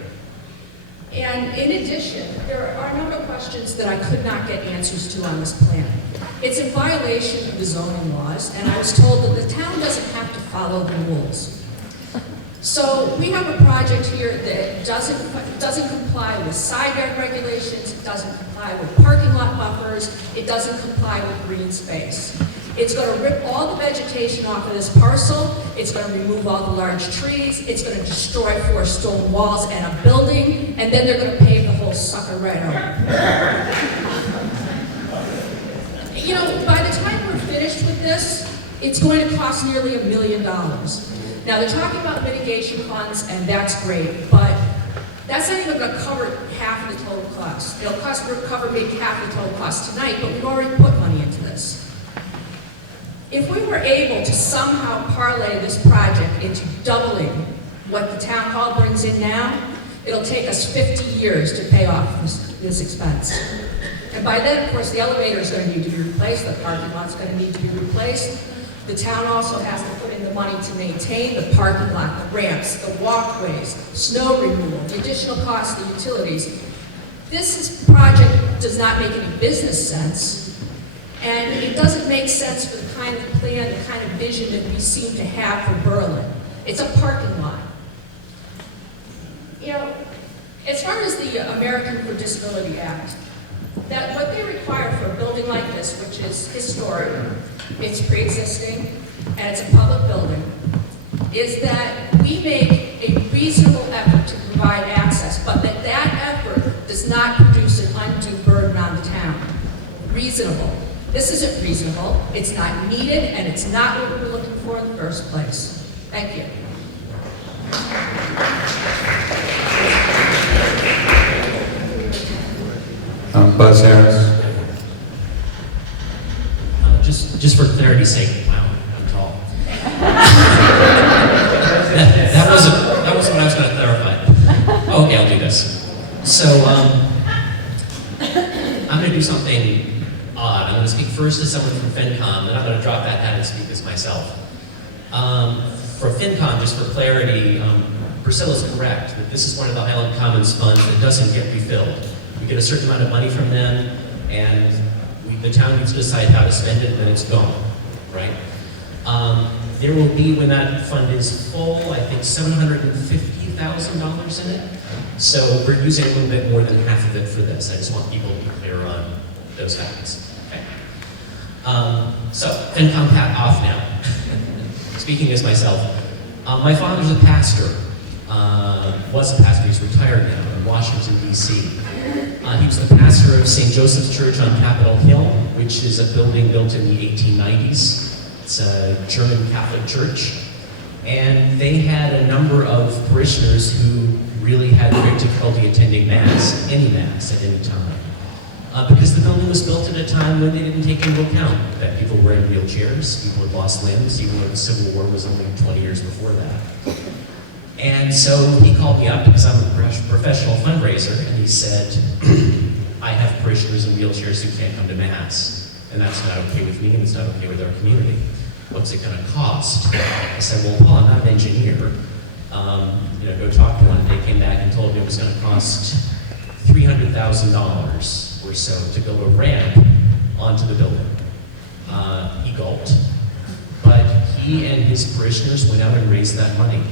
And in addition, there are a number of questions that I could not get answers to on this plan. It's in violation of the zoning laws, and I was told that the town doesn't have to follow the rules. So we have a project here that doesn't comply with side yard regulations, it doesn't comply with parking lot buffers, it doesn't comply with green space. It's going to rip all the vegetation off of this parcel, it's going to remove all the large trees, it's going to destroy 4 stone walls and a building, and then they're going to pave the whole sucker right over. You know, by the time we're finished with this, it's going to cost nearly $1 million. Now, they're talking about mitigation funds, and that's great, but that's not even going to cover half of the total cost. It'll cover maybe half the total cost tonight, but we've already put money into this. If we were able to somehow parlay this project into doubling what the town hall brings in now, it'll take us 50 years to pay off this expense. And by then, of course, the elevator is going to need to be replaced, the parking lot's going to need to be replaced. The town also has to put in the money to maintain the parking lot, the ramps, the walkways, snow removal, the additional costs, the utilities. This project does not make any business sense, and it doesn't make sense for the kind of plan, the kind of vision that we seem to have for Berlin. It's a parking lot. You know, as far as the American with Disability Act, that what they require for a building like this, which is historic, it's pre-existing, and it's a public building, is that we make a reasonable effort to provide access, but that effort does not produce an undue burden on the town. Reasonable. This isn't reasonable, it's not needed, and it's not what we were looking for in the first place. Thank you. Buzz Harris. Just for clarity's sake, wow, I'm tall. that wasn't what I was going to clarify. Okay, I'll do this. So, I'm going to do something odd. I'm going to speak first as someone from FinCom, then I'm going to drop that hat and speak as myself. For FinCom, just for clarity, Priscilla's correct that this is one of the Highland Commons funds that doesn't get refilled. We get a certain amount of money from them, and the town needs to decide how to spend it, and then it's gone, right? There will be, when that fund is full, I think $750,000 in it. So we're using a little bit more than half of it for this. I just want people to be clear on those facts. Okay. So, FinCom hat off now. Speaking as myself, my father's a pastor. Was a pastor, he's retired now in Washington, D.C. He was the pastor of St. Joseph's Church on Capitol Hill, which is a building built in the 1890s. It's a German Catholic church. And they had a number of parishioners who really had great difficulty attending Mass, any Mass at any time. Because the building was built at a time when they didn't take into account that people were in wheelchairs, people had lost limbs, even though the Civil War was only 20 years before that. And so he called me up because I'm a professional fundraiser, and he said, I have parishioners in wheelchairs who can't come to Mass, and that's not okay with me, and it's not okay with our community. What's it going to cost? I said, well, Paul, I'm not an engineer. Go talk to one. They came back and told me it was going to cost $300,000 or so to build a ramp onto the building. He gulped, but he and his parishioners went out and raised that money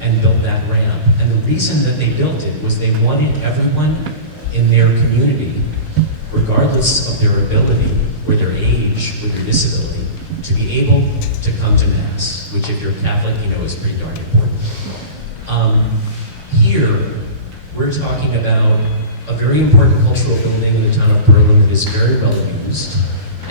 and built that ramp. And the reason that they built it was they wanted everyone in their community, regardless of their ability, or their age, or their disability, to be able to come to Mass, which if you're Catholic, you know is pretty darn important. Here, we're talking about a very important cultural building in the town of Berlin that is very well used,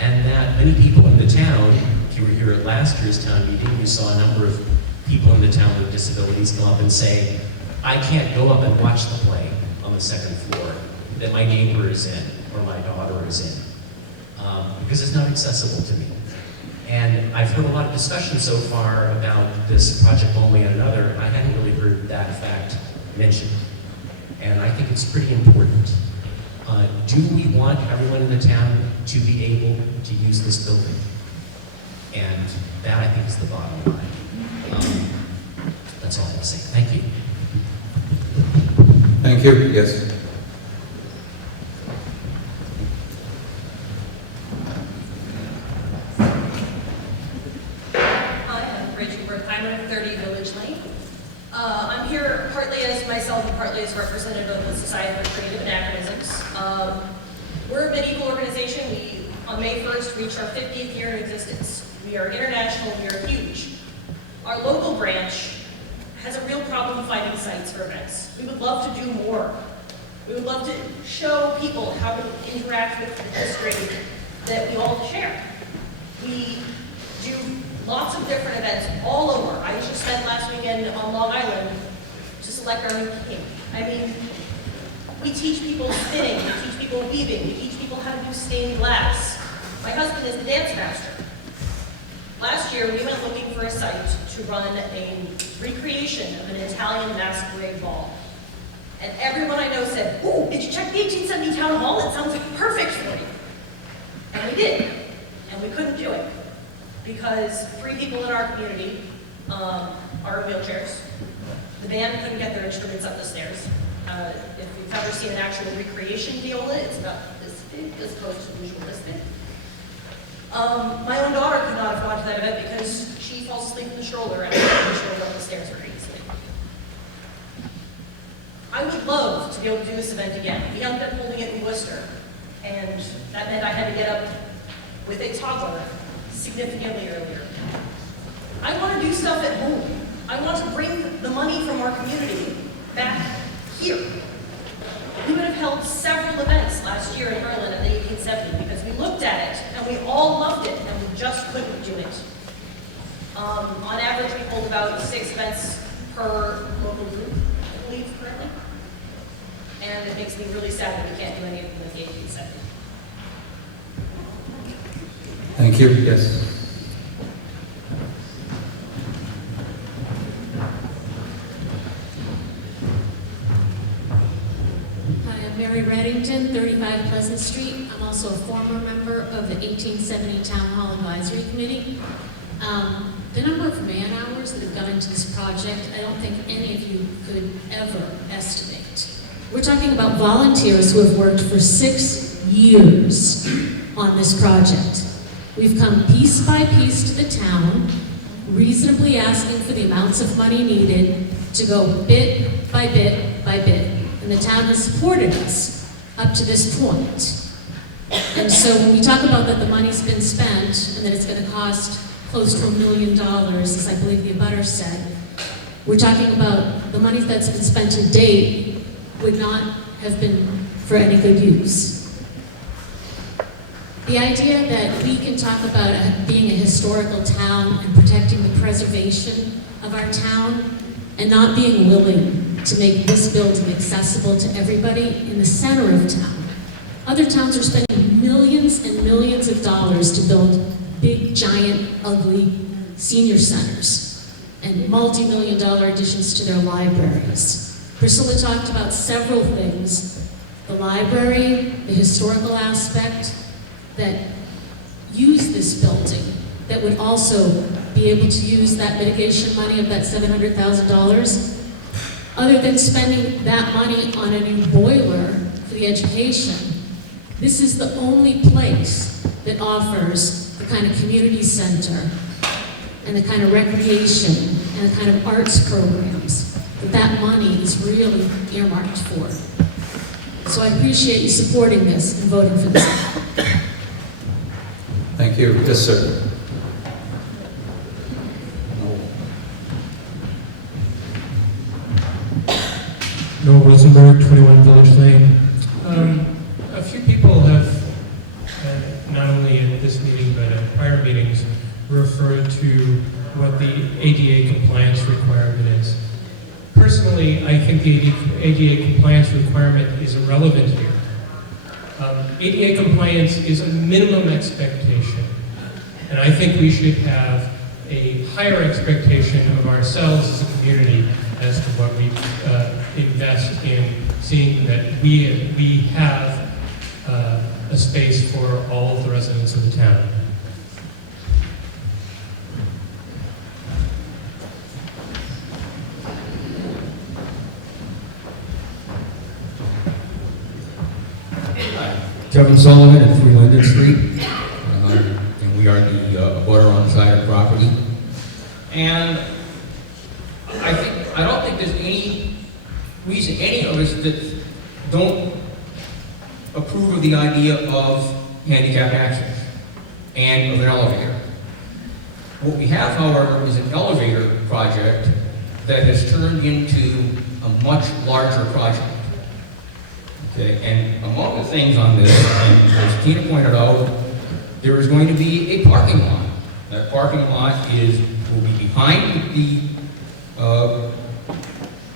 and that many people in the town, if you were here at last year's town meeting, you saw a number of people in the town with disabilities come up and say, I can't go up and watch the play on the second floor that my neighbor is in or my daughter is in, because it's not accessible to me. And I've heard a lot of discussion so far about this project one way and another. I hadn't really heard that fact mentioned. And I think it's pretty important. Do we want everyone in the town to be able to use this building? And that, I think, is the bottom line. That's all I have to say. Thank you. Thank you. Yes. partly as myself and partly as representative of the Society for Creative Anachronisms. We're a medieval organization. We, on May 1st, reached our 50th year in existence. We are international, we are huge. Our local branch has a real problem finding sites for events. We would love to do more. We would love to show people how to interact with the history that we all share. We do lots of different events all over. I just spent last weekend on Long Island to select our new king. I mean, we teach people spinning, we teach people weaving, we teach people how to do stained glass. My husband is the dance master. Last year, we went looking for a site to run a recreation of an Italian masquerade ball. And everyone I know said, "Ooh, did you check the 1870 Town Hall? It sounds like perfect for you." And we did. And we couldn't do it because 3 people in our community are in wheelchairs. The band couldn't get their instruments up the stairs. If you've ever seen an actual recreation viola, it's about this big as opposed to the usual this big. My own daughter could not have gone to that event because she falls asleep in the stroller and I can't stroller up the stairs very easily. I would love to be able to do this event again. We ended up holding it in Worcester, and that meant I had to get up with a toddler significantly earlier. I want to do stuff at home. I want to bring the money from our community back here. We would have held several events last year in Berlin in the 1870 because we looked at it and we all loved it and we just couldn't do it. On average, we hold about 6 events per local group, I believe, currently. And it makes me really sad that we can't do any of them with the 1870. Thank you. Yes. Hi, I'm Mary Reddington, 35 Pleasant Street. I'm also a former member of the 1870 Town Hall Advisory Committee. The number of man-hours that have gone into this project, I don't think any of you could ever estimate. We're talking about volunteers who have worked for 6 years on this project. We've come piece by piece to the town, reasonably asking for the amounts of money needed to go bit by bit by bit. And the town has supported us up to this point. And so when we talk about that the money's been spent and that it's going to cost close to $1 million, as I believe the abutter said, we're talking about the money that's been spent to date would not have been for any good use. The idea that we can talk about being a historical town and protecting the preservation of our town and not being willing to make this building accessible to everybody in the center of town. Other towns are spending millions and millions of dollars to build big, giant, ugly senior centers and multi-million-dollar additions to their libraries. Priscilla talked about several things: the library, the historical aspect, that use this building, that would also be able to use that mitigation money of that $700,000. Other than spending that money on a new boiler for the education, this is the only place that offers the kind of community center and the kind of recreation and the kind of arts programs that money is really earmarked for. So I appreciate you supporting this and voting for this. Thank you. Yes, sir. Noel Rosenberg, 21 Village Lane. A few people have, not only in this meeting but in prior meetings, referred to what the ADA compliance requirement is. Personally, I think the ADA compliance requirement is irrelevant here. ADA compliance is a minimum expectation, and I think we should have a higher expectation of ourselves as a community as to what we invest in seeing that we have a space for all of the residents of the town. Kevin Sullivan at 3 Linden Street, and we are the abutter on the side of the property. And I don't think there's any reason any of us that don't approve of the idea of handicap access and of an elevator. What we have, however, is an elevator project that has turned into a much larger project. Okay, and among the things on this, and as Tina pointed out, there is going to be a parking lot. That parking lot will be behind the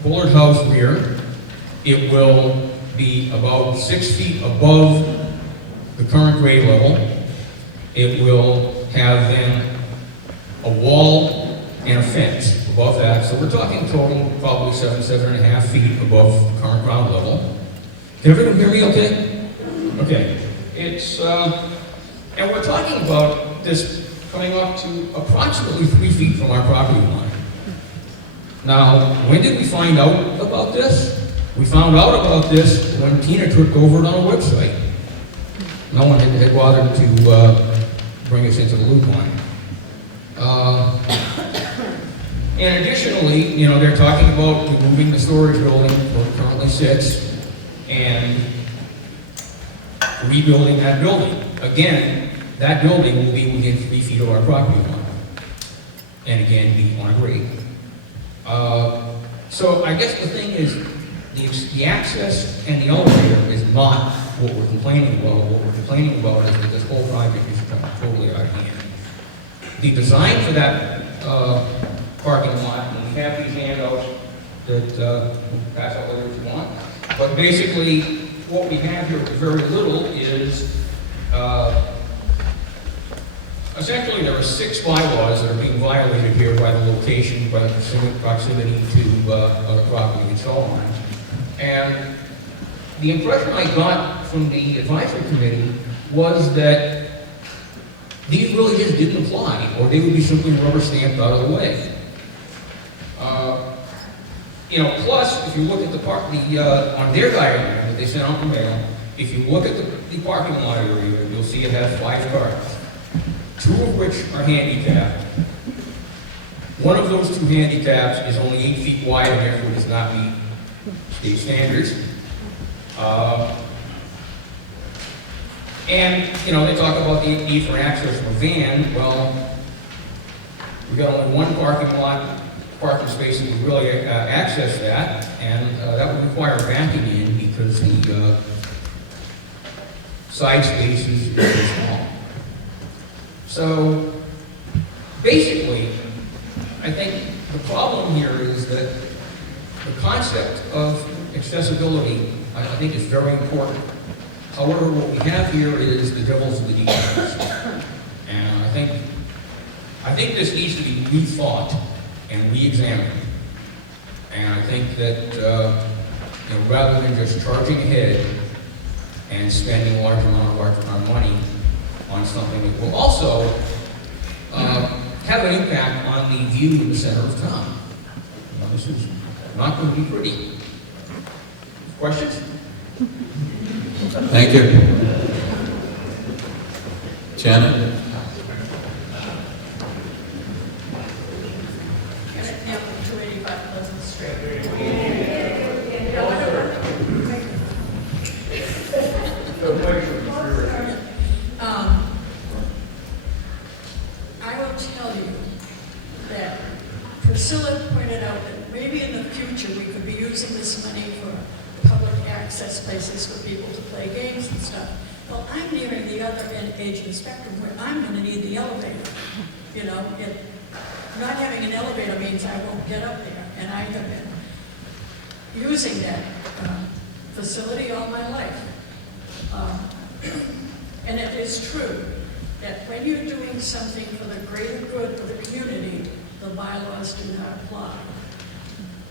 Bullard House rear. It will be about 6 feet above the current grade level. It will have then a wall and a fence above that. So we're talking total probably 7.5 feet above the current ground level. Can everyone hear me okay? Okay. It's, and we're talking about this coming up to approximately 3 feet from our property line. Now, when did we find out about this? We found out about this when Tina took over it on a website. No one had bothered to bring us into the loop on it. And additionally, you know, they're talking about removing the storage building where it currently sits and rebuilding that building. Again, that building will be within 3 feet of our property line. And again, be on a grade. So I guess the thing is, the access and the elevator is not what we're complaining about. What we're complaining about is that this whole project is totally out of hand. The design for that parking lot, and we have these handouts that we'll pass out later if you want. But basically, what we have here with very little is essentially there are 6 bylaws that are being violated here by the location, by the proximity to other property and so on. And the impression I got from the advisory committee was that these really just didn't apply, or they would be simply rubber stamped out of the way. You know, plus, if you look at the on their diagram that they sent out in the mail, if you look at the parking lot area, you'll see it has 5 cars, 2 of which are handicapped. One of those 2 handicaps is only 8 feet wide and therefore does not meet state standards. And, you know, they talk about the need for access for a van. Well, we've got only 1 parking space that would really access that, and that would require backing in because the side space is very small. So, basically, I think the problem here is that the concept of accessibility, I think, is very important. However, what we have here is the devil's in the details. And I think this needs to be rethought and re-examined. And I think that you know, rather than just charging ahead and spending a large amount of our money on something that will also have an impact on the view in the center of town. You know, this is not going to be pretty. Questions? Thank you. Janet? I will tell you that Priscilla pointed out that maybe in the future we could be using this money for public access places for people to play games and stuff. Well, I'm nearing the other age of the spectrum where I'm going to need the elevator. You know, not having an elevator means I won't get up there, and I have been using that facility all my life. And it is true that when you're doing something for the greater good of the community, the bylaws do not apply.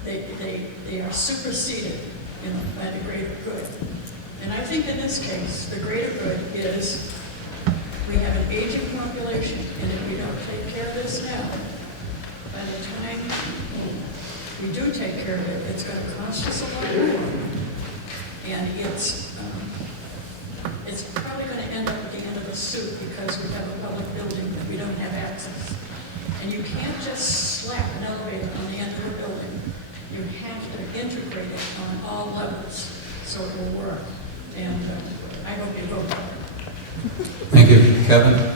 They are superseded, you know, by the greater good. And I think in this case, the greater good is we have an aging population, and if we don't take care of this now, by the time we do take care of it, it's going to cost us a lot more. And it's probably going to end up at the end of the soup because we have a public building that we don't have access. And you can't just slap an elevator on the end of a building. You have to integrate it on all levels, so it will work. And I hope you vote. Thank you. Kevin?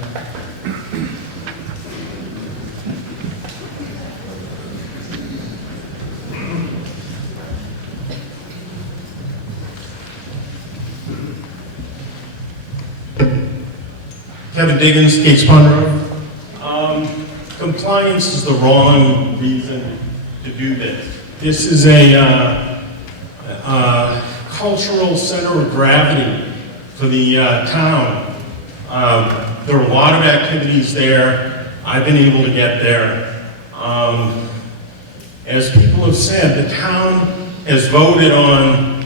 Kevin Diggins, Gates Pond Road. Compliance is the wrong reason to do this. This is a cultural center of gravity for the town. There are a lot of activities there. I've been able to get there. As people have said, the town has voted on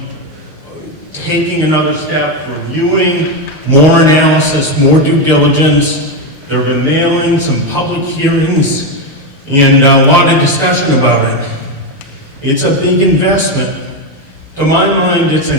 taking another step, reviewing more analysis, more due diligence. There have been mailings, some public hearings, and a lot of discussion about it. It's a big investment. To my mind, it's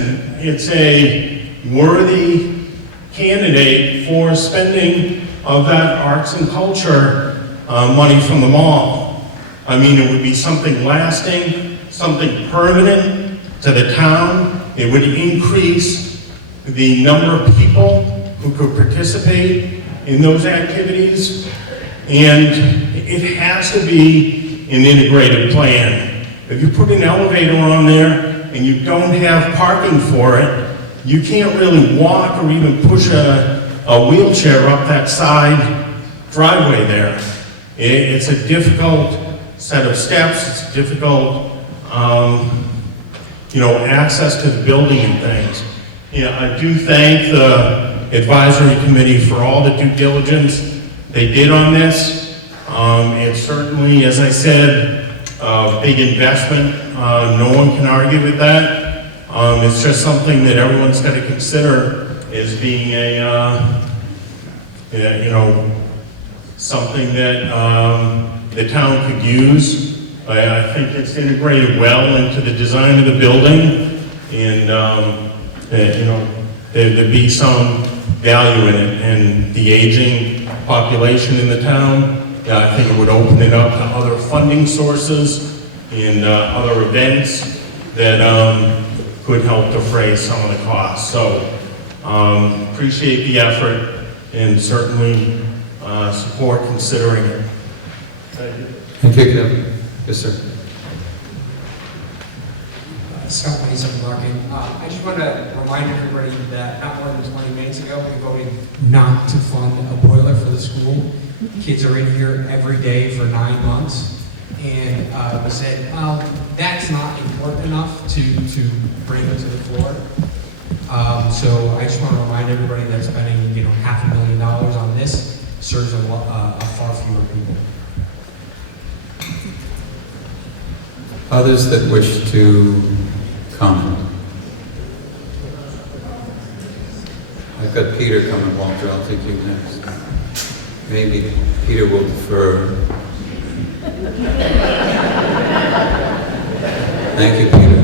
a worthy candidate for spending of that arts and culture money from the mall. I mean, it would be something lasting, something permanent to the town. It would increase the number of people who could participate in those activities, and it has to be an integrated plan. If you put an elevator on there and you don't have parking for it, you can't really walk or even push a wheelchair up that side driveway there. It's a difficult set of steps, it's difficult, access to the building and things. I do thank the advisory committee for all the due diligence they did on this. It's certainly, as I said, a big investment. No one can argue with that. It's just something that everyone's got to consider as being something that the town could use. I think it's integrated well into the design of the building, and there'd be some value in it. And the aging population in the town, I think it would open it up to other funding sources and other events that could help defray some of the costs. So appreciate the effort and certainly support considering it. Thank you. Thank you, Kevin. Yes, sir. Scott Money, 7 Larkin. I just want to remind everybody that not more than 20 minutes ago, we voted not to fund a boiler for the school. Kids are in here every day for 9 months. And we said, well, that's not important enough to bring it to the floor. So I just want to remind everybody that spending $500,000 on this serves a far fewer people. Others that wish to comment? I've got Peter coming, Walter. I'll take you next. Maybe Peter will defer. Thank you, Peter.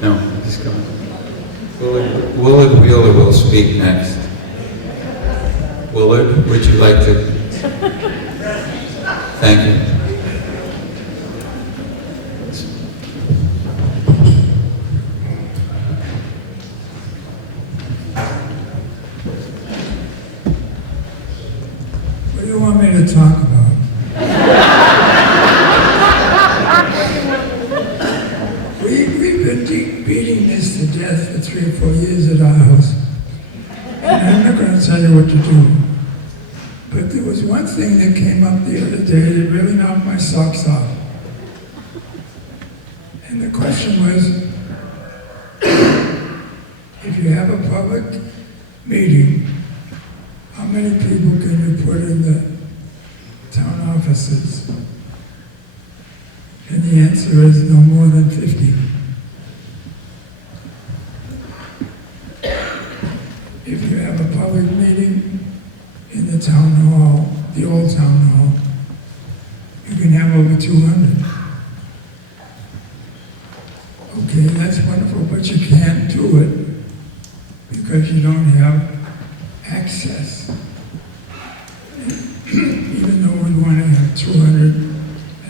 No, he's coming. Willard Wheeler will speak next. Willard, would you like to? Thank you. What do you want me to talk about? We've been beating this to death for 3 or 4 years at our house. And I'm not going to tell you what to do. But there was one thing that came up the other day that really knocked my socks off. And the question was, if you have a public meeting, how many people can you put in the town offices? And the answer is no more than 50. If you have a public meeting in the town hall, the old town hall, you can have over 200. Okay, that's wonderful, but you can't do it because you don't have access. Even though we want to have 200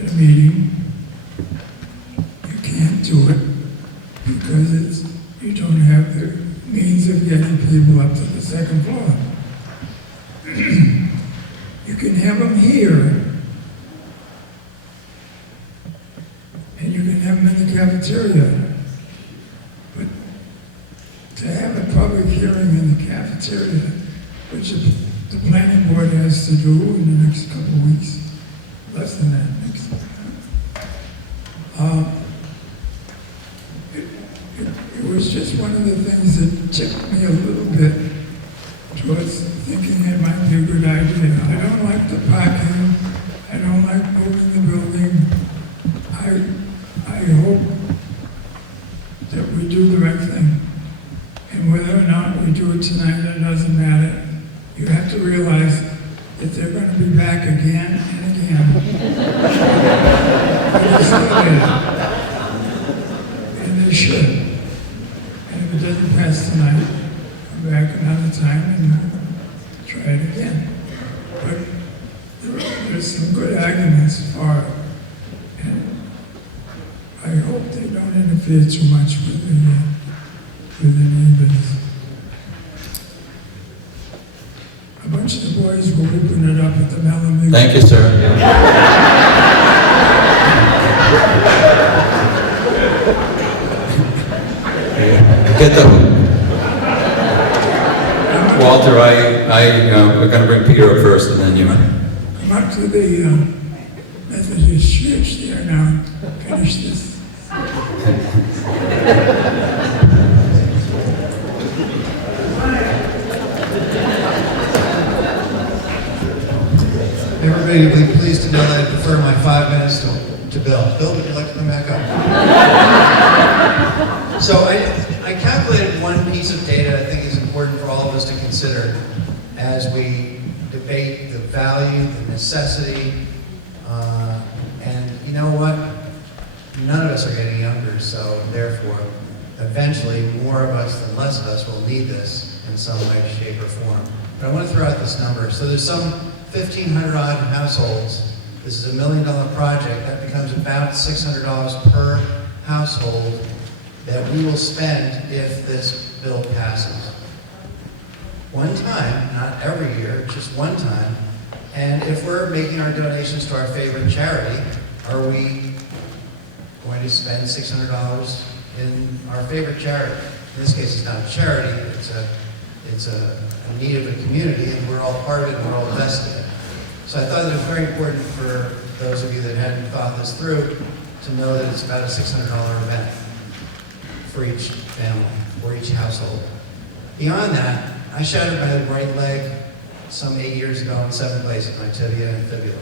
them here, and you can have them in the cafeteria. But to have a public hearing in the cafeteria, which the planning board has to do in the next couple of weeks, less than that, next. It was just one of the things that tipped me a little bit towards thinking it might be a good idea. I don't like the parking. I don't like moving the building. I hope that we do the right thing. And whether or not we do it tonight, it doesn't matter. You have to realize that they're going to be back again and again. And they should. And if it doesn't pass tonight, come back another time and try it again. But there's some good arguments for it. And I hope they don't interfere too much with the neighbors. A bunch of the boys will open it up at the Mellon. Thank you, sir. Get the Walter. We're going to bring Peter up first, and then you. Come up to the Methodist church there now. Finish this. Everybody will be pleased to know that I prefer my 5 minutes to Bill. Bill, would you like to come back up? So I calculated one piece of data I think is important for all of us to consider as we debate the value, the necessity, and you know what? None of us are getting younger, so therefore, eventually, more of us than less of us will need this in some way, shape, or form. But I want to throw out this number. So there's some 1,500 odd households. This is $1 million project. That becomes about $600 per household that we will spend if this bill passes. One time, not every year, just one time. And if we're making our donations to our favorite charity, are we going to spend $600 in our favorite charity? In this case, it's not a charity, it's a need of a community, and we're all part of it, and we're all invested in it. So I thought that it was very important for those of you that hadn't thought this through to know that it's about a $600 event for each family, or each household. Beyond that, I shattered my right leg some 8 years ago in 7 places, my tibia and fibula.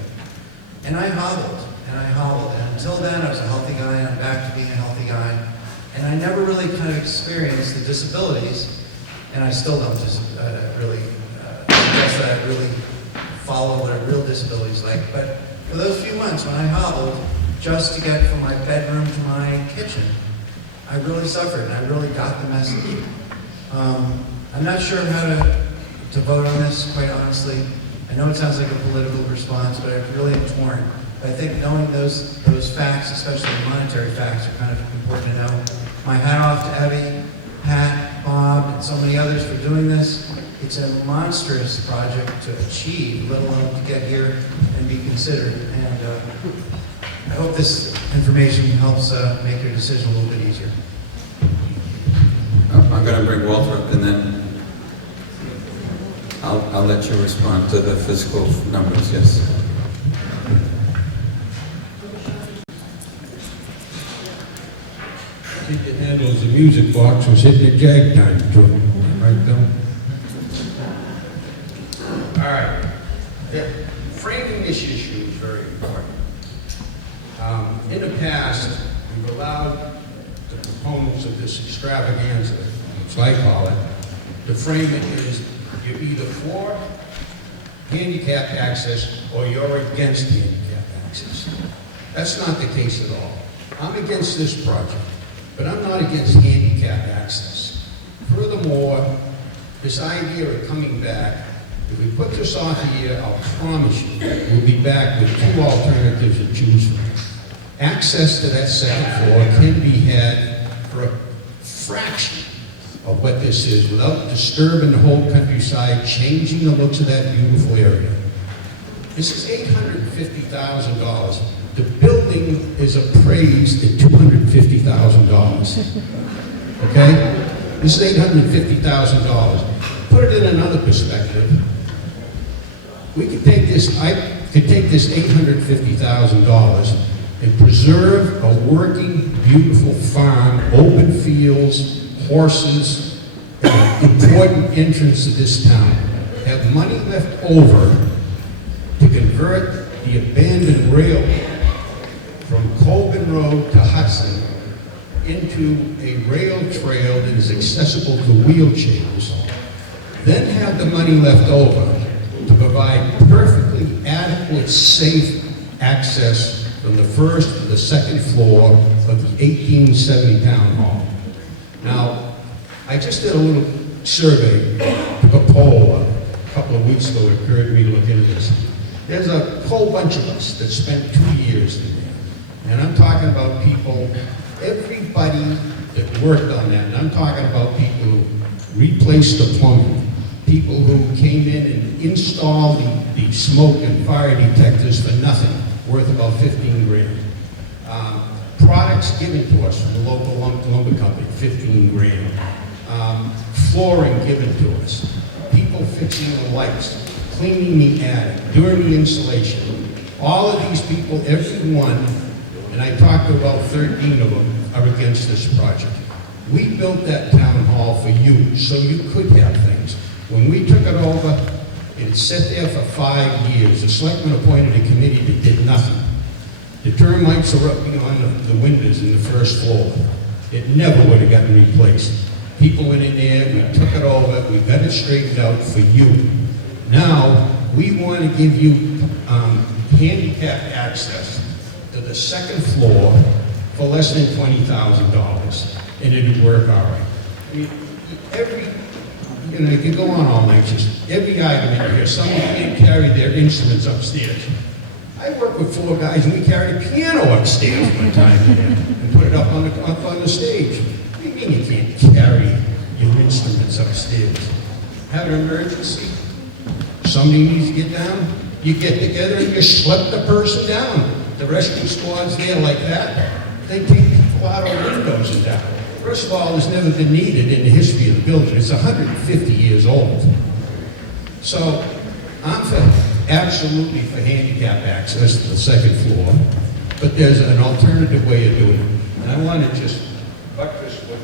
And I hobbled, and I hobbled. And until then, I was a healthy guy, and I'm back to being a healthy guy. And I never really kind of experienced the disabilities, and I still don't really suggest that I really follow what a real disability is like. But for those few months when I hobbled, just to get from my bedroom to my kitchen, I really suffered, and I really got the message. I'm not sure how to vote on this, quite honestly. I know it sounds like a political response, but I really am torn. But I think knowing those facts, especially the monetary facts, are kind of important to know. My hat off to Evie, Pat, Bob, and so many others for doing this. It's a monstrous project to achieve, let alone to get here and be considered. And I hope this information helps make your decision a little bit easier. I'm going to bring Walter up, and then I'll let you respond to the physical numbers. Yes. I think it handles the music box was hitting the jag time to it. Right, Bill? All right. Framing this issue is very important. In the past, we've allowed the proponents of this extravaganza, which I call it, to frame it as you're either for handicap access or you're against handicap access. That's not the case at all. I'm against this project, but I'm not against handicap access. Furthermore, this idea of coming back, if we put this off a year, I'll promise you, we'll be back with 2 alternatives to choose from. Access to that second floor can be had for a fraction of what this is without disturbing the whole countryside, changing the looks of that beautiful area. This is $850,000. The building is appraised at $250,000. Okay? This is $850,000. Put it in another perspective. We could take this, I could take this $850,000 and preserve a working, beautiful farm, open fields, horses, an important entrance to this town. Have money left over to convert the abandoned railroad from Colgan Road to Hudson into a rail trail that is accessible to wheelchairs, then have the money left over to provide perfectly adequate, safe access from the first to the second floor of the 1870 Town Hall. Now, I just did a little survey, took a poll a couple of weeks ago. It occurred to me to look into this. There's a whole bunch of us that spent 2 years in there. And I'm talking about people, everybody that worked on that. And I'm talking about people who replaced the plumbing, people who came in and installed the smoke and fire detectors for nothing, worth about 15 grand. Products given to us from the local lumber company, 15 grand. Flooring given to us. People fixing the lights, cleaning the attic, doing the insulation. All of these people, every one, and I talked to about 13 of them, are against this project. We built that town hall for you, so you could have things. When we took it over, it sat there for 5 years. The selectmen appointed a committee that did nothing. The termites are up on the windows in the first floor. It never would have gotten replaced. People went in there, we took it over, we got it straightened out for you. Now, we want to give you handicap access to the second floor for less than $20,000, and it would work all right. I mean, it could go on all night, just every item in here. Someone can't carry their instruments upstairs. I worked with 4 guys, and we carried a piano upstairs one time and put it up on the stage. What do you mean you can't carry your instruments upstairs? Have an emergency? Somebody needs to get down? You get together and you schlep the person down. The rescue squad's there like that. They take people out of windows and down. First of all, it's never been needed in the history of the building. It's 150 years old. So I'm absolutely for handicap access to the second floor, but there's an alternative way of doing it. And I want to just buttress what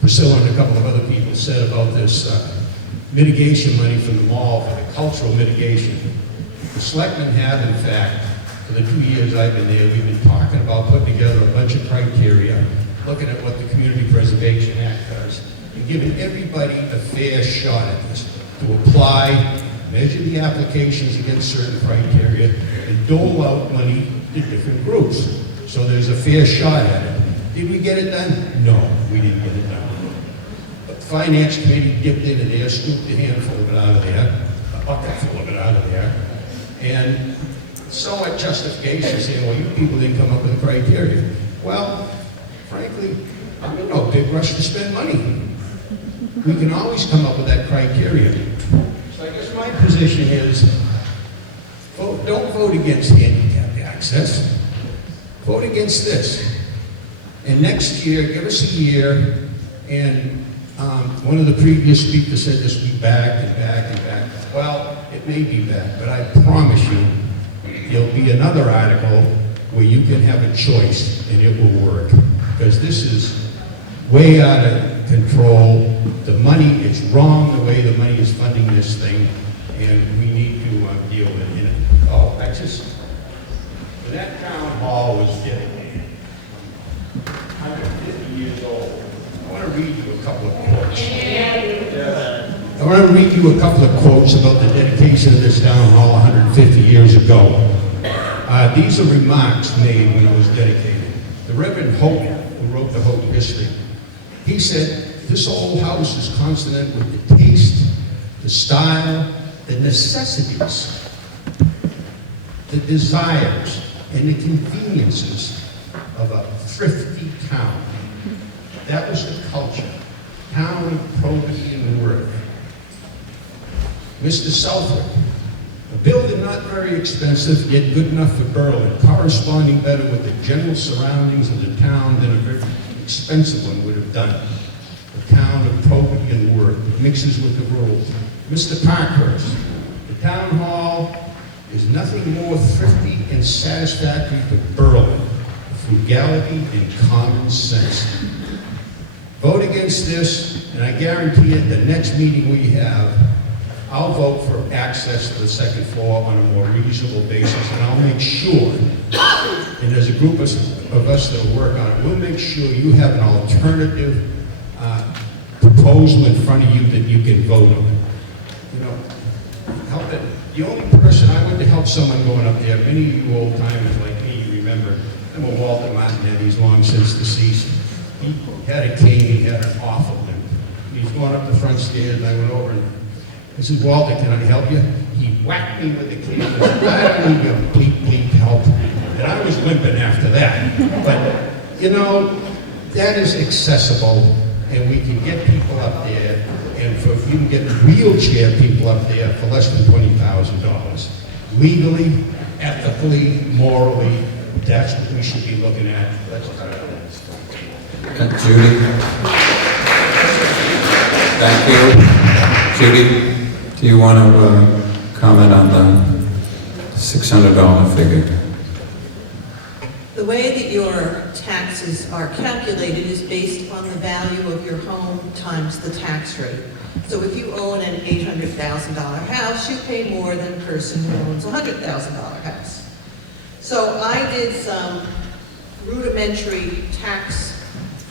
Priscilla and a couple of other people said about this mitigation money from the mall for the cultural mitigation. The selectmen have, in fact, for the 2 years I've been there, we've been talking about putting together a bunch of criteria, looking at what the Community Preservation Act does, and giving everybody a fair shot at this, to apply, measure the applications against certain criteria, and dole out money to different groups. So there's a fair shot at it. Did we get it done? No, we didn't get it done. But the Finance Committee dipped into there, scooped a handful of it out of there, a bucket full of it out of there, and somewhat justification saying, well, you people didn't come up with a criteria. Well, frankly, I'm in no big rush to spend money. We can always come up with that criteria. So I guess my position is, don't vote against handicap access. Vote against this. And next year, give us a year, and one of the previous speakers said this will be back and back and back. Well, it may be back, but I promise you, there'll be another article where you can have a choice, and it will work. Because this is way out of control. The money, it's wrong the way the money is funding this thing, and we need to deal with it. Oh, when that town hall was dedicated, 150 years old, I want to read you a couple of quotes. I want to read you a couple of quotes about the dedication of this town hall 150 years ago. These are remarks made when it was dedicated. The Reverend Hope, who wrote the Hope history, he said, this old house is consonant with the taste, the style, the necessities, the desires, and the conveniences of a thrifty town. That was the culture. Town of probity and worth. Mr. Southwick, A building not very expensive, yet good enough for Berlin, corresponding better with the general surroundings of the town than a very expensive one would have done. A town of probity and worth that mixes with the world. Mr. Parkhurst, the town hall is nothing more thrifty and satisfactory to Berlin. Frugality and common sense. Vote against this, and I guarantee it, the next meeting we have, I'll vote for access to the second floor on a more reasonable basis, and I'll make sure, and there's a group of us that will work on it, we'll make sure you have an alternative proposal in front of you that you can vote on. You know, help it. The only person I went to help someone going up there, many of you old timers like me, you remember, I'm a Walter Martinet, he's long since deceased. He had a cane, he had an awful limp. He's going up the front stairs, and I went over and I said, Walter, can I help you? He whacked me with the cane and said, I don't need your bleep help. And I was limping after that. But, you know, that is accessible, and we can get people up there, and you can get wheelchair people up there for less than $20,000. Legally, ethically, morally, that's what we should be looking at. Let's cut it. Judy? Thank you. Judy, do you want to comment on the $600 figure? The way that your taxes are calculated is based on the value of your home times the tax rate. So if you own an $800,000 house, you pay more than a person who owns a $100,000 house. So I did some rudimentary tax,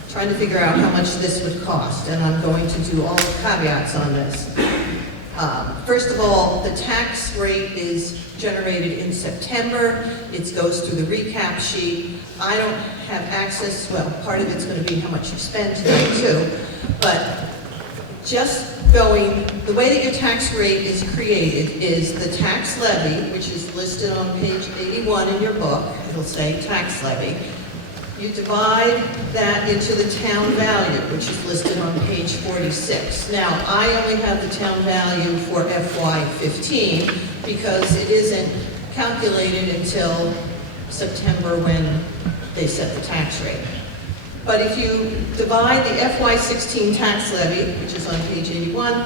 trying to figure out how much this would cost, and I'm going to do all the caveats on this. First of all, the tax rate is generated in September. It goes through the recap sheet. I don't have access, well, part of it's going to be how much you spend today too, but just going, the way that your tax rate is created is the tax levy, which is listed on page 81 in your book. It'll say tax levy. You divide that into the town value, which is listed on page 46. Now, I only have the town value for FY15 because it isn't calculated until September when they set the tax rate. But if you divide the FY16 tax levy, which is on page 81,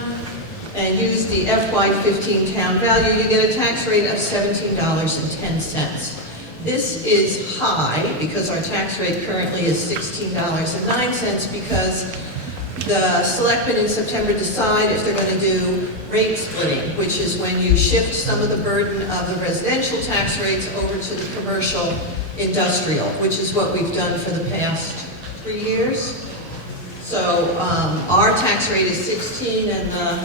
and use the FY15 town value, you get a tax rate of $17.10. This is high because our tax rate currently is $16.09 because the selectmen in September decide if they're going to do rate splitting, which is when you shift some of the burden of the residential tax rates over to the commercial industrial, which is what we've done for the past 3 years. So our tax rate is 16 and the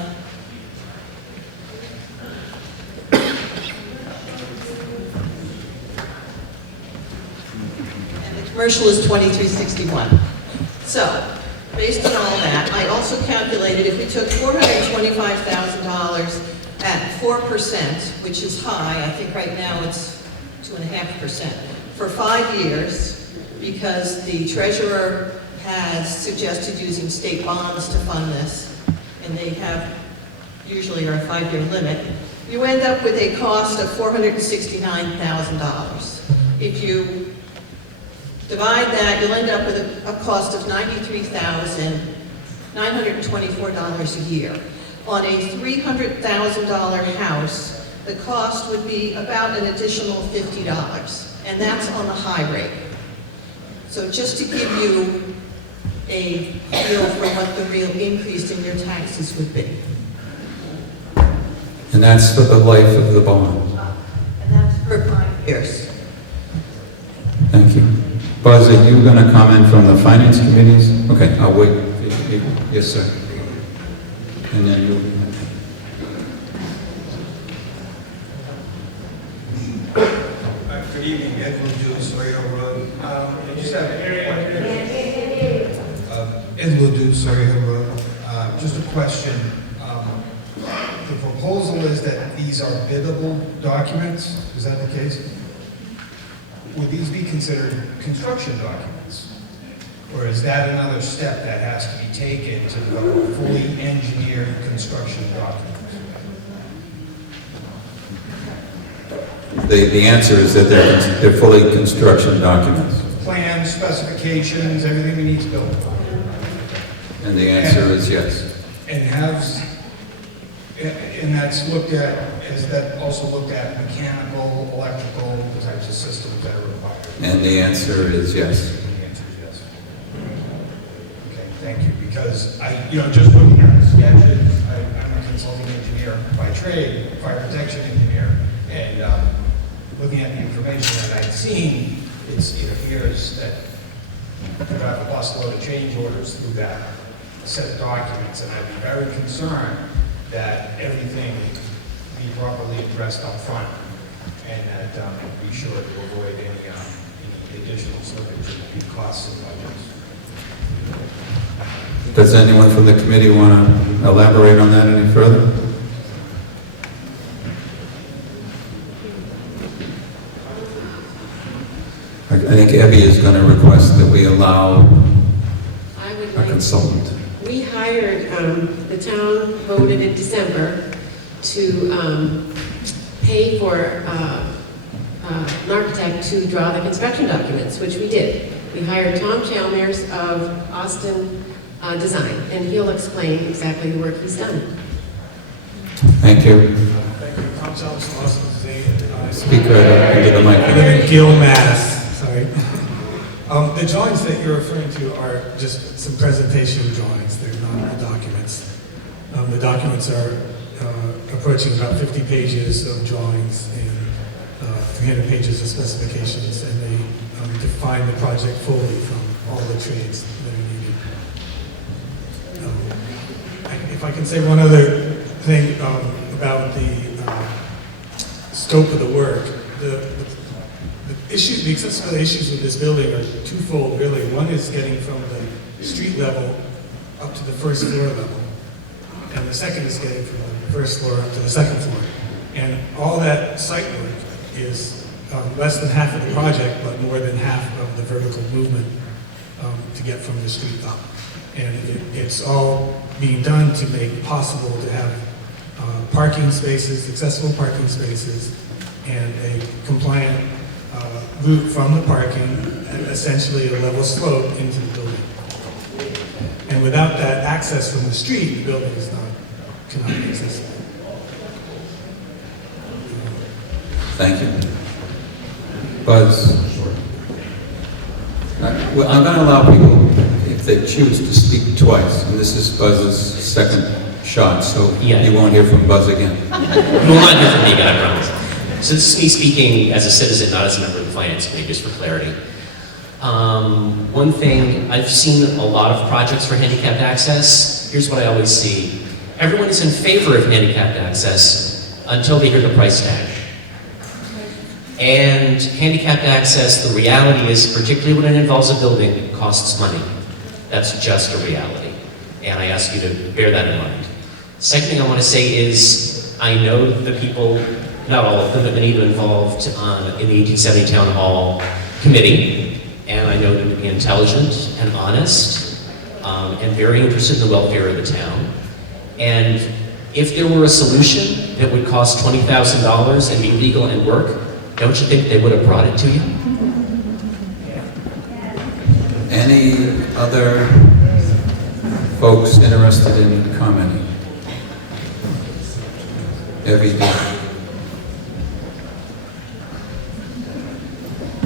commercial is 2361. So, based on all that, I also calculated if we took $425,000 at 4%, which is high, I think right now it's 2.5%, for 5 years, because the treasurer has suggested using state bonds to fund this, and they have usually are a 5-year limit, you end up with a cost of $469,000. If you divide that, you'll end up with a cost of $93,924 a year. On a $300,000 house, the cost would be about an additional $50, and that's on the high rate. So just to give you a feel for what the real increase in your taxes would be. And that's for the life of the bond. And that's for 5 years. Thank you. Buzz, are you going to comment from the finance committees? Okay, I'll wait. Yes, sir. And then you. Good evening, Edwin Dukes, Sawyer Road. I just have Edwin Dukes, Sawyer Road. Just a question. The proposal is that these are biddable documents. Is that the case? Would these be considered construction documents? Or is that another step that has to be taken to develop a fully engineered construction document? The answer is that they're fully construction documents. Plans, specifications, everything we need to build. And the answer is yes. And that's looked at, is that also looked at mechanical, electrical, the types of systems that are required? And the answer is yes. The answer is yes. Okay, thank you, because just looking at the sketches, I'm a consulting engineer by trade, fire protection engineer, and looking at the information that I've seen, it appears that you have a busload of change orders through that set of documents, and I'd be very concerned that everything be properly addressed up front, and that be sure to avoid any additional slippage in costs and budgets. Does anyone from the committee want to elaborate on that any further? I think Abby is going to request that we allow a consultant. We hired, the town voted in December to pay for an architect to draw the construction documents, which we did. We hired Tom Chalmers of Austin Design, and he'll explain exactly the work he's done. Thank you. Thank you. Tom Chalmers from Austin Design. Speak right up into the mic. I live in Gill, Mass. Sorry. The drawings that you're referring to are just some presentation drawings. They're not the documents. The documents are approaching about 50 pages of drawings and 300 pages of specifications, and they define the project fully from all the trades that are needed. If I can say one other thing about the scope of the work, the accessibility issues with this building are twofold, really. One is getting from the street level up to the first floor level, and the second is getting from the first floor up to the second floor. And all that site work is less than half of the project, but more than half of the vertical movement to get from the street up. And it's all being done to make it possible to have parking spaces, accessible parking spaces, and a compliant route from the parking, and essentially a level slope into the building. And without that access from the street, the building cannot be accessible. Thank you. Buzz. Well, I'm going to allow people, if they choose, to speak twice, and this is Buzz's second shot, so you won't hear from Buzz again. You will not hear from me again, I promise. So this is me speaking as a citizen, not as a member of the Finance Committee, just for clarity. One thing, I've seen a lot of projects for handicapped access. Here's what I always see. Everyone is in favor of handicapped access until they hear the price tag. And handicapped access, the reality is, particularly when it involves a building, it costs money. That's just a reality. And I ask you to bear that in mind. Second thing I want to say is, I know the people, not all of them, have been even involved in the 1870 Town Hall Committee, and I know them to be intelligent and honest, and very interested in the welfare of the town. And if there were a solution that would cost $20,000 and be legal and work, don't you think they would have brought it to you? Any other folks interested in commenting?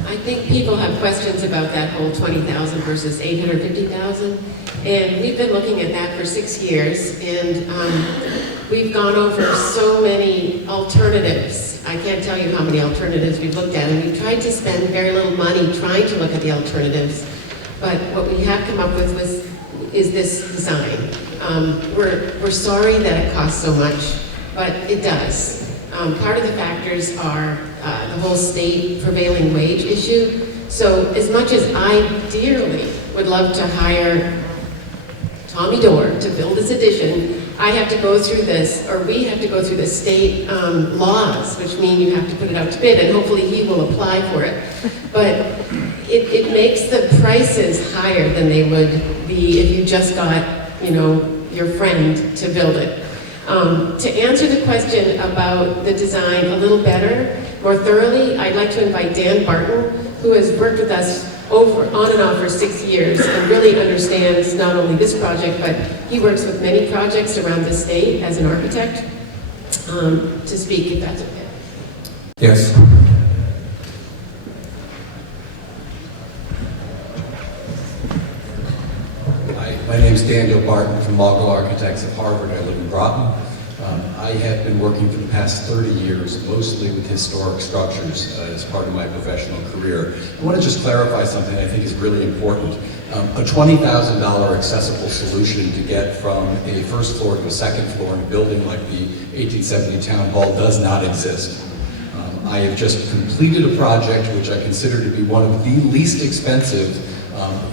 I think people have questions about that whole 20,000 versus 850,000, and we've been looking at that for 6 years, and we've gone over so many alternatives. I can't tell you how many alternatives we've looked at, and we've tried to spend very little money trying to look at the alternatives, but what we have come up with is this design. We're sorry that it costs so much, but it does. Part of the factors are the whole state prevailing wage issue. So as much as I dearly would love to hire Tommy Dorr to build this addition, I have to go through this, or we have to go through the state laws, which mean you have to put it out to bid, and hopefully he will apply for it. But it makes the prices higher than they would be if you just got, your friend to build it. To answer the question about the design a little better, more thoroughly, I'd like to invite Dan Barton, who has worked with us on and off for 6 years and really understands not only this project, but he works with many projects around the state as an architect, to speak, if that's okay. Yes. Hi, my name is Daniel Barton from Mogul Architects of Harvard. I live in Groton. I have been working for the past 30 years, mostly with historic structures as part of my professional career. I want to just clarify something I think is really important. A $20,000 accessible solution to get from a first floor to a second floor in a building like the 1870 Town Hall does not exist. I have just completed a project which I consider to be one of the least expensive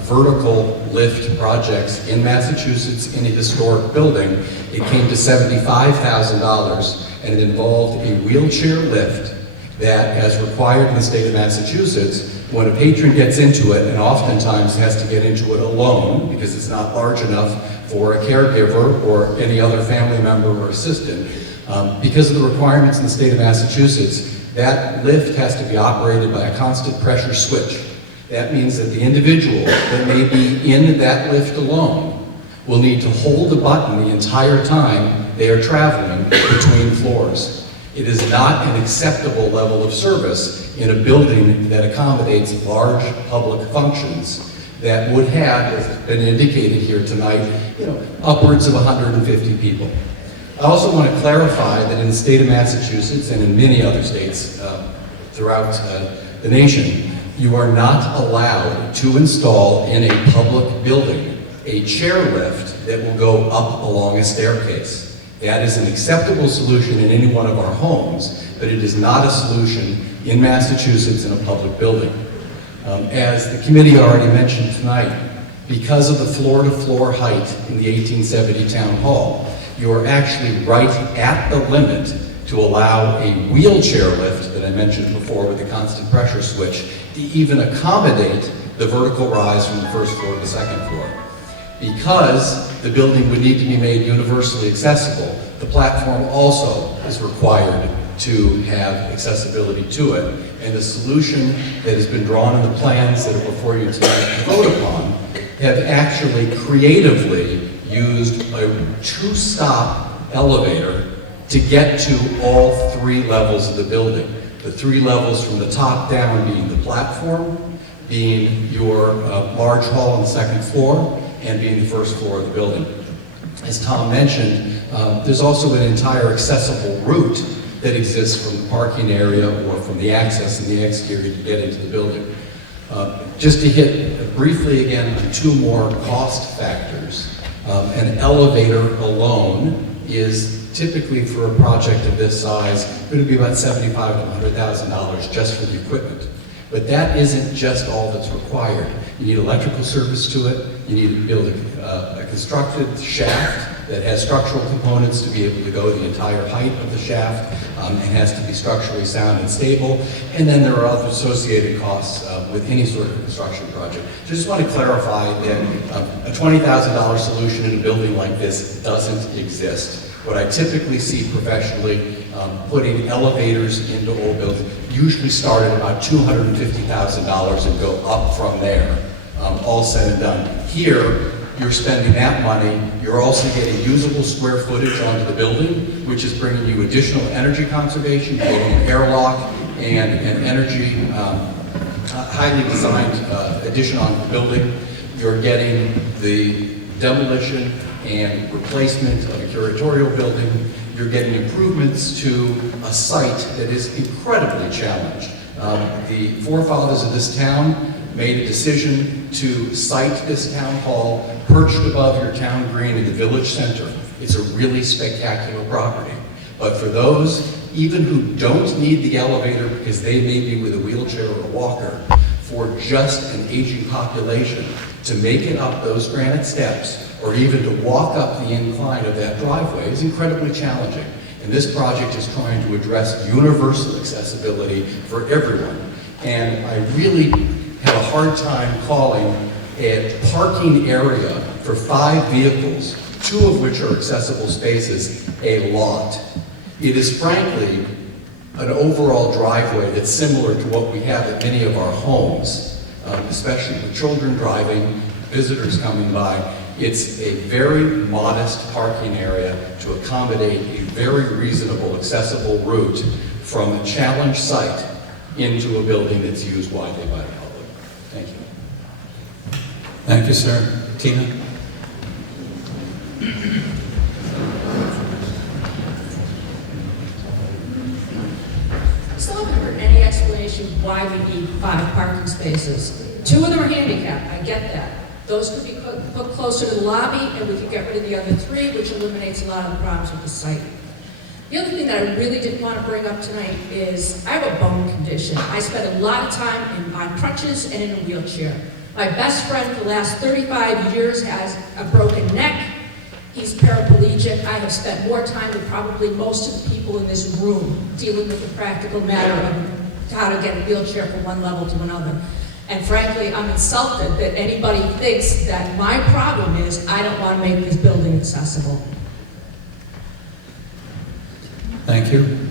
vertical lift projects in Massachusetts in a historic building. It came to $75,000 and it involved a wheelchair lift that, as required in the state of Massachusetts, when a patron gets into it, and oftentimes has to get into it alone because it's not large enough for a caregiver or any other family member or assistant, because of the requirements in the state of Massachusetts, that lift has to be operated by a constant pressure switch. That means that the individual that may be in that lift alone will need to hold the button the entire time they are traveling between floors. It is not an acceptable level of service in a building that accommodates large public functions that would have, as has been indicated here tonight, upwards of 150 people. I also want to clarify that in the state of Massachusetts and in many other states throughout the nation, you are not allowed to install in a public building a chair lift that will go up along a staircase. That is an acceptable solution in any one of our homes, but it is not a solution in Massachusetts in a public building. As the committee already mentioned tonight, because of the floor-to-floor height in the 1870 Town Hall, you are actually right at the limit to allow a wheelchair lift that I mentioned before with the constant pressure switch to even accommodate the vertical rise from the first floor to the second floor. Because the building would need to be made universally accessible, the platform also is required to have accessibility to it. And the solution that has been drawn in the plans that are before you tonight to vote upon have actually creatively used a two-stop elevator to get to all 3 levels of the building. The 3 levels from the top down being the platform, being your large hall on the second floor, and being the first floor of the building. As Tom mentioned, there's also an entire accessible route that exists from the parking area or from the access in the exterior to get into the building. Just to hit briefly again on 2 more cost factors. An elevator alone is typically for a project of this size going to be about $75,000 to $100,000 just for the equipment. But that isn't just all that's required. You need electrical service to it. You need to build a constructed shaft that has structural components to be able to go the entire height of the shaft. It has to be structurally sound and stable. And then there are other associated costs with any sort of construction project. Just want to clarify that a $20,000 solution in a building like this doesn't exist. What I typically see professionally, putting elevators into old buildings, usually start at about $250,000 and go up from there, all said and done. Here, you're spending that money, you're also getting usable square footage onto the building, which is bringing you additional energy conservation, you're getting an airlock and an energy, highly designed addition on the building. You're getting the demolition and replacement of a curatorial building. You're getting improvements to a site that is incredibly challenged. The forefathers of this town made a decision to site this town hall perched above your town green in the village center. It's a really spectacular property. But for those, even who don't need the elevator because they may be with a wheelchair or a walker, for just an aging population to make it up those granite steps or even to walk up the incline of that driveway is incredibly challenging. And this project is trying to address universal accessibility for everyone. And I really have a hard time calling a parking area for 5 vehicles, 2 of which are accessible spaces, a lot. It is frankly an overall driveway that's similar to what we have at many of our homes, especially with children driving, visitors coming by. It's a very modest parking area to accommodate a very reasonable, accessible route from a challenge site into a building that's used widely by the public. Thank you. Thank you, sir. Tina? Still haven't heard any explanation why we need 5 parking spaces. 2 of them are handicapped, I get that. Those could be put closer to the lobby, and we could get rid of the other 3, which eliminates a lot of the problems with the site. The other thing that I really didn't want to bring up tonight is I have a bone condition. I spend a lot of time on crutches and in a wheelchair. My best friend for the last 35 years has a broken neck. He's paraplegic. I have spent more time than probably most of the people in this room dealing with the practical matter of how to get a wheelchair from one level to another. And frankly, I'm insulted that anybody thinks that my problem is I don't want to make this building accessible. Thank you.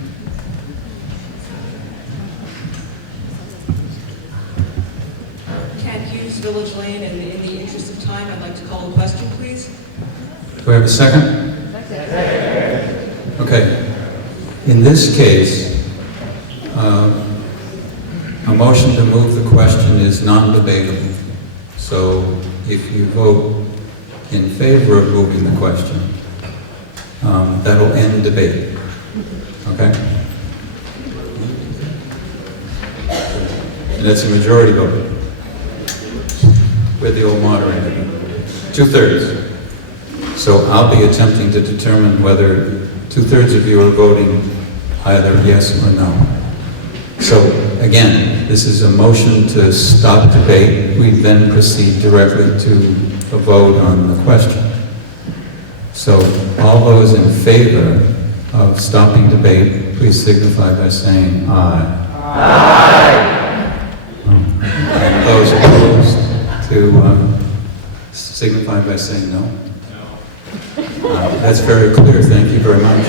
Ken Hughes, Village Lane, and in the interest of time, I'd like to call a question, please. Do we have a second? Okay. In this case, a motion to move the question is non-debatable. So if you vote in favor of moving the question, that'll end debate. Okay? And it's a majority vote. We're the old moderator. 2/3. So I'll be attempting to determine whether 2/3 of you are voting either yes or no. So again, this is a motion to stop debate. We then proceed directly to a vote on the question. So all those in favor of stopping debate, please signify by saying aye. Aye. And those opposed to signify by saying no. That's very clear. Thank you very much.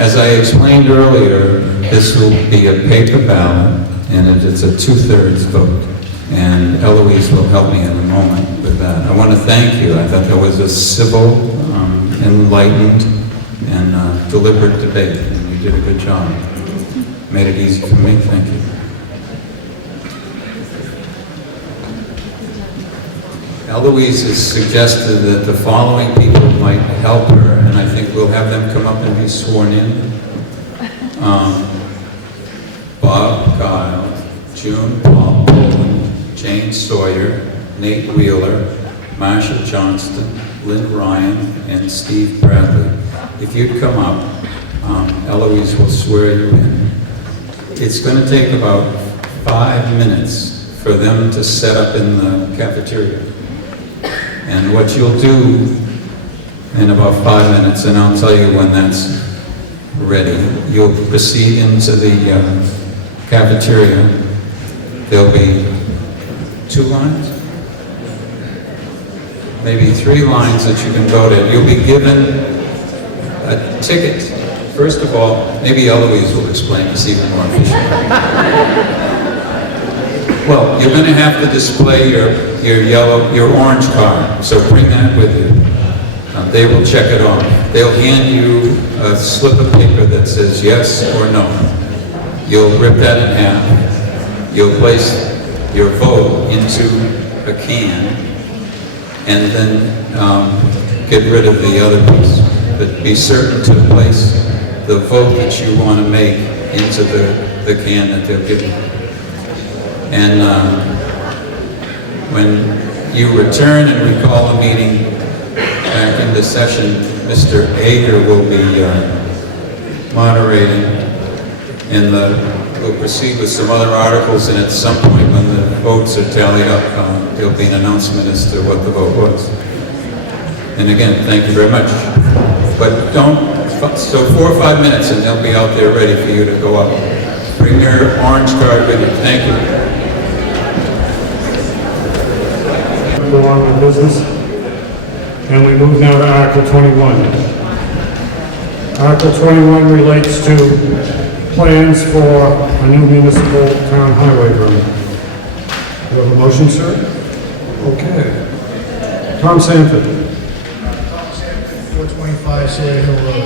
As I explained earlier, this will be a paper ballot, and it's a 2/3 vote. And Eloise will help me in a moment with that. I want to thank you. I thought that was a civil, enlightened, and deliberate debate, and you did a good job. Made it easy for me. Thank you. Eloise has suggested that the following people might help her, and I think we'll have them come up and be sworn in. Bob Kyle, June Paul Poland, Jane Sawyer, Nate Wheeler, Marsha Johnston, Lynn Ryan, and Steve Bradley. If you'd come up, Eloise will swear you in. It's going to take about 5 minutes for them to set up in the cafeteria. And what you'll do in about 5 minutes, and I'll tell you when that's ready, you'll proceed into the cafeteria. There'll be 2 lines, maybe 3 lines that you can vote at. You'll be given a ticket. First of all, maybe Eloise will explain this even more efficiently. Well, you're going to have to display your orange card, so bring that with you. They will check it off. They'll hand you a slip of paper that says yes or no. You'll rip that in half. You'll place your vote into a can, and then get rid of the other piece. But be certain to place the vote that you want to make into the can that they'll give you. And when you return and recall the meeting back into session, Mr. Ager will be moderating, and we'll proceed with some other articles, and at some point when the votes are tallied up, there'll be an announcement as to what the vote was. And again, thank you very much. But so 4 or 5 minutes and they'll be out there ready for you to go up. Bring your orange card with you. Thank you. Go on with business. And we move now to Article 21. Article 21 relates to plans for a new municipal town highway road. You have a motion, sir? Okay. Tom Sanford. 425 Sawyer Hill Road.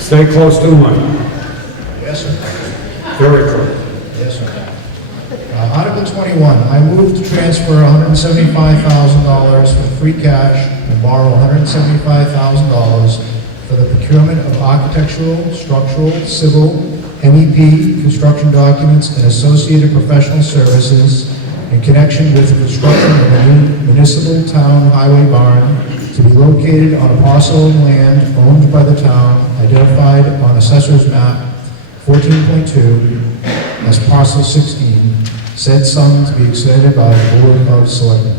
Stay close to the mic. Yes, sir. Very close. Yes, sir. Article 21, I move to transfer $175,000 from free cash and borrow $175,000 for the procurement of architectural, structural, civil, MEP, construction documents, and associated professional services in connection with the construction of a new municipal town highway barn to be located on a parcel of land owned by the town identified on Assessor's Map 14.2 as Parcel 16, said sum to be expended by the Board of Selectmen.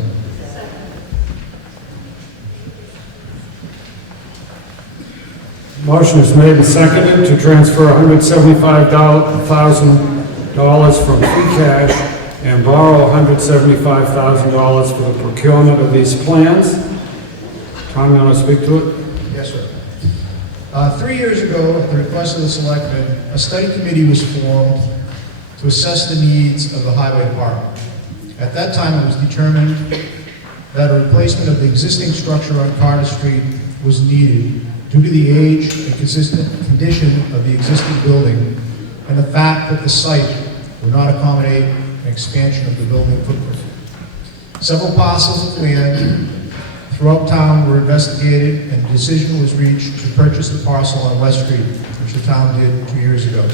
Motion is made and seconded to transfer $175,000 from free cash and borrow $175,000 for the procurement of these plans. Tom, you want to speak to it? Yes, sir. 3 years ago, at the request of the Selectmen, a study committee was formed to assess the needs of the Highway Department. At that time, it was determined that a replacement of the existing structure on Carter Street was needed due to the age and consistent condition of the existing building and the fact that the site would not accommodate an expansion of the building footprint. Several parcels of land throughout town were investigated and a decision was reached to purchase the parcel on West Street, which the town did 2 years ago.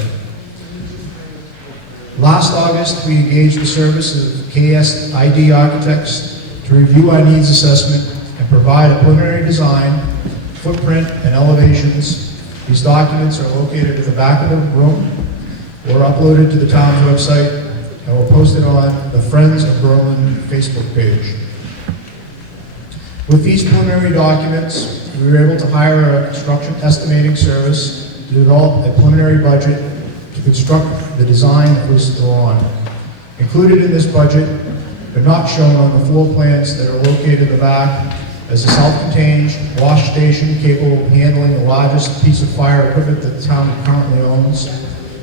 Last August, we engaged the services of KSID Architects to review our needs assessment and provide a preliminary design, footprint, and elevations. These documents are located at the back of the room or uploaded to the town's website and were posted on the Friends of Berlin Facebook page. With these preliminary documents, we were able to hire a construction estimating service to develop a preliminary budget to construct the design that was still on. Included in this budget, but not shown on the floor plans that are located in the back, as a self-contained wash station capable of handling the largest piece of fire equipment that the town currently owns,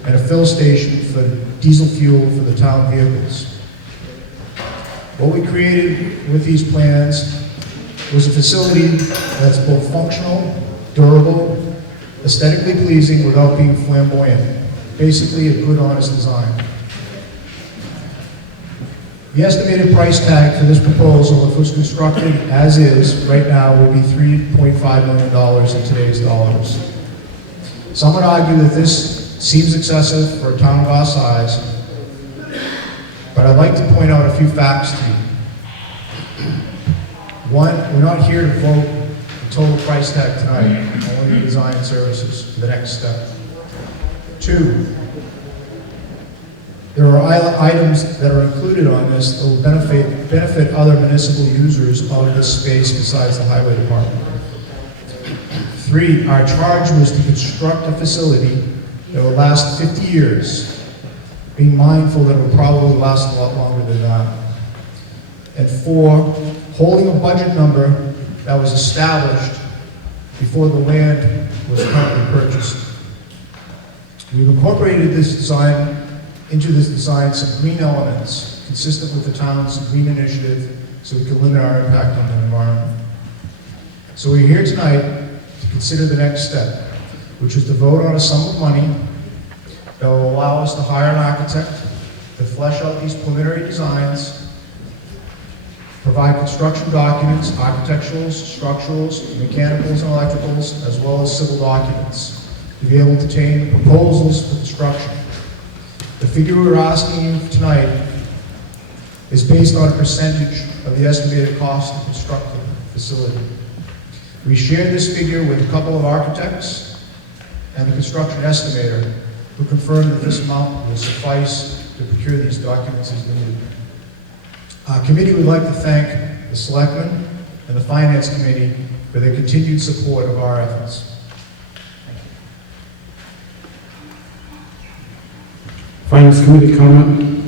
and a fill station for diesel fuel for the town vehicles. What we created with these plans was a facility that's both functional, durable, aesthetically pleasing without being flamboyant. Basically, a good, honest design. The estimated price tag for this proposal, if it was constructed as is right now, would be $3.5 million in today's dollars. Some would argue that this seems excessive for a town of our size, but I'd like to point out a few facts to you. One, we're not here to vote the total price tag tonight, only the design services for the next step. Two, there are items that are included on this that will benefit other municipal users of this space besides the highway department. Three, our charge was to construct a facility that will last 50 years, being mindful that it will probably last a lot longer than that. And four, holding a budget number that was established before the land was currently purchased. We've incorporated into this design some green elements consistent with the town's green initiative so we can limit our impact on the environment. So we're here tonight to consider the next step, which is to vote on a sum of money that will allow us to hire an architect to flesh out these preliminary designs, provide construction documents, architecturals, structurals, mechanicals, and electricals, as well as civil documents, to be able to obtain proposals for construction. The figure we're asking you tonight is based on a percentage of the estimated cost to construct the facility. We shared this figure with a couple of architects and the construction estimator who confirmed that this amount will suffice to procure these documents as needed. Our committee would like to thank the Selectmen and the Finance Committee for their continued support of our efforts. Finance Committee comment?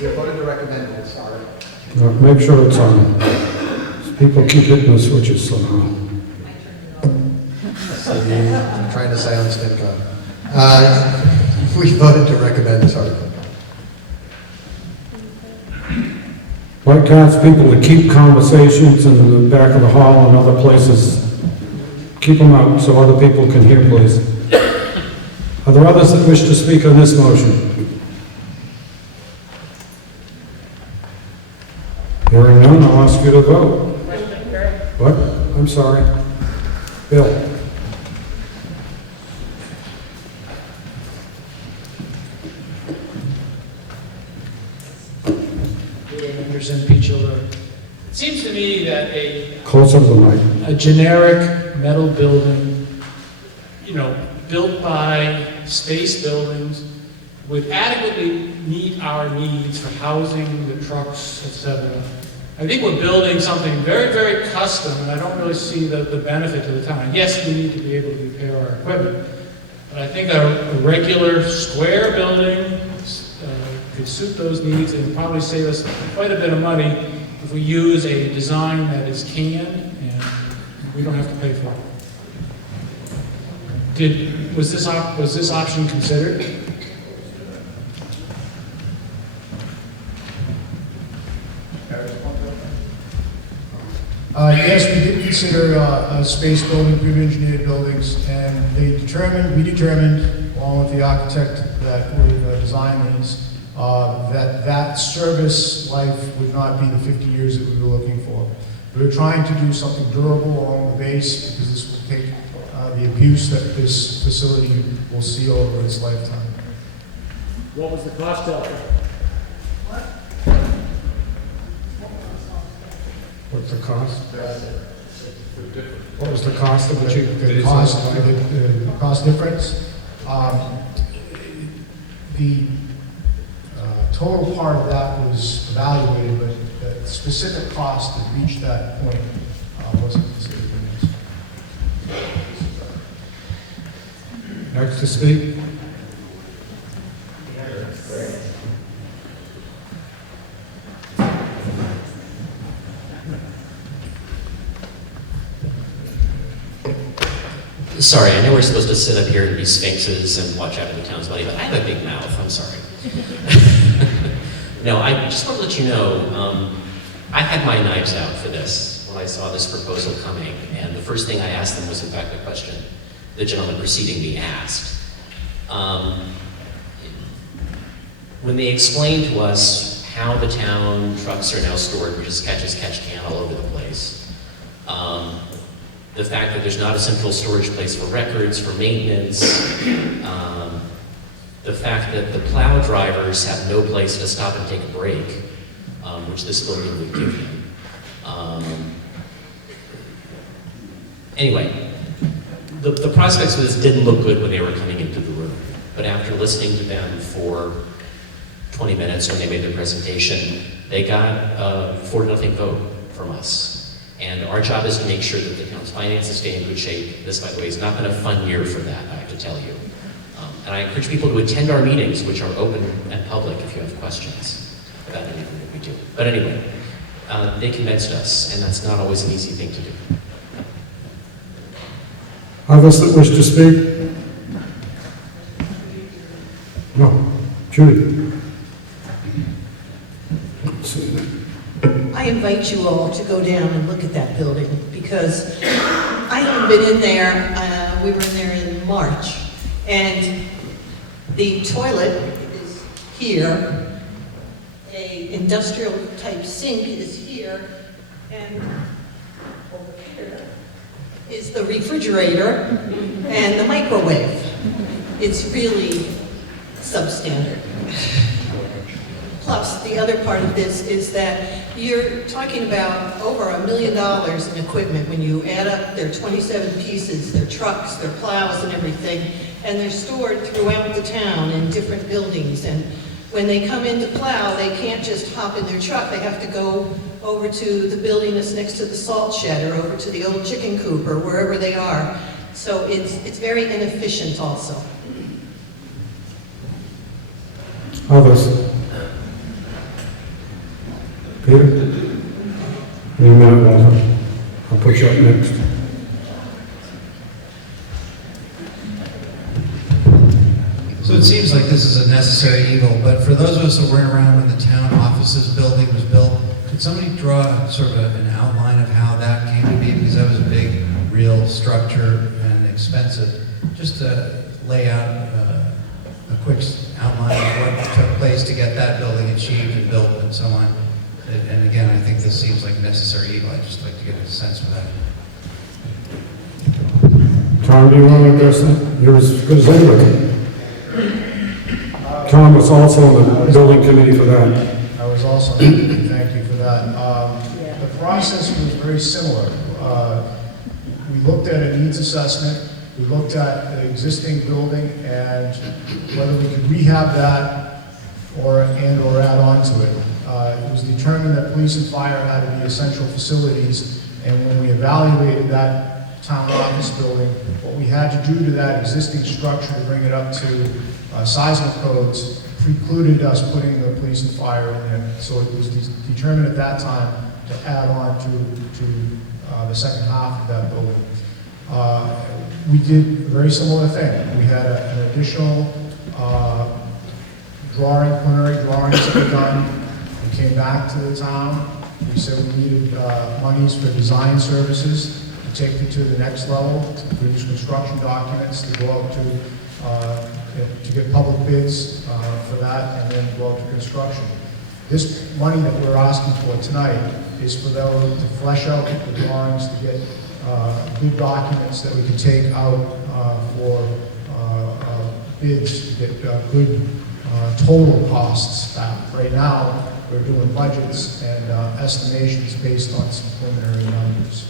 You have voted to recommend this, sorry. Make make sure it's on. People keep hitting the switches somehow. I'm trying to silence FinCom. We voted to recommend this article. Like to ask people to keep conversations in the back of the hall and other places. Keep them out so other people can hear, please. Are there others that wish to speak on this motion? Hearing none, I'll ask you to vote. What? I'm sorry. Bill? Anderson, Peach Hill Road. It seems to me that Closer to the mic. a generic metal building, built by space buildings would adequately meet our needs for housing, the trucks, etc. I think we're building something very, very custom, and I don't really see the benefit to the town. Yes, we need to be able to repair our equipment, but I think a regular square building could suit those needs and probably save us quite a bit of money if we use a design that is canned and we don't have to pay for it. Was this option considered? Yes, we did consider space building, pre-engineered buildings, and we determined, along with the architect that would design these, that service life would not be the 50 years that we were looking for. We were trying to do something durable along the base because this will take the abuse that this facility will see over its lifetime. What was the cost delta? What's the cost? What was the cost of The cost difference? The total part of that was evaluated, but the specific cost to reach that point wasn't considered in this. Next to speak? Sorry, I know we're supposed to sit up here and be sphinxes and watch out for the town's money, but I have a big mouth, I'm sorry. No, I just want to let you know, I had my knives out for this when I saw this proposal coming, and the first thing I asked them was in fact the question the gentleman preceding me asked. When they explained to us how the town trucks are now stored, which is catch as catch can all over the place, the fact that there's not a central storage place for records, for maintenance, the fact that the plow drivers have no place to stop and take a break, which this building would give them. Anyway, the prospects of this didn't look good when they were coming into the room, but after listening to them for 20 minutes when they made their presentation, they got a 4-0 vote from us. And our job is to make sure that the town's finances stay in good shape. This, by the way, is not been a fun year for that, I have to tell you. And I encourage people to attend our meetings, which are open and public if you have questions about anything that we do. But anyway, they convinced us, and that's not always an easy thing to do. Others that wish to speak? No. Judy? I invite you all to go down and look at that building because I haven't been in there. We were in there in March, and the toilet is here. A industrial type sink is here, and over here is the refrigerator and the microwave. It's really substandard. Plus, the other part of this is that you're talking about over $1 million in equipment when you add up their 27 pieces, their trucks, their plows and everything, and they're stored throughout the town in different buildings. And when they come in to plow, they can't just hop in their truck. They have to go over to the building that's next to the salt shed or over to the old chicken coop or wherever they are. So it's very inefficient also. Others? Peter? Any minute, Walter. I'll put you up next. So it seems like this is a necessary evil, but for those of us that weren't around when the town offices building was built, could somebody draw sort of an outline of how that came to be? Because that was a big, real structure and expensive. Just to lay out a quick outline of what took place to get that building achieved and built and so on. And again, I think this seems like a necessary evil. I'd just like to get a sense for that. Tom, do you want to address that? You're as good as anybody. Tom was also on the building committee for that. I was also, thank you for that. The process was very similar. We looked at a needs assessment, we looked at the existing building and whether we could rehab that or add on to it. It was determined that police and fire had to be essential facilities, and when we evaluated that town office building, what we had to do to that existing structure to bring it up to seismic codes precluded us putting the police and fire in there. So it was determined at that time to add on to the second half of that building. We did a very similar thing. We had an additional preliminary drawings that were done. We came back to the town. We said we needed monies for design services to take it to the next level, to produce construction documents, to go out to get public bids for that, and then go out to construction. This money that we're asking for tonight is for them to flesh out the drawings, to get good documents that we can take out for bids, to get good total costs back. Right now, we're doing budgets and estimations based on some preliminary numbers.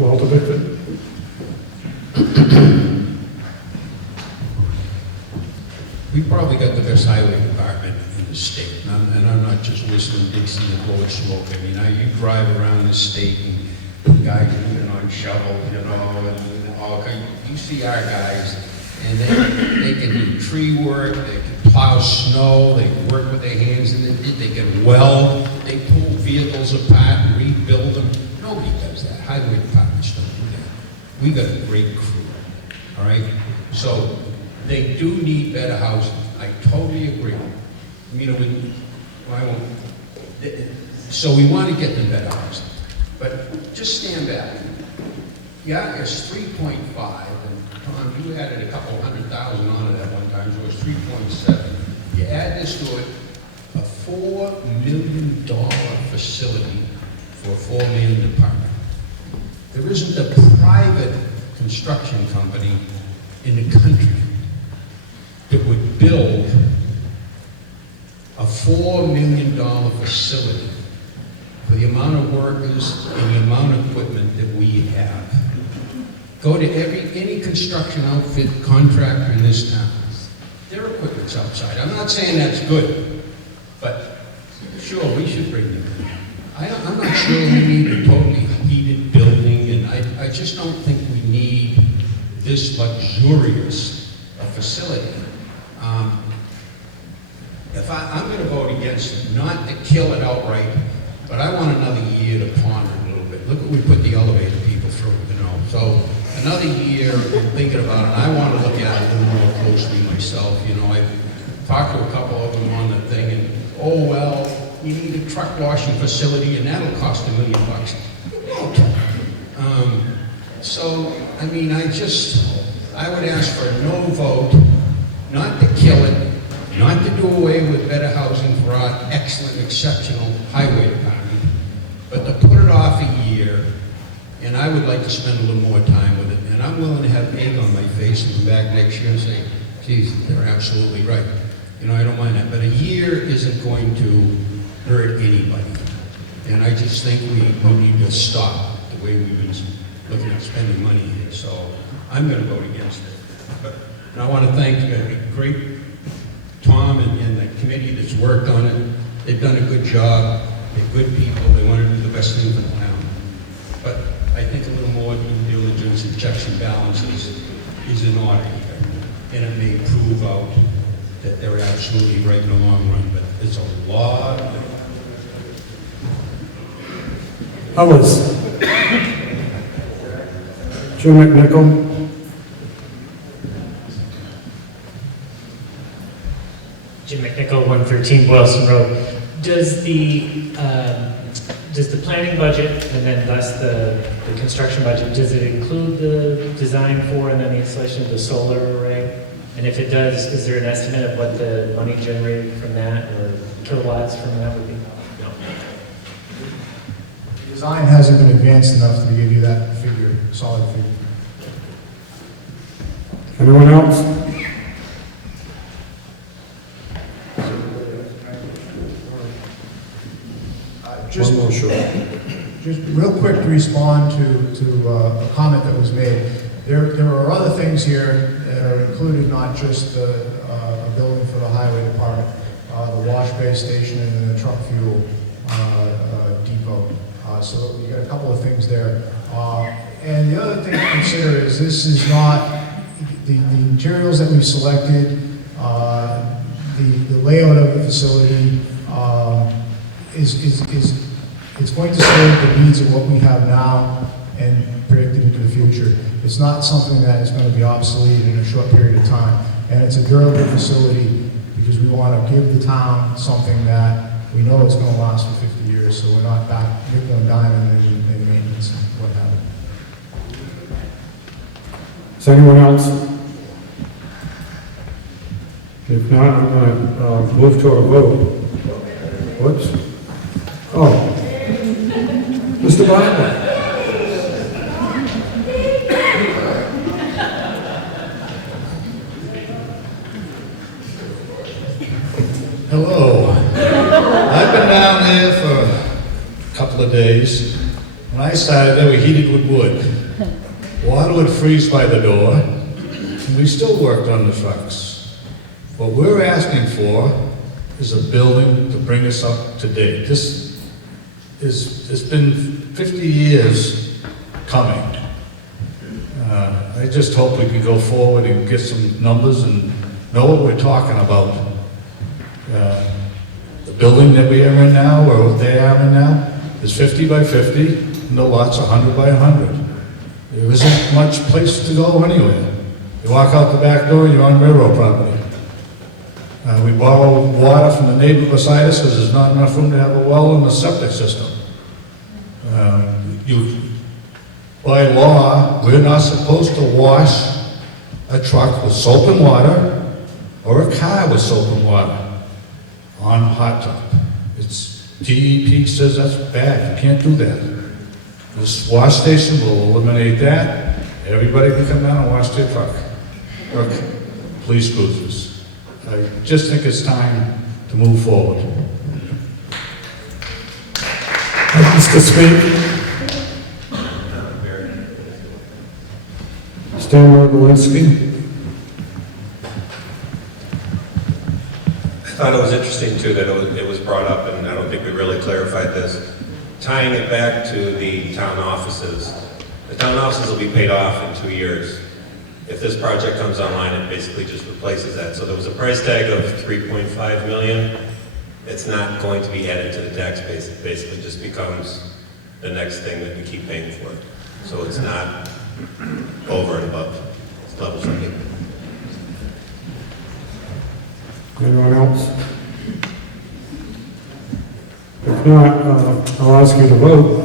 Walter Bickford. We probably got the best highway department in the state, and I'm not just whistling Dixie and blowing smoke. I mean, you drive around the state and guys moving on shovels, you know, and all kinds. You see our guys, and they can do tree work, they can plow snow, they can work with their hands, and they can weld, they pull vehicles apart and rebuild them. Nobody does that. Highway departments don't do that. We got a great crew, all right? So they do need better housing. I totally agree. You know, so we want to get them better housing. But just stand back. Yeah, it's 3.5, and Tom, you added a couple $100,000 on it at one time, so it was 3.7. You add this to it, a $4 million facility for a $4 million department. There isn't a private construction company in the country that would build a $4 million facility for the amount of workers and the amount of equipment that we have. Go to any construction outfit contractor in this town. Their equipment's outside. I'm not saying that's good, but sure, we should bring them in. I'm not sure we need a totally heated building, and I just don't think we need this luxurious a facility. I'm going to vote against it, not to kill it outright, but I want another year to ponder it a little bit. Look what we put the elevator people through, you know. So another year thinking about it. I want to look at it a little more closely myself. You know, I've talked to a couple of them on the thing, and oh well, you need a truck washing facility, and that'll cost $1 million. It won't. So I mean, I would ask for a no vote, not to kill it. Not to do away with better housing for our excellent, exceptional highway department, but to put it off a year, and I would like to spend a little more time with it, and I'm willing to have egg on my face and come back next year and say, geez, they're absolutely right. You know, I don't mind that, but a year isn't going to hurt anybody. And I just think we need to stop the way we've been looking at spending money here, so I'm going to vote against it. But I want to thank a great Tom and the committee that's worked on it. They've done a good job. They're good people. They want to do the best thing for the town. But I think a little more due diligence and checks and balances is in order here. And it may prove out that they're absolutely right in the long run. But It's a lot. Others? Jim McNichol? Jim McNichol, 113 Boylston Road. Does the planning budget and then thus the construction budget, does it include the design for and then the installation of the solar array? And if it does, is there an estimate of what the money generated from that or kilowatts from that would be? No. The design hasn't been advanced enough to give you that figure, solid figure. Anyone else? Just, One more short. just real quick to respond to a comment that was made. There are other things here that are included, not just a building for the highway department, the wash bay station and then the truck fuel depot. So you got a couple of things there. And the other thing to consider is this is not, the materials that we've selected, the layout of the facility, it's going to serve the needs of what we have now and predicted into the future. It's not something that is going to be obsolete in a short period of time. And it's a durable facility because we want to give the town something that we know it's going to last for 50 years. So we're not back nickel and diamond in maintenance and what have you. Is anyone else? If not, I'm going to move to a vote. Whoops. Oh. Mr. Bartlett. Hello. I've been down there for a couple of days. When I started, they were heated with wood. Water would freeze by the door, and we still worked on the trucks. What we're asking for is a building to bring us up to date. It's been 50 years coming. I just hope we can go forward and get some numbers and know what we're talking about. The building that we are in now, or what they are in now, is 50 by 50, and the lot's 100 by 100. There isn't much place to go anywhere. You walk out the back door, you're on railroad property. We borrow water from the neighbor beside us because there's not enough room to have a well in the septic system. By law, we're not supposed to wash a truck with soap and water or a car with soap and water on hot top. DEP says that's bad, you can't do that. This wash station will eliminate that. Everybody can come down and wash their truck or police cruisers. I just think it's time to move forward. Mr. Speak. Stan Morgolinsky. I thought it was interesting too that it was brought up, and I don't think we really clarified this, tying it back to the town offices. The town offices will be paid off in 2 years. If this project comes online, it basically just replaces that. So there was a price tag of $3.5 million. It's not going to be added to the tax base. It basically just becomes the next thing that we keep paying for. So it's not over and above. It's level funding. Anyone else? If not, I'll ask you to vote.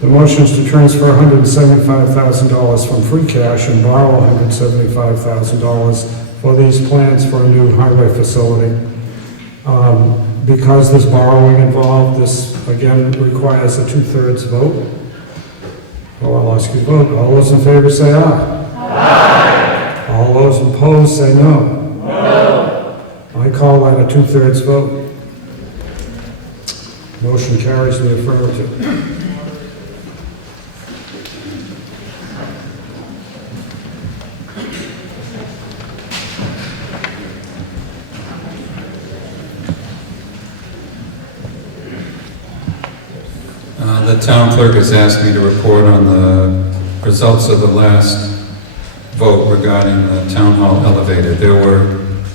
The motion is to transfer $175,000 from free cash and borrow $175,000 for these plans for a new highway facility. Because there's borrowing involved, this again requires a 2/3 vote. So I'll ask you to vote. All those in favor say aye. Aye. All those opposed say no. No. I call that a 2/3 vote. Motion carries in the affirmative. The town clerk has asked me to report on the results of the last vote regarding the town hall elevator.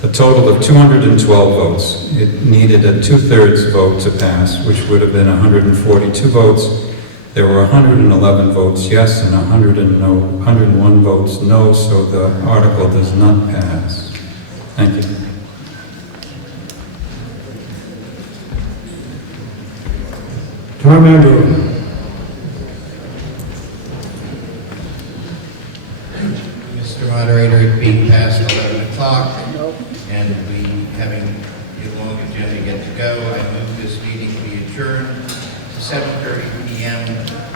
The total of 212 votes. It needed a 2/3 vote to pass, which would have been 142 votes. There were 111 votes yes and 101 votes no, so the article does not pass. Thank you. Tom Andrew. Mr. Moderator, it being past 11 o'clock, and we having a long agenda yet to go, I move this meeting be adjourned to 7:30 p.m.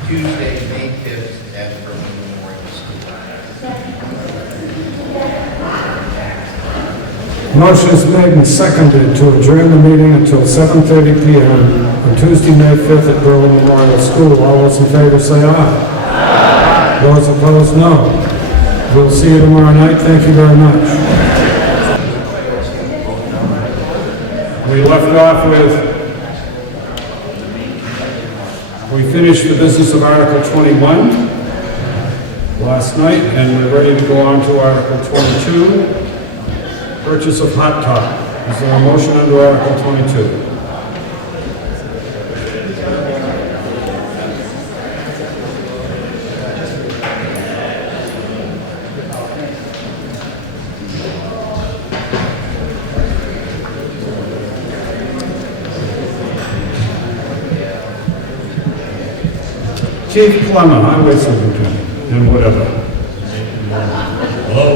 Tuesday, May 5th at Berlin Memorial School. Motion is made and seconded to adjourn the meeting until 7:30 p.m. on Tuesday, May 5th at Berlin Memorial School. All those in favor say aye. Aye. Those opposed, no. We'll see you tomorrow night. Thank you very much. We left off with, we finished the business of Article 21 last night, and we're ready to go on to Article 22, purchase of hot top. Is there a motion under Article 22? Chief Plummer, Highway Superintendent, and whatever. Hello?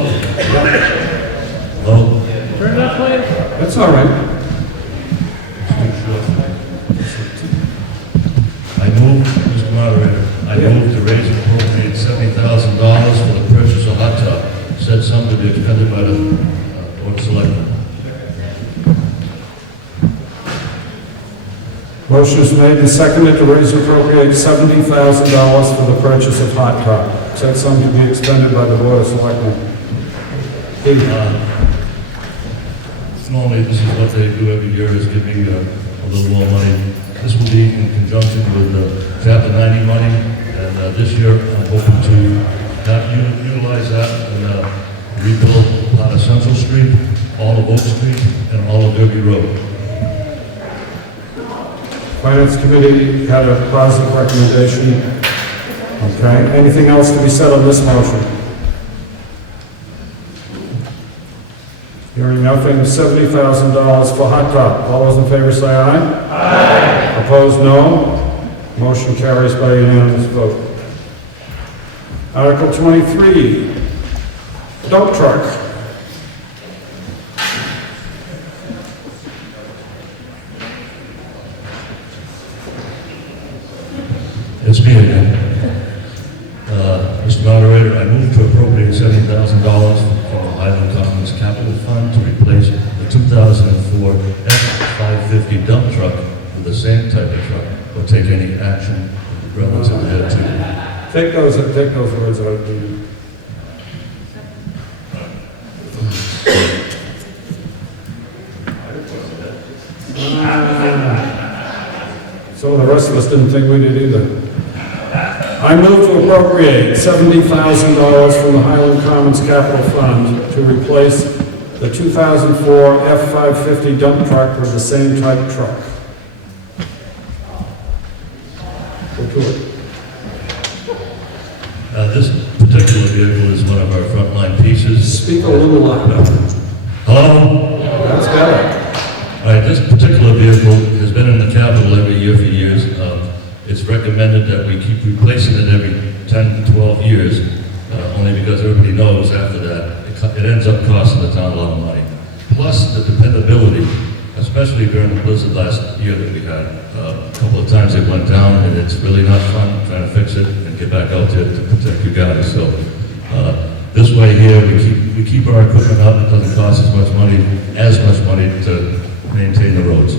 Hello? Turn that way. That's all right. I move, Mr. Moderator, I move to raise and appropriate $70,000 for the purchase of hot tub. Said sum to be expended by the Board of Selectmen. Motion is made and seconded to raise and appropriate $70,000 for the purchase of hot top. Said sum to be expended by the Board of Selectmen. Normally, this is what they do every year, is give me a little more money. This will be in conjunction with Chapter 90 money, and this year I'm hoping to utilize that and rebuild part of Central Street, all of Oak Street, and all of Derby Road. Finance Committee had a positive recommendation. Okay, anything else to be said on this motion? Hearing nothing, $70,000 for hot top. All those in favor say aye. Aye. Opposed, no. Motion carries by unanimous vote. Article 23, dump truck. It's me again. Mr. Moderator, I move to appropriate $70,000 from the Highland Commons Capital Fund to replace the 2004 F-550 dump truck with the same type of truck, or take any action relative thereto. Take those words out, please. Some of the rest of us didn't think we did either. I move to appropriate $70,000 from the Highland Commons Capital Fund to replace the 2004 F-550 dump truck with the same type truck. Go to it. This particular vehicle is one of our frontline pieces. Speak a little louder. Hello? That's better. All right, this particular vehicle has been in the capital every year for years. It's recommended that we keep replacing it every 10 to 12 years, only because everybody knows after that it ends up costing the town a lot of money. Plus the dependability, especially during the blizzard last year that we had. A couple of times it went down, and it's really not fun trying to fix it and get back out there to protect you guys. So this way here, we keep our equipment up. It doesn't cost as much money to maintain the roads.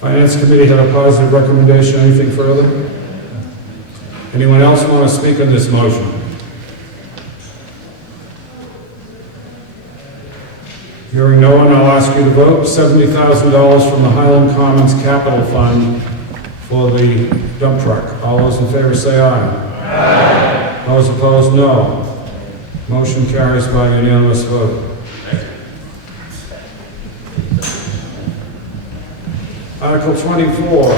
Finance Committee had a positive recommendation. Anything further? Anyone else want to speak on this motion? Hearing no one, I'll ask you to vote. $70,000 from the Highland Commons Capital Fund for the dump truck. All those in favor say aye. Aye. Those opposed, no. Motion carries by unanimous vote. Article 24.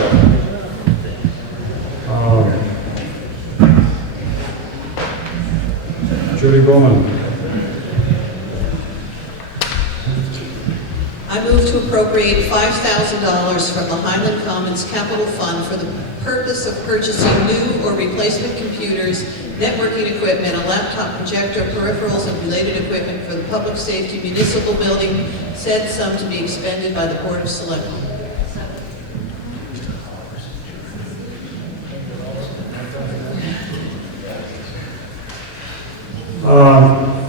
Judy Bowman. I move to appropriate $5,000 from the Highland Commons Capital Fund for the purpose of purchasing new or replacement computers, networking equipment, a laptop projector, peripherals, and related equipment for the public safety municipal building, said sum to be expended by the Board of Selectmen.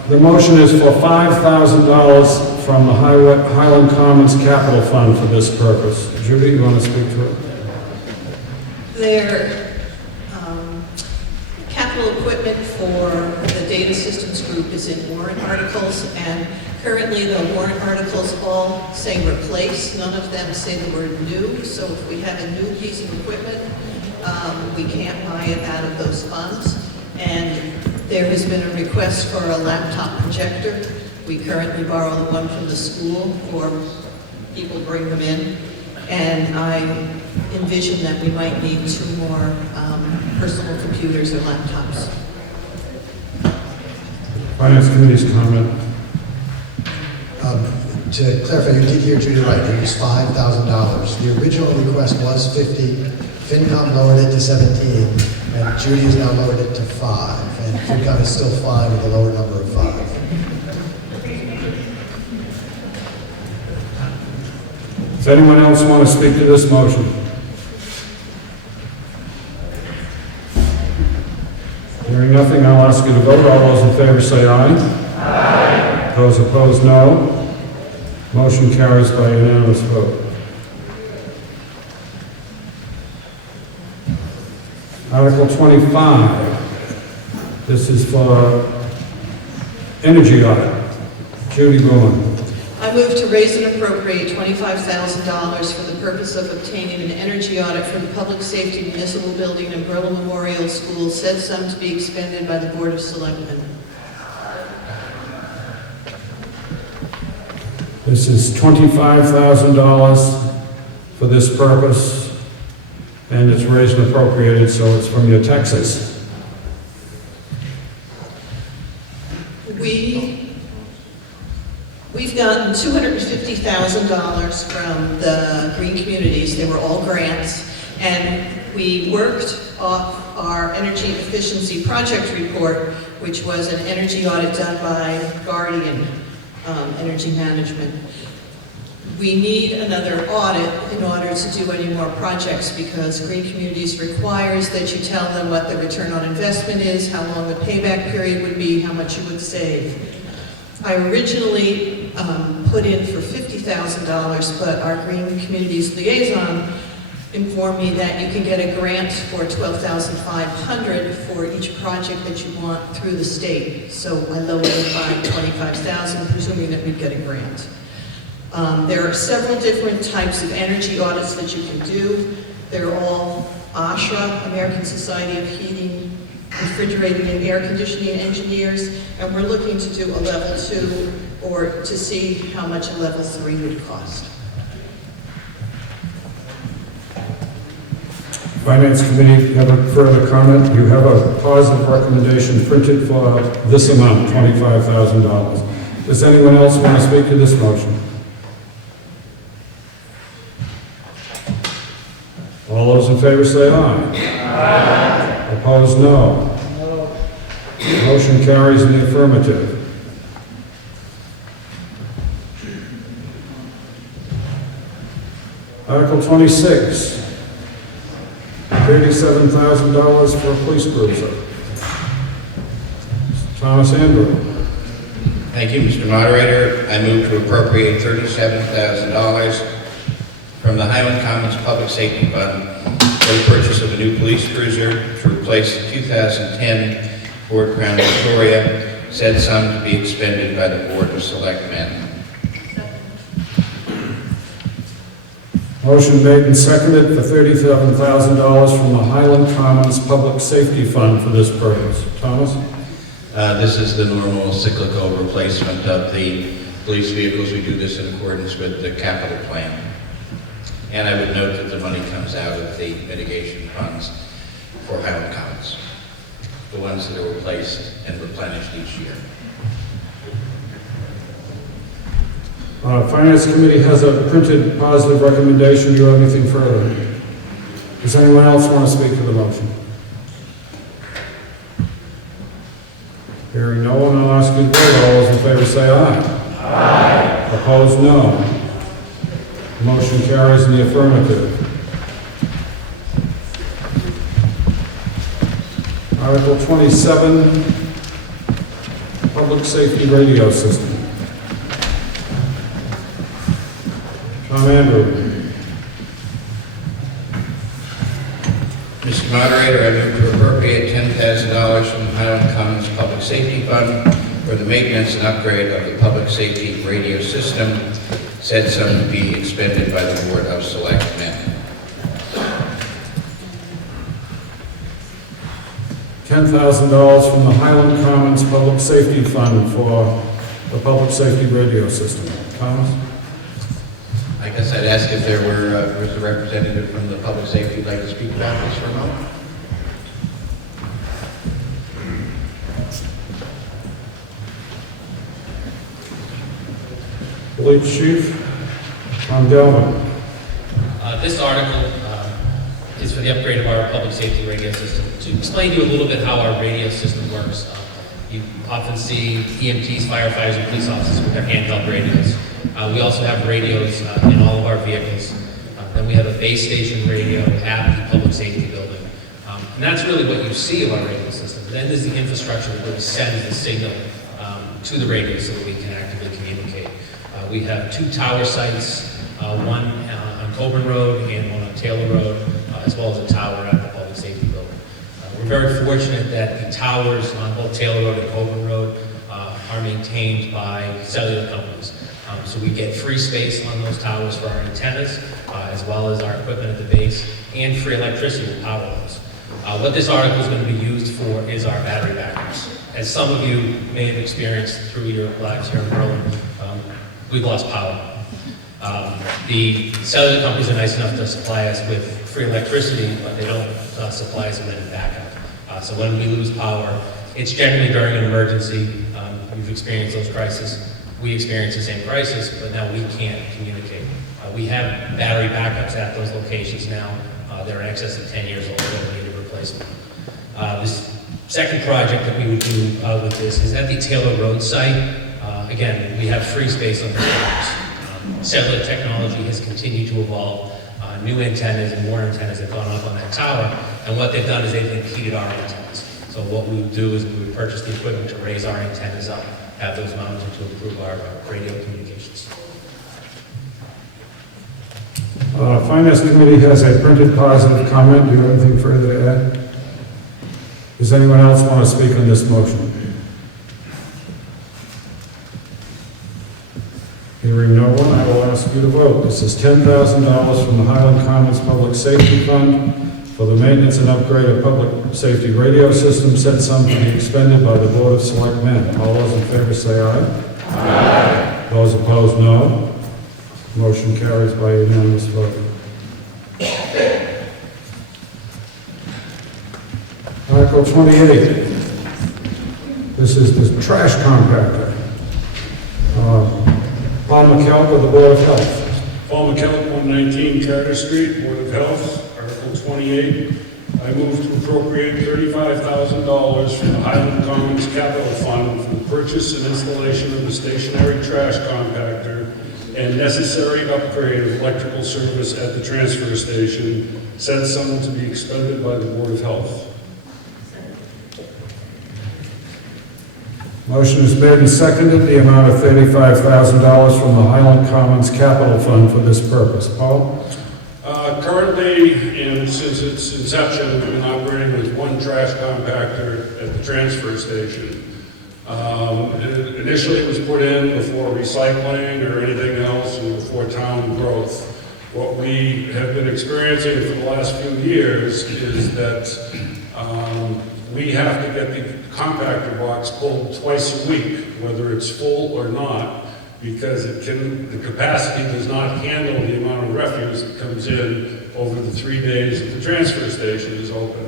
The motion is for $5,000 from the Highland Commons Capital Fund for this purpose. Judy, you want to speak to it? Their capital equipment for the data systems group is in warrant articles, and currently the warrant articles all say replace. None of them say the word new, so if we have a new piece of equipment, we can't buy it out of those funds. And there has been a request for a laptop projector. We currently borrow the one from the school, or people bring them in. And I envision that we might need 2 more personal computers or laptops. Finance Committee's comment. To clarify, you did hear Judy right. It was $5,000. The original request was 50. FinCom lowered it to 17, and Judy has now lowered it to 5. And FinCom is still fine with a lower number of 5. Does anyone else want to speak to this motion? Hearing nothing, I'll ask you to vote. All those in favor say aye. Aye. Those opposed, no. Motion carries by unanimous vote. Article 25. This is for energy audit. Judy Bowman. I move to raise and appropriate $25,000 for the purpose of obtaining an energy audit for the Public Safety Municipal Building and Berlin Memorial School, said sum to be expended by the Board of Selectmen. This is $25,000 for this purpose, and it's raised and appropriated, so it's from your Texas. We've gotten $250,000 from the Green Communities. They were all grants, and we worked off our energy efficiency project report, which was an energy audit done by Guardian Energy Management. We need another audit in order to do any more projects, because Green Communities requires that you tell them what the return on investment is, how long the payback period would be, how much you would save. I originally put in for $50,000, but our Green Communities liaison informed me that you can get a grant for $12,500 for each project that you want through the state. So I lowered it by $25,000, presuming that we'd get a grant. There are several different types of energy audits that you can do. They're all ASHRA, American Society of Heating, Refrigerating and Air Conditioning Engineers, and we're looking to do a level 2 or to see how much a level 3 would cost. Finance Committee, have a further comment? You have a positive recommendation printed for this amount, $25,000. Does anyone else want to speak to this motion? All those in favor say aye. Aye. Opposed, no. Motion carries in the affirmative. Article 26, $37,000 for a police cruiser. Thomas Andrew. Thank you, Mr. Moderator. I move to appropriate $37,000 from the Highland Commons Public Safety Fund for the purchase of a new police cruiser to replace the 2010 Ford Crown Victoria, said sum to be expended by the Board of Selectmen. Motion made and seconded for $37,000 from the Highland Commons Public Safety Fund for this purpose. Thomas? This is the normal cyclical replacement of the police vehicles. We do this in accordance with the capital plan. And I would note that the money comes out of the mitigation funds for Highland Commons, the ones that are replaced and replenished each year. Finance Committee has a printed positive recommendation. Do you have anything further? Does anyone else want to speak to the motion? Hearing no one, I'll ask you to vote. All those in favor say aye. Aye. Opposed, no. Motion carries in the affirmative. Article 27, Public Safety Radio System. Tom Andrew. Mr. Moderator, I move to appropriate $10,000 from the Highland Commons Public Safety Fund for the maintenance and upgrade of the public safety radio system. Said sum to be expended by the Board of Selectmen. $10,000 from the Highland Commons Public Safety Fund for the public safety radio system. Thomas? I guess I'd ask if there was a representative from the public safety who'd like to speak about this for a moment. Police Chief, Tom Galvin. This article is for the upgrade of our public safety radio system. To explain to you a little bit how our radio system works, you often see EMTs, firefighters, and police officers with their handheld radios. We also have radios in all of our vehicles. Then we have a base station radio at the public safety building. And that's really what you see of our radio system. Then there's the infrastructure that really sends the signal to the radio so that we can actively communicate. We have 2 tower sites, one on Coburn Road and one on Taylor Road, as well as a tower at the public safety building. We're very fortunate that the towers on both Taylor Road and Coburn Road are maintained by cellular companies. So we get free space on those towers for our antennas, as well as our equipment at the base, and free electricity to power those. What this article is going to be used for is our battery backups. As some of you may have experienced through your lives here in Berlin, we've lost power. The cellular companies are nice enough to supply us with free electricity, but they don't supply us with any backup. So when we lose power, it's generally during an emergency. You've experienced those crises. We experience the same crisis, but now we can't communicate. We have battery backups at those locations now. They're in excess of 10 years old, and we need a replacement. This second project that we would do with this is at the Taylor Road site. Again, we have free space on the towers. Cellular technology has continued to evolve. New antennas and more antennas have gone up on that tower, and what they've done is they've impeded our antennas. So what we would do is we would purchase the equipment to raise our antennas up, have those mounted to improve our radio communications. Finance Committee has a printed positive comment. Do you have anything further to add? Does anyone else want to speak on this motion? Hearing no one, I will ask you to vote. This is $10,000 from the Highland Commons Public Safety Fund for the maintenance and upgrade of public safety radio systems. Said sum to be expended by the Board of Selectmen. All those in favor say aye. Aye. Those opposed, no. Motion carries by unanimous vote. Article 28. This is the trash compactor. Paul McKelp of the Board of Health. Paul McKelp, 119 Carter Street, Board of Health, Article 28. I move to appropriate $35,000 from the Highland Commons Capital Fund for the purchase and installation of the stationary trash compactor and necessary upgrade of electrical service at the transfer station, said sum to be expended by the Board of Health. Motion is made and seconded, the amount of $35,000 from the Highland Commons Capital Fund for this purpose. Paul? Currently, and since its inception, we've been operating with one trash compactor at the transfer station. Initially, it was put in before recycling or anything else and before town growth. What we have been experiencing for the last few years is that we have to get the compactor box pulled twice a week, whether it's full or not, because the capacity does not handle the amount of refuse that comes in over the 3 days that the transfer station is open.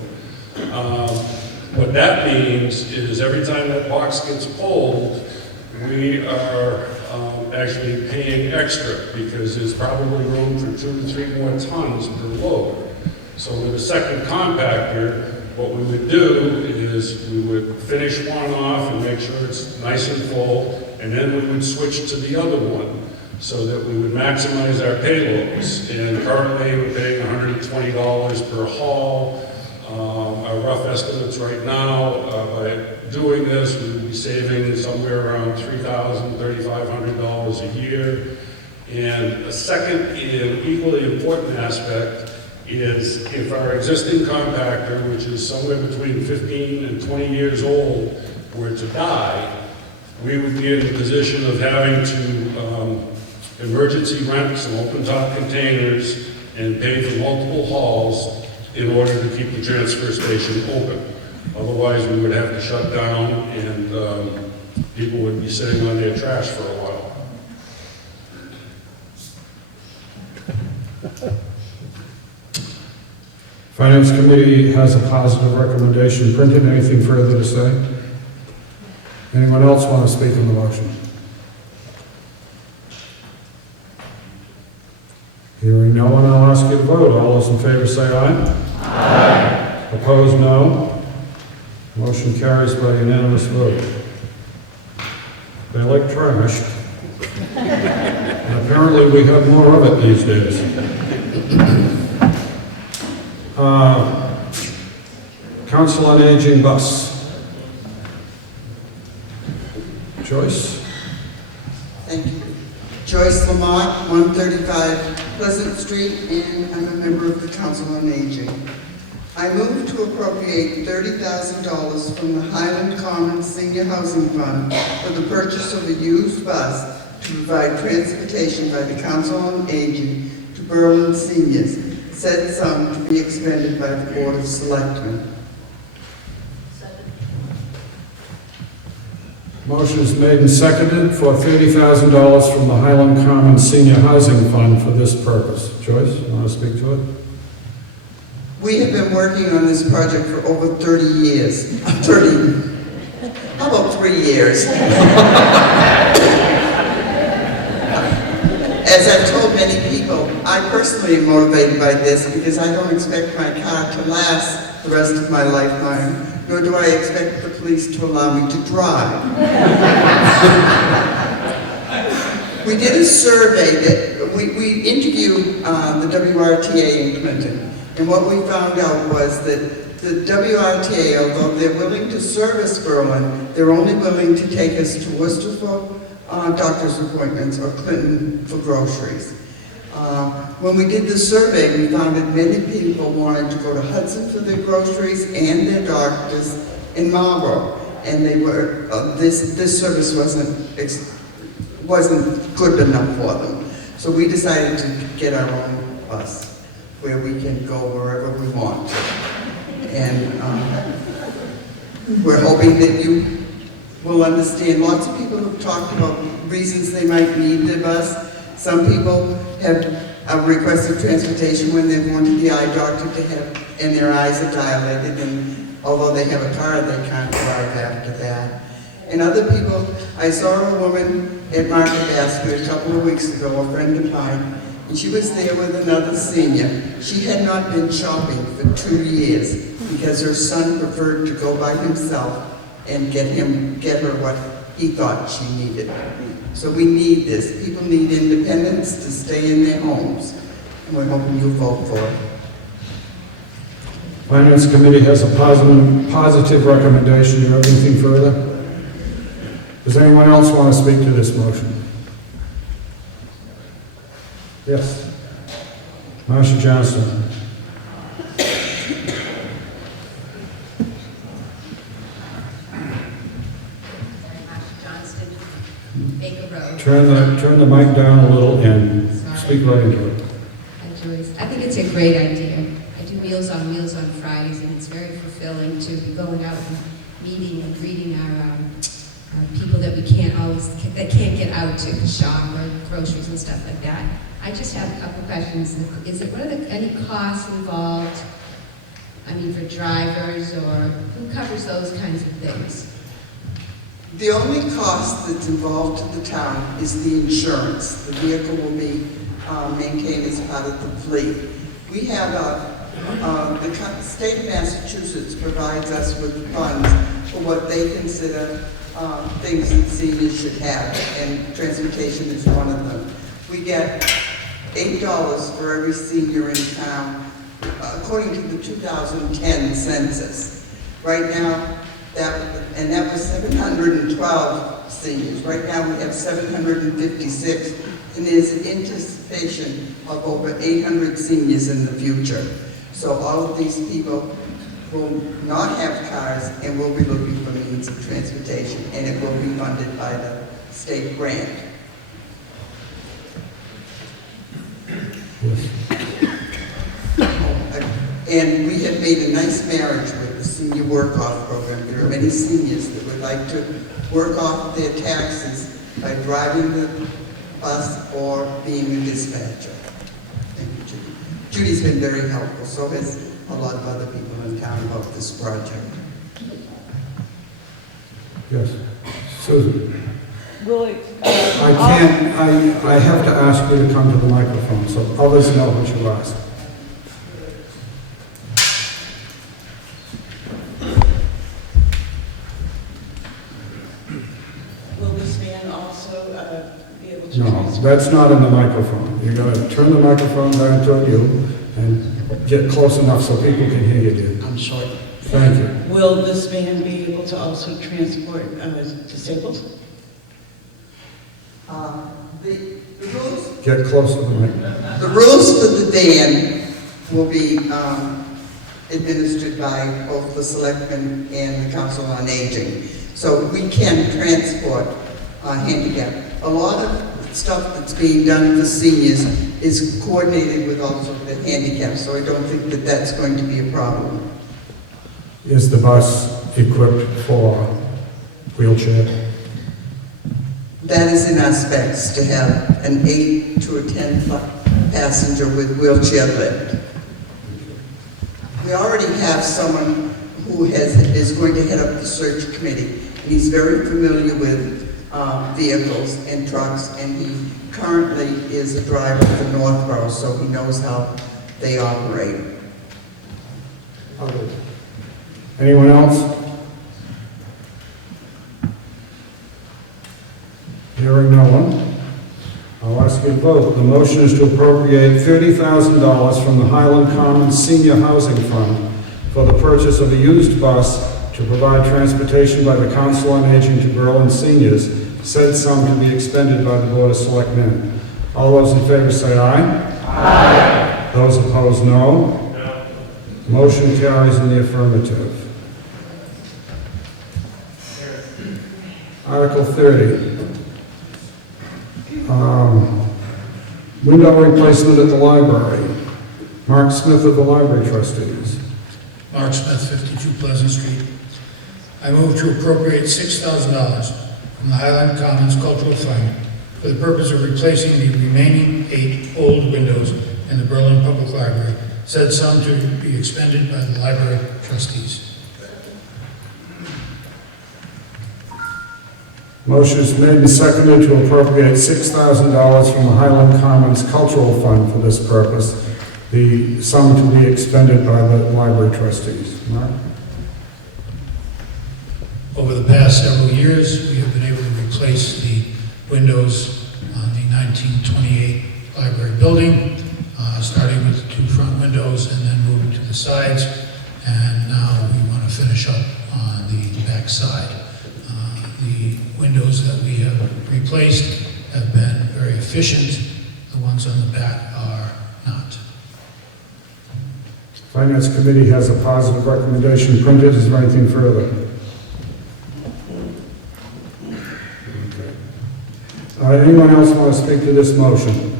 What that means is every time that box gets pulled, we are actually paying extra because there's probably room for 2 to 3 more tons per load. So with a second compactor, what we would do is we would finish one off and make sure it's nice and full, and then we would switch to the other one so that we would maximize our payloads. And currently we're paying $120 per haul. Our rough estimates right now, by doing this, we would be saving somewhere around $3,000, $3,500 a year. And a second and equally important aspect is if our existing compactor, which is somewhere between 15 and 20 years old, were to die, we would be in the position of having to emergency rent some open-top containers and pay for multiple hauls in order to keep the transfer station open. Otherwise, we would have to shut down and people would be sitting on their trash for a while. Finance Committee has a positive recommendation printed. Anything further to say? Anyone else want to speak on the motion? Hearing no one, I'll ask you to vote. All those in favor say aye. Aye. Opposed, no. Motion carries by unanimous vote. They like trash. And apparently we have more of it these days. Council on Aging bus. Joyce? Thank you. Joyce Lamont, 135 Pleasant Street, and I'm a member of the Council on Aging. I move to appropriate $30,000 from the Highland Commons Senior Housing Fund for the purchase of a used bus to provide transportation by the Council on Aging to Berlin seniors. Said sum to be expended by the Board of Selectmen. Motion is made and seconded for $30,000 from the Highland Commons Senior Housing Fund for this purpose. Joyce, you want to speak to it? We have been working on this project for over 30 years. How about 3 years? As I've told many people, I personally am motivated by this because I don't expect my car to last the rest of my lifetime, nor do I expect the police to allow me to drive. We did a survey that we interviewed the WRTA in Clinton, and what we found out was that the WRTA, although they're willing to service Berlin, they're only willing to take us to Worcester for doctor's appointments or Clinton for groceries. When we did the survey, we found that many people wanted to go to Hudson for their groceries and their doctors in Marlborough, and they were this service wasn't good enough for them. So we decided to get our own bus where we can go wherever we want. And we're hoping that you will understand. Lots of people have talked about reasons they might need the bus. Some people have requested transportation when they're going to the eye doctor to have, and their eyes are dilated, and although they have a car, they can't drive after that. And other people, I saw a woman at Market Basket a couple of weeks ago, a friend of mine, and she was there with another senior. She had not been shopping for 2 years because her son preferred to go by himself and get her what he thought she needed. So we need this. People need independence to stay in their homes, and we're hoping you'll vote for it. Finance Committee has a positive recommendation. Do you have anything further? Does anyone else want to speak to this motion? Yes. Marcia Johnson. Baker Road. Turn the mic down a little and speak right into it. Joyce, I think it's a great idea. I do Meals on Wheels on Fridays, and it's very fulfilling to be going out and meeting and greeting our people that that can't get out to shop or groceries and stuff like that. I just have a couple questions. What are any costs involved? I mean, for drivers, or who covers those kinds of things? The only cost that's involved to the town is the insurance. The vehicle will be maintained as part of the fleet. We have the state of Massachusetts provides us with funds for what they consider things that seniors should have, and transportation is one of them. We get $8 for every senior in town, according to the 2010 census. Right now, that was 712 seniors. Right now we have 756, and there's an anticipation of over 800 seniors in the future. So all of these people will not have cars and will be looking for means of transportation, and it will be funded by the state grant. And we have made a nice marriage with the senior work-off program. There are many seniors that would like to work off their taxes by driving the bus or being a dispatcher. Thank you, Judy. Judy's been very helpful, so has a lot of other people in town about this project. Yes. Susan? Will it? I have to ask you to come to the microphone so others know what you asked. Will this man also be able to... No, that's not in the microphone. You gotta turn the microphone down toward you and get close enough so people can hear you, dear. I'm short. Thank you. Will this man be able to also transport disabled? The rules... Get close to the mic. The rules for the van will be administered by both the selectmen and the council on aging. So we can transport handicap. A lot of stuff that's being done for seniors is coordinated with also the handicap, so I don't think that that's going to be a problem. Is the bus equipped for wheelchair? That is in our specs, to have an 8 to a 10 passenger with wheelchair lift. We already have someone who is going to head up the search committee, and he's very familiar with vehicles and trucks, and he currently is a driver for Northborough, so he knows how they operate. Others? Anyone else? Hearing no one, I'll ask you to vote. The motion is to appropriate $30,000 from the Highland Commons Senior Housing Fund for the purchase of a used bus to provide transportation by the Council on Aging to Berlin seniors, said sum to be expended by the Board of Selectmen. All those in favor say aye. Aye. Those opposed, no. No. Motion carries in the affirmative. Article 30. Window replacement at the library. Mark Smith of the Library Trustees. Mark Smith, 52 Pleasant Street. I move to appropriate $6,000 from the Highland Commons Cultural Fund for the purpose of replacing the remaining 8 old windows in the Berlin Public Library. Said sum to be expended by the Library Trustees. Motion is made and seconded to appropriate $6,000 from the Highland Commons Cultural Fund for this purpose. The sum to be expended by the Library Trustees. Mark? Over the past several years, we have been able to replace the windows on the 1928 library building, starting with the 2 front windows and then moving to the sides. And now we want to finish up on the back side. The windows that we have replaced have been very efficient. The ones on the back are not. Finance Committee has a positive recommendation printed. Is there anything further? Okay. Anyone else want to speak to this motion?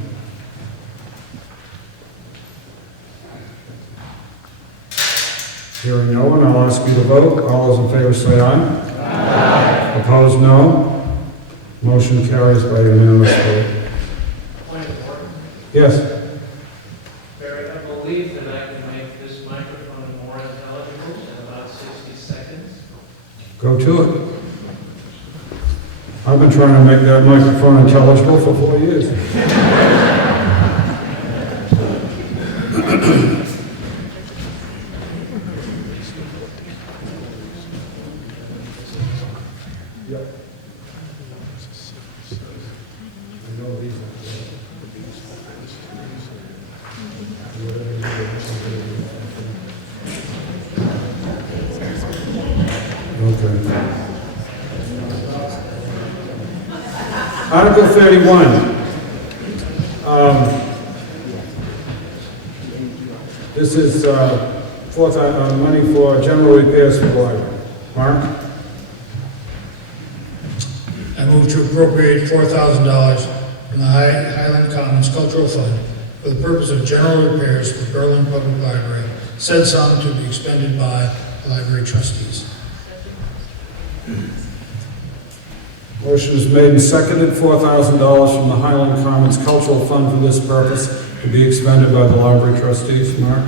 Hearing no one, I'll ask you to vote. All those in favor say aye. Aye. Opposed, no. Motion carries by unanimous vote. Point of order. Yes, Barry, I believe that I can make this microphone more intelligible in about 60 seconds. go to it. I've been trying to make that microphone intelligible for 4 years. Article 31. This is money for general repairs for the library. Mark? I move to appropriate $4,000 from the Highland Commons Cultural Fund for the purpose of general repairs for Berlin Public Library, said sum to be expended by the library trustees. Motion is made and seconded, $4,000 from the Highland Commons Cultural Fund for this purpose to be expended by the library trustees. Mark?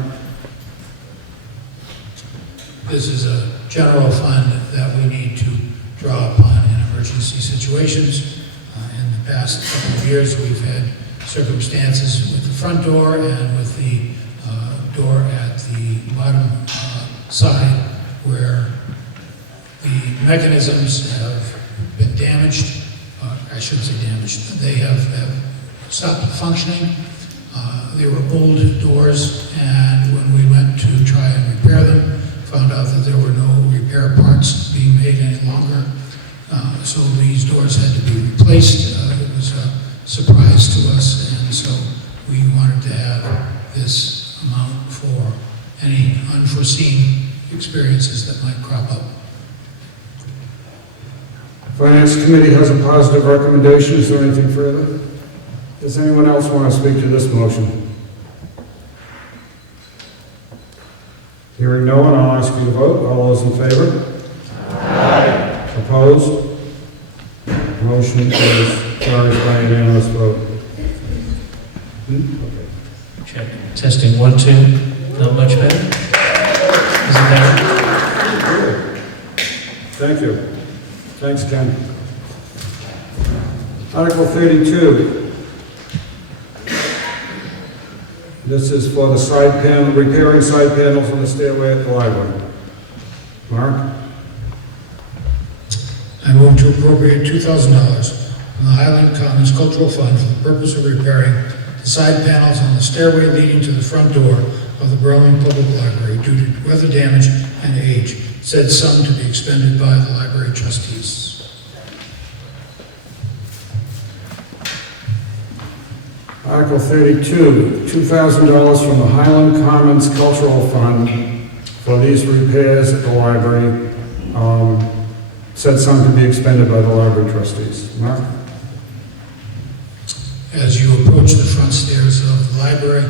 This is a general fund that we need to draw upon in emergency situations. In the past couple of years, we've had circumstances with the front door and with the door at the bottom side where the mechanisms have been damaged. I shouldn't say damaged. They have stopped functioning. They were old doors, and when we went to try and repair them, found out that there were no repair parts being made any longer. So these doors had to be replaced. It was a surprise to us, and so we wanted to have this amount for any unforeseen experiences that might crop up. Finance Committee has a positive recommendation. Is there anything further? Does anyone else want to speak to this motion? Hearing no one, I'll ask you to vote. All those in favor? Aye. Opposed? Motion carries by unanimous vote. Okay. Check. Testing 1, 2. Not much better? Is it better? Thank you. Thanks, Ken. Article 32. This is for the side panel, repairing side panels on the stairway at the library. Mark? I move to appropriate $2,000 from the Highland Commons Cultural Fund for the purpose of repairing the side panels on the stairway leading to the front door of the Berlin Public Library due to weather damage and age, said sum to be expended by the library trustees. Article 32, $2,000 from the Highland Commons Cultural Fund for these repairs at the library, said sum to be expended by the library trustees. Mark? As you approach the front stairs of the library,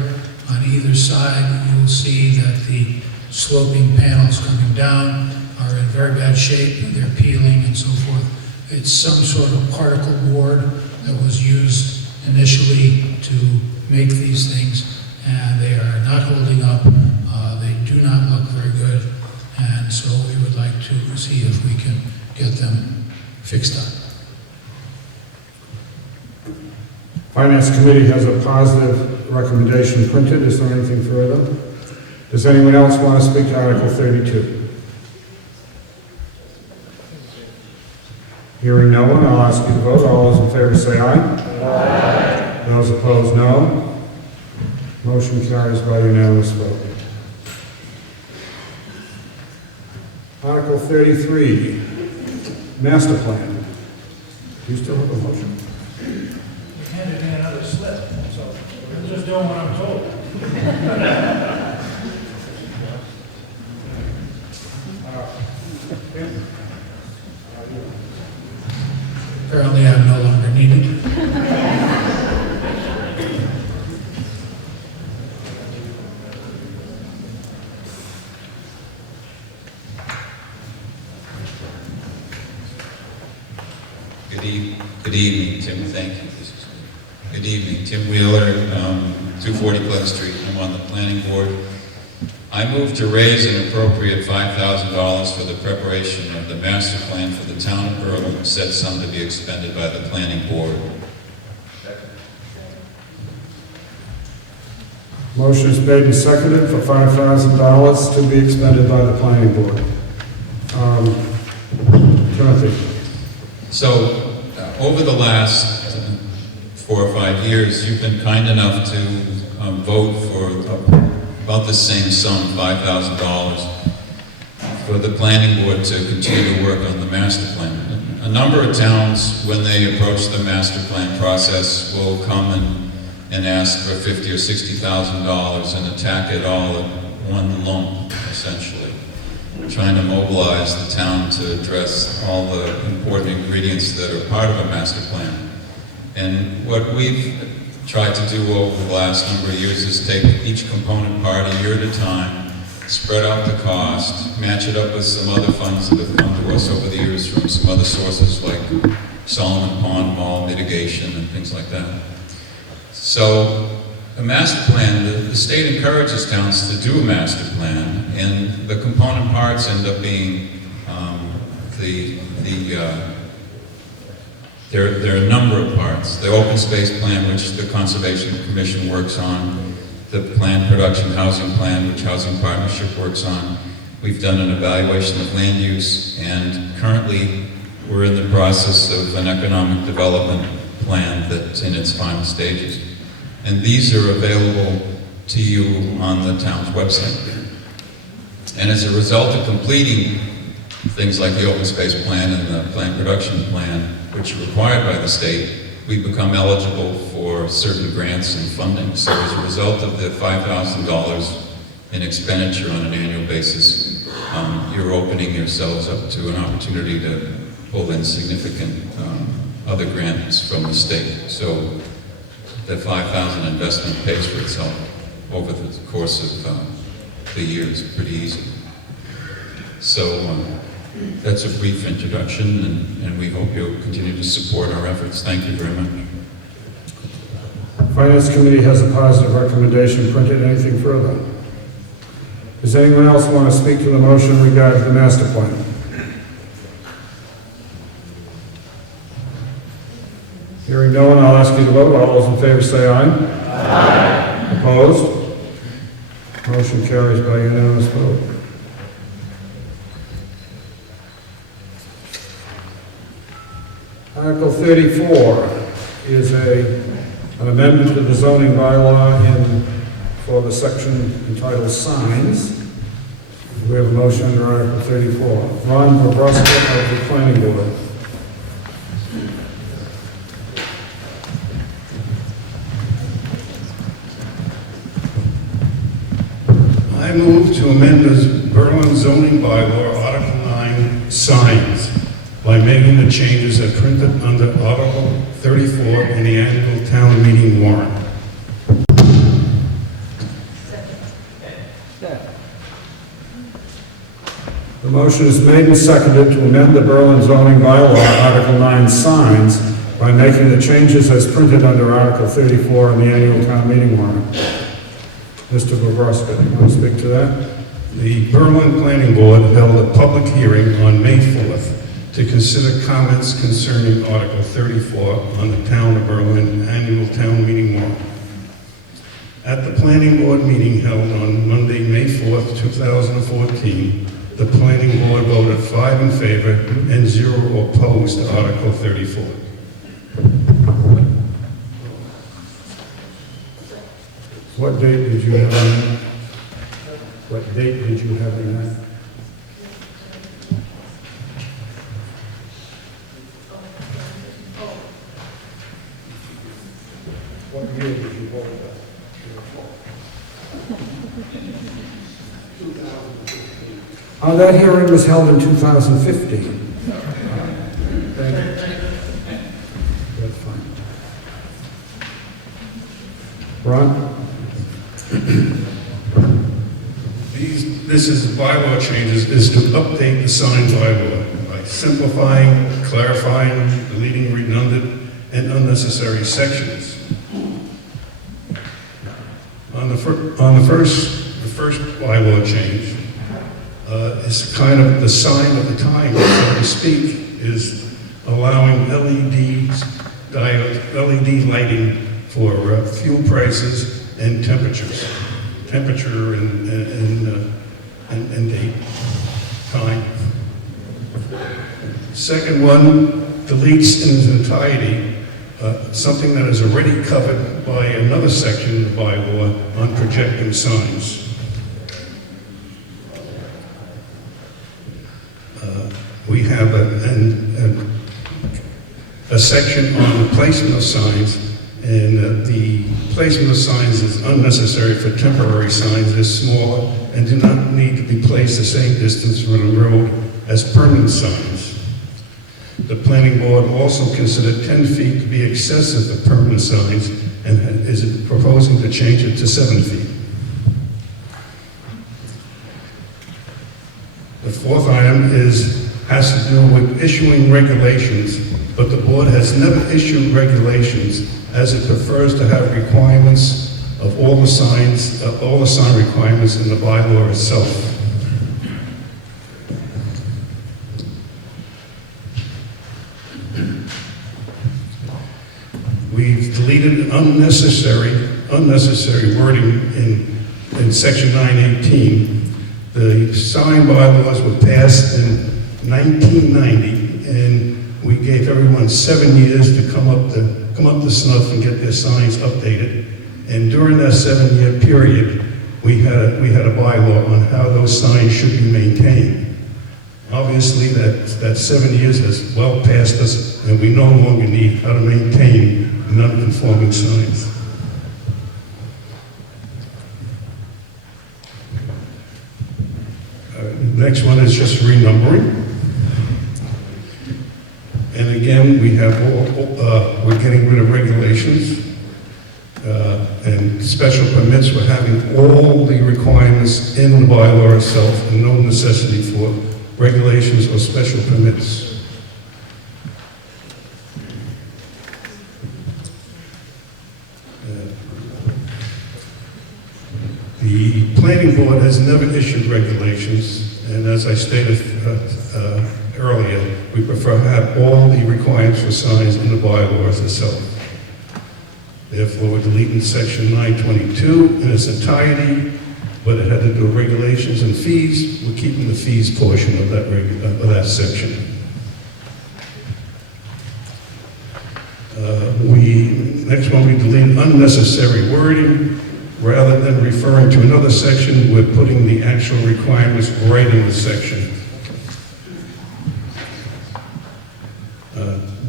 on either side, you will see that the sloping panels coming down are in very bad shape. They're peeling and so forth. It's some sort of particle board that was used initially to make these things, and they are not holding up. They do not look very good, and so we would like to see if we can get them fixed up. Finance Committee has a positive recommendation printed. Is there anything further? Does anyone else want to speak to Article 32? Hearing no one, I'll ask you to vote. All those in favor say aye. Aye. Those opposed, no. Motion carries by unanimous vote. Article 33, Master Plan. Do you still have a motion? You handed me another slip, so I'm just doing what I'm told. Apparently I'm no longer needed. Good evening, Tim, thank you. Good evening, Tim Wheeler, 240 Glen Street. I'm on the planning board. I move to raise and appropriate $5,000 for the preparation of the master plan for the town of Berlin, said sum to be expended by the planning board. Motion is made and seconded for $5,000 to be expended by the planning board. Timothy. So, over the last 4 or 5 years, you've been kind enough to vote for about the same sum, $5,000, for the planning board to continue to work on the master plan. A number of towns, when they approach the master plan process, will come and ask for $50,000 or $60,000 and attack it all at one lump, essentially, trying to mobilize the town to address all the important ingredients that are part of a master plan. And what we've tried to do over the last number of years is take each component part a year at a time, spread out the cost, match it up with some other funds that have come to us over the years from some other sources like Solomon Pond Mall mitigation and things like that. So a master plan, the state encourages towns to do a master plan, and the component parts end up being there are a number of parts. The open space plan, which the Conservation Commission works on, the planned production housing plan, which Housing Partnership works on. We've done an evaluation of land use, and currently we're in the process of an economic development plan that's in its final stages. And these are available to you on the town's website. And as a result of completing things like the open space plan and the planned production plan, which are required by the state, we become eligible for certain grants and funding. So as a result of the $5,000 in expenditure on an annual basis, you're opening yourselves up to an opportunity to pull in significant other grants from the state. So the $5,000 investment pays for itself over the course of the years pretty easily. So that's a brief introduction, and we hope you'll continue to support our efforts. Thank you very much. Finance Committee has a positive recommendation. Printed. Anything further? Does anyone else want to speak to the motion regarding the master plan? Hearing no one, I'll ask you to vote. All those in favor say aye. Aye. Opposed? Motion carries by unanimous vote. Article 34 is an amendment to the zoning bylaw for the section entitled Signs. We have a motion under Article 34. Ron Bobruska of the Planning Board. I move to amend the Berlin zoning bylaw, Article 9, signs, by making the changes as printed under Article 34 in the annual town meeting warrant. The motion is made and seconded to amend the Berlin zoning bylaw, Article 9, signs, by making the changes as printed under Article 34 in the annual town meeting warrant. Mr. Bobruska, do you want to speak to that? The Berlin Planning Board held a public hearing on May 4th to consider comments concerning Article 34 on the Town of Berlin annual town meeting warrant. At the Planning Board meeting held on Monday, May 4th, 2014, the Planning Board voted 5 in favor and 0 opposed to Article 34. What date did you have on that? What date did you have on that? What year did you vote that? That hearing was held in 2015. Thank you. That's fine. Ron? This is bylaw changes, is to update the sign bylaw by simplifying, clarifying, deleting redundant and unnecessary sections. On the first bylaw change, is kind of the sign of the time, so to speak, is allowing LED lighting for fuel prices and temperatures, temperature and date, time. Second one deletes in its entirety something that is already covered by another section of the bylaw on projecting signs. We have a section on the placement of signs, and the placement of signs is unnecessary for temporary signs. They're smaller and do not need to be placed the same distance from the road as permanent signs. The planning board also considered 10 feet to be excessive for permanent signs and is proposing to change it to 7 feet. The fourth item has to do with issuing regulations, but the board has never issued regulations as it prefers to have requirements of all the sign requirements in the bylaw itself. We've deleted unnecessary wording in section 918. The sign bylaws were passed in 1990, and we gave everyone 7 years to come up to snuff and get their signs updated. And during that 7-year period, we had a bylaw on how those signs should be maintained. Obviously, that 7 years has well passed us, and we no longer need how to maintain non-conforming signs. Next one is just renumbering. And again, we're getting rid of regulations and special permits. We're having all the requirements in the bylaw itself and no necessity for regulations or special permits. The planning board has never issued regulations, and as I stated earlier, we prefer to have all the requirements for signs in the bylaws itself. Therefore, we're deleting section 922 in its entirety, but it had to do with regulations and fees. We're keeping the fees portion of that section. Next one, we delete unnecessary wording. Rather than referring to another section, we're putting the actual requirements right in the section.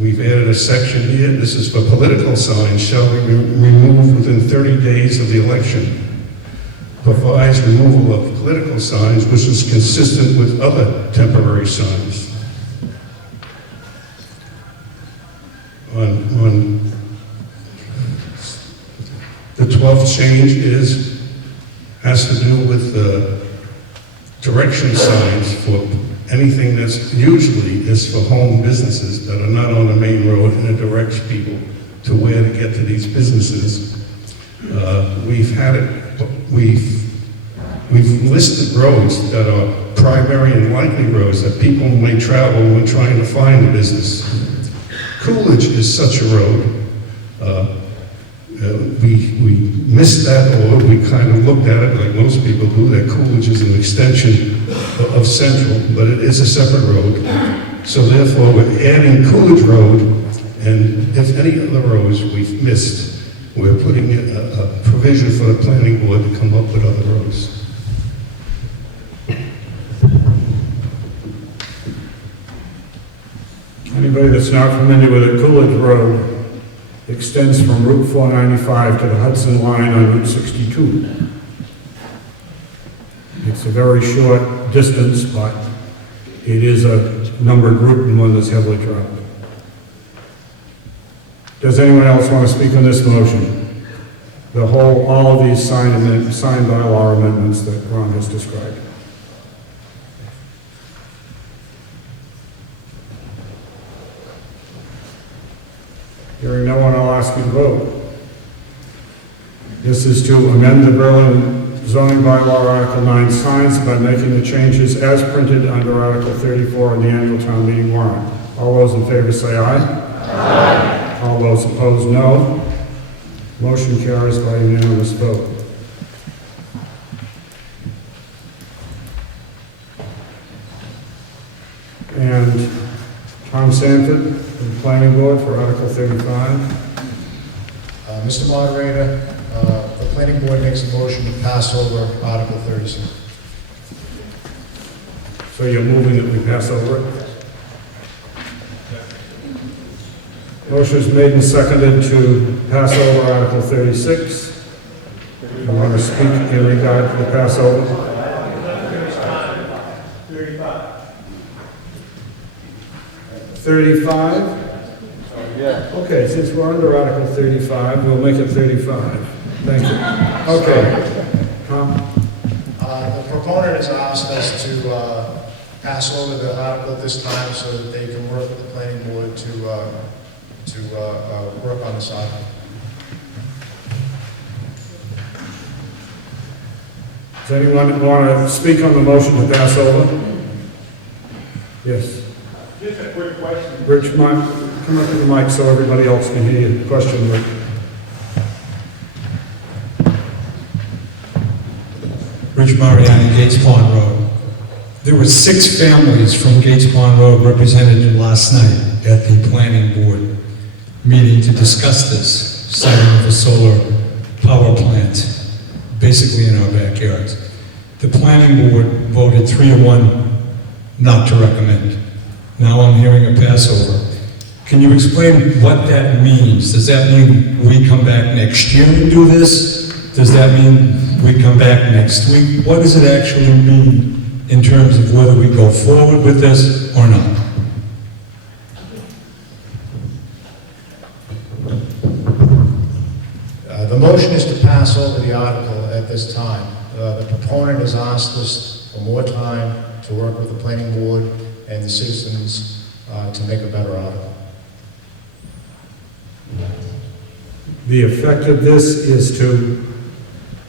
We've added a section here. This is for political signs shall be removed within 30 days of the election. Provides removal of political signs, which is consistent with other temporary signs. The 12th change has to do with direction signs for anything that's usually is for home businesses that are not on the main road, and it directs people to where to get to these businesses. We've listed roads that are primary and likely roads that people may travel when trying to find a business. Coolidge is such a road. We missed that, or we kind of looked at it like most people do, that Coolidge is an extension of Central, but it is a separate road. So therefore, we're adding Coolidge Road, and if any other roads we've missed, we're putting in a provision for the planning board to come up with other roads. Anybody that's not familiar with it, Coolidge Road extends from Route 495 to the Hudson line on Route 62. It's a very short distance, but it is a numbered route and one that's heavily traveled. Does anyone else want to speak on this motion? All of these sign bylaw amendments that Ron has described. Hearing no one, I'll ask you to vote. This is to amend the Berlin zoning bylaw Article 9 signs by making the changes as printed under Article 34 in the annual town meeting warrant. All those in favor say aye. Aye. All those opposed, no. Motion carries by unanimous vote. And Tom Sanford, from the Planning Board for Article 35. Mr. Moderator, the planning board makes a motion to pass over Article 36. So you're moving that we pass over it? Motion is made and seconded to pass over Article 36. You want to speak in regard to the passover? 35? Yeah. Okay, since we're under Article 35, we'll make it 35. Thank you. Okay. Tom? The proponent has asked us to pass over the article at this time so that they can work with the planning board to work on this article. Does anyone want to speak on the motion to pass over? Yes. Just a quick question. Rich, come up to the mic so everybody else can hear you. Question, Rick. Rich Mariani, Gates Pond Road. There were 6 families from Gates Pond Road represented last night at the planning board meeting to discuss this siting of a solar power plant, basically in our backyards. The planning board voted 3-1 not to recommend. Now I'm hearing a passover. Can you explain what that means? Does that mean we come back next year and do this? Does that mean we come back next week? What does it actually mean in terms of whether we go forward with this or not? The motion is to pass over the article at this time. The proponent has asked us for more time to work with the planning board and the citizens to make a better article. The effect of this is to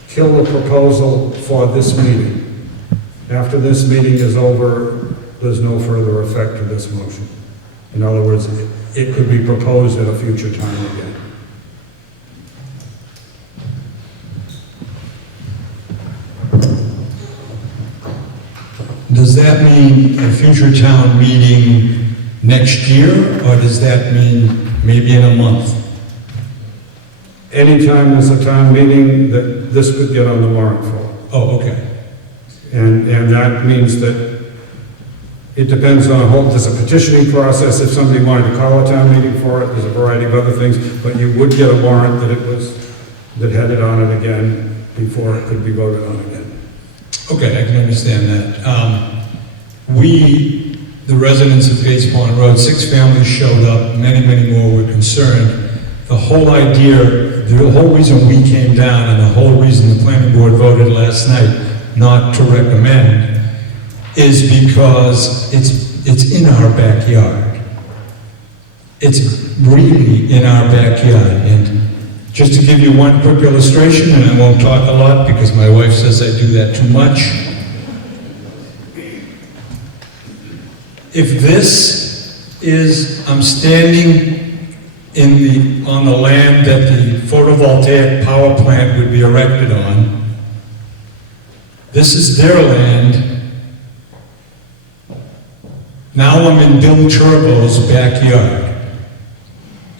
kill the proposal for this meeting. After this meeting is over, there's no further effect to this motion. In other words, it could be proposed at a future time again. Does that mean a future town meeting next year, or does that mean maybe in a month? Anytime there's a town meeting, that this could get on the warrant for. Oh, okay. And that means that it depends on there's a petitioning process. If somebody wanted to call a town meeting for it, there's a variety of other things, but you would get a warrant that had it on it again before it could be voted on again. Okay, I can understand that. We, the residents of Gates Pond Road, 6 families showed up, many more were concerned. The whole idea, the whole reason we came down and the whole reason the planning board voted last night not to recommend is because it's in our backyard. It's really in our backyard. And just to give you one quick illustration, and I won't talk a lot because my wife says I do that too much. If this is, I'm standing on the land that the photovoltaic power plant would be erected on. This is their land. Now I'm in Bill Turbo's backyard.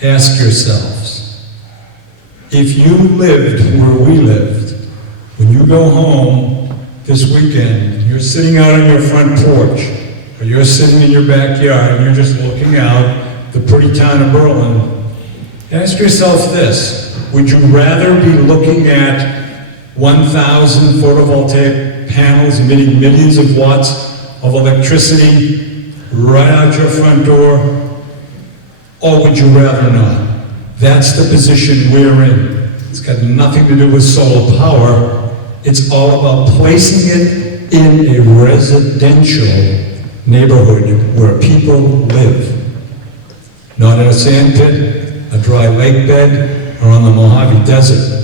Ask yourselves, if you lived where we lived, when you go home this weekend, you're sitting out on your front porch, or you're sitting in your backyard and you're just looking out the pretty town of Berlin, ask yourself this: would you rather be looking at 1,000 photovoltaic panels emitting millions of watts of electricity right out your front door, or would you rather not? That's the position we're in. It's got nothing to do with solar power. It's all about placing it in a residential neighborhood where people live. Not in a sand pit, a dry lake bed, or on the Mojave Desert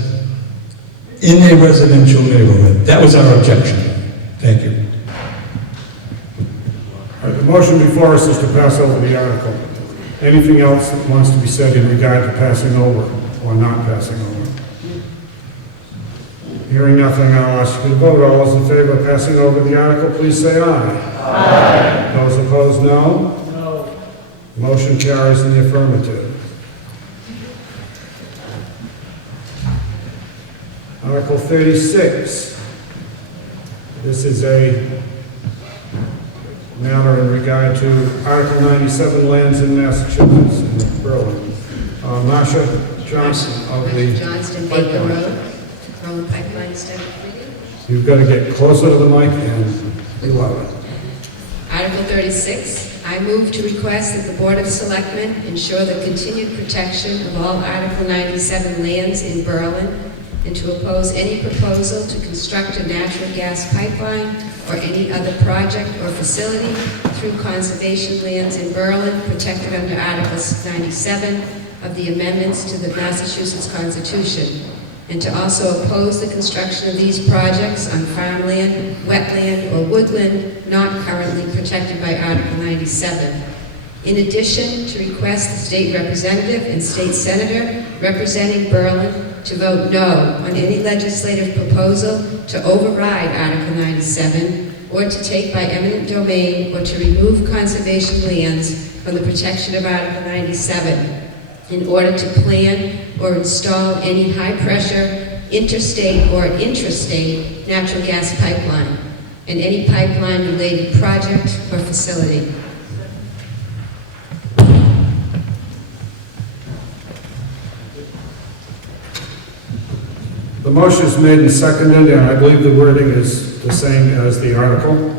in a residential neighborhood. That was our objection. Thank you. All right, the motion before us is to pass over the article. Anything else that wants to be said in regard to passing over or not passing over? Hearing nothing, I'll ask you to vote. All those in favor of passing over the article, please say aye. Aye. Those opposed, no? No. Motion carries in the affirmative. Article 36. This is a matter in regard to Article 97 lands in Massachusetts, in Berlin. Marcia Johnson of the Johnston, Baker Road, Berlin Pipeline Study Committee. You've got to get closer to the mic and be louder. Article 36, I move to request that the Board of Selectmen ensure the continued protection of all Article 97 lands in Berlin and to oppose any proposal to construct a natural gas pipeline or any other project or facility through conservation lands in Berlin protected under Articles 97 of the amendments to the Massachusetts Constitution, and to also oppose the construction of these projects on farmland, wetland, or woodland not currently protected by Article 97. In addition, to request the state representative and state senator representing Berlin to vote no on any legislative proposal to override Article 97 or to take by eminent domain or to remove conservation lands from the protection of Article 97 in order to plan or install any high-pressure interstate or intrastate natural gas pipeline and any pipeline-related project or facility. The motion is made and seconded, and I believe the wording is the same as the article.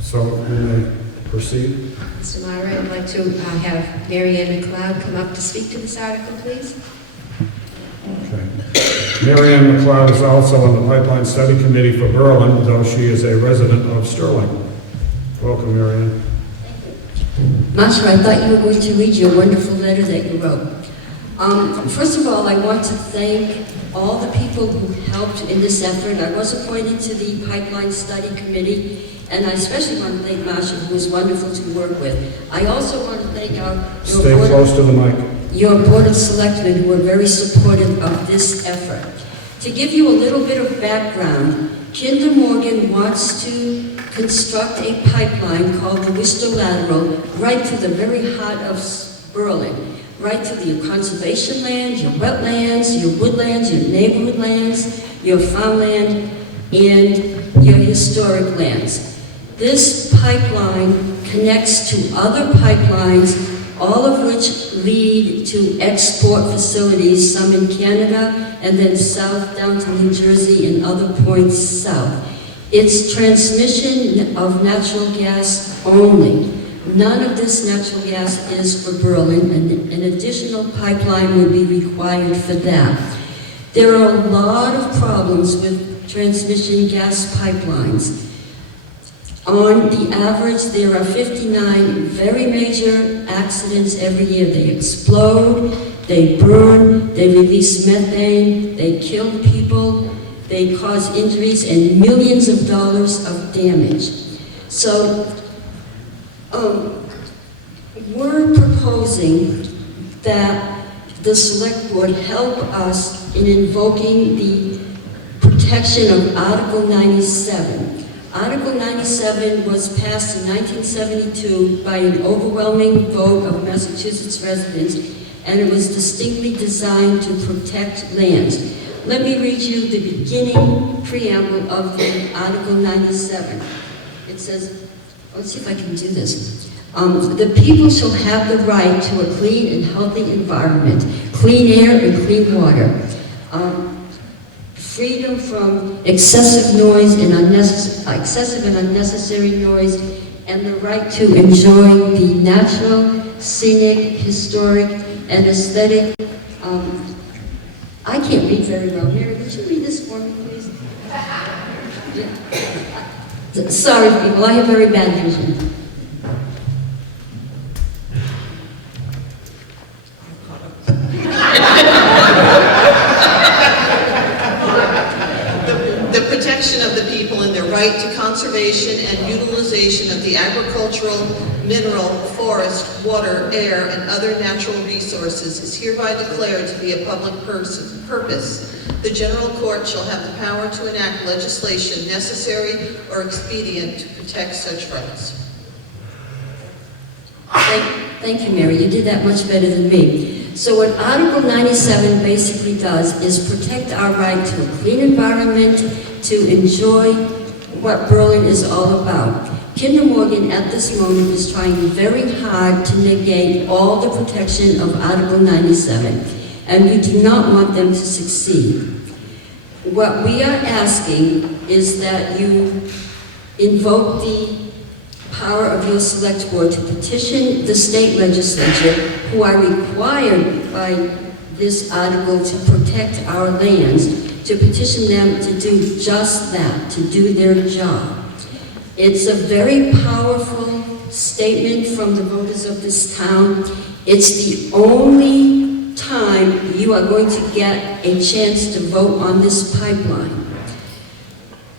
So we may proceed. Mr. Moderator, I'd like to have Mary Ann McLeod come up to speak to this article, please. Okay. Mary Ann McLeod is also on the Pipeline Study Committee for Berlin, though she is a resident of Sterling. Welcome, Mary Ann. Masha, I thought you were going to read your wonderful letter that you wrote. First of all, I want to thank all the people who helped in this effort. I was appointed to the Pipeline Study Committee, and I especially want to thank Masha, who was wonderful to work with. I also want to thank Stay close to the mic. Your Board of Selectmen, who were very supportive of this effort. To give you a little bit of background, Kinder Morgan wants to construct a pipeline called the Worcester Lateral right through the very heart of Berlin, right through your conservation lands, your wetlands, your woodlands, your neighborhood lands, your farmland, and your historic lands. This pipeline connects to other pipelines, all of which lead to export facilities, some in Canada and then south down to New Jersey and other points south. It's transmission of natural gas only. None of this natural gas is for Berlin, and an additional pipeline would be required for that. There are a lot of problems with transmission gas pipelines. On the average, there are 59 very major accidents every year. They explode, they burn, they release methane, they kill people, they cause injuries and millions of dollars of damage. So, we're proposing that the Select Board help us in invoking the protection of Article 97. Article 97 was passed in 1972 by an overwhelming vote of Massachusetts residents, and it was distinctly designed to protect lands. Let me read you the beginning preamble of the Article 97. It says, let's see if I can do this. The people shall have the right to a clean and healthy environment, clean air and clean water, freedom from excessive noise and unnecessary noise, and the right to enjoy the natural, scenic, historic, and aesthetic. I can't read very well. Mary, would you read this for me, please? Yeah. Sorry, people, I have very bad vision. right to conservation and utilization of the agricultural, mineral, forest, water, air, and other natural resources is hereby declared to be a public purpose. The general court shall have the power to enact legislation necessary or expedient to protect such rights. Thank you, Mary. You did that much better than me. So what Article 97 basically does is protect our right to a clean environment, to enjoy what Berlin is all about. Kinder Morgan at this moment is trying very hard to negate all the protection of Article 97, and we do not want them to succeed. What we are asking is that you invoke the power of your select board to petition the state legislature, who are required by this article to protect our lands, to petition them to do just that, to do their job. It's a very powerful statement from the voters of this town. It's the only time you are going to get a chance to vote on this pipeline.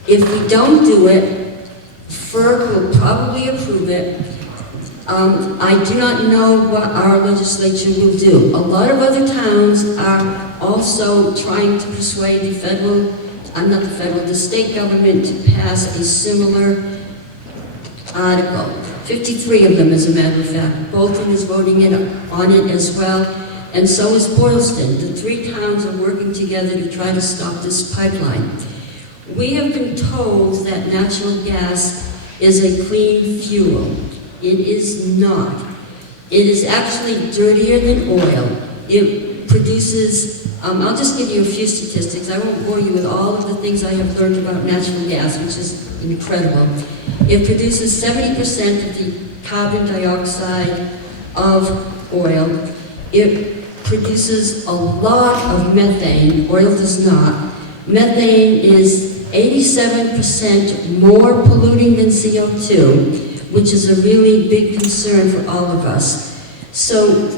If we don't do it, FERC will probably approve it. I do not know what our legislature will do. A lot of other towns are also trying to persuade the state government to pass a similar article. 53 of them, as a matter of fact. Bolton is voting on it as well, and so is Boylston. The three towns are working together to try to stop this pipeline. We have been told that natural gas is a clean fuel. It is not. It is actually dirtier than oil. It produces, I'll just give you a few statistics. I won't bore you with all of the things I have learned about natural gas, which is incredible. It produces 70% of the carbon dioxide of oil. It produces a lot of methane. Oil does not. Methane is 87% more polluting than CO2, which is a really big concern for all of us. So,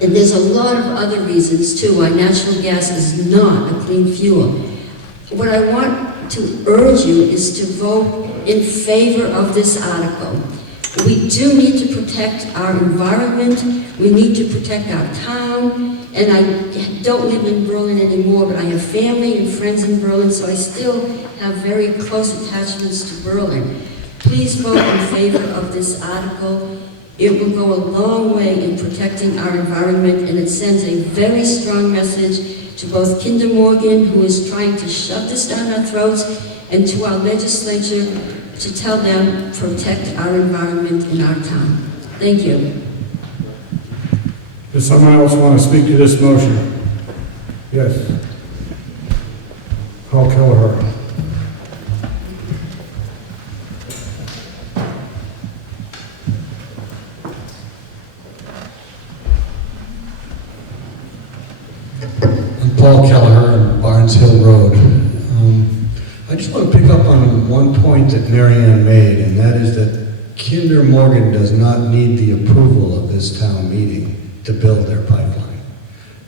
and there's a lot of other reasons too why natural gas is not a clean fuel. What I want to urge you is to vote in favor of this article. We do need to protect our environment, we need to protect our town, and I don't live in Berlin anymore, but I have family and friends in Berlin, so I still have very close attachments to Berlin. Please vote in favor of this article. It will go a long way in protecting our environment, and it sends a very strong message to both Kinder Morgan, who is trying to shove this down our throats, and to our legislature to tell them protect our environment in our town. Thank you. Does someone else want to speak to this motion? Yes. Paul Kelleher. I'm Paul Kelleher on Barnes Hill Road. I just want to pick up on one point that Marianne made, and that is that Kinder Morgan does not need the approval of this town meeting to build their pipeline.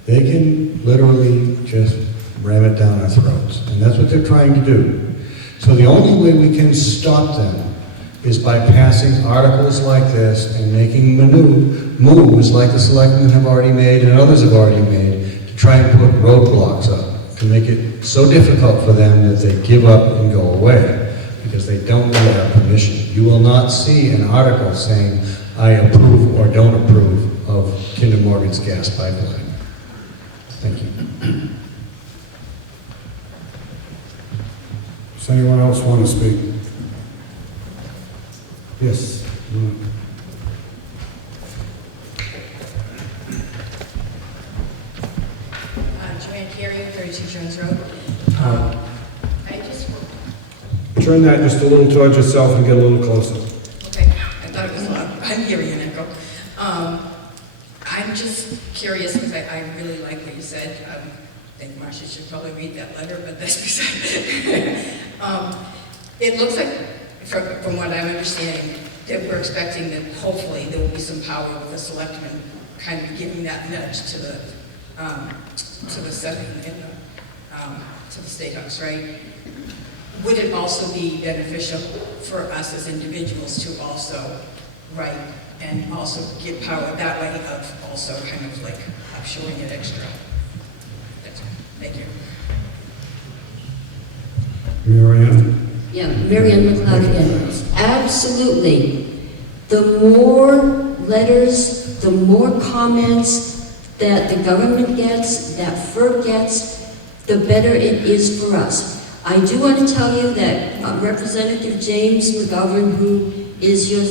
They can literally just ram it down our throats, and that's what they're trying to do. So the only way we can stop them is by passing articles like this and making moves like the selectmen have already made and others have already made to try and put roadblocks up, to make it so difficult for them that they give up and go away because they don't need our permission. You will not see an article saying, I approve or don't approve of Kinder Morgan's gas pipeline. Thank you. Does anyone else want to speak? Yes. Joanne Carey, 32 Jones Road. I just... Turn that just a little towards yourself and get a little closer. Okay, I thought it was loud. I'm hearing an echo. I'm just curious because I really like what you said. I think Marcia should probably read that letter, but that's beside it. It looks like, from what I'm understanding, that we're expecting that hopefully there will be some power with the selectmen kind of giving that nudge to the setting in the, to the State House, right? would it also be beneficial for us as individuals to also write and also give power that way of also kind of like showing it extra? That's all. Thank you. Marianne? Yeah, Marianne McLeod again. Absolutely. The more letters, the more comments that the government gets, that FERC gets, the better it is for us. I do want to tell you that Representative James McGovern, who is your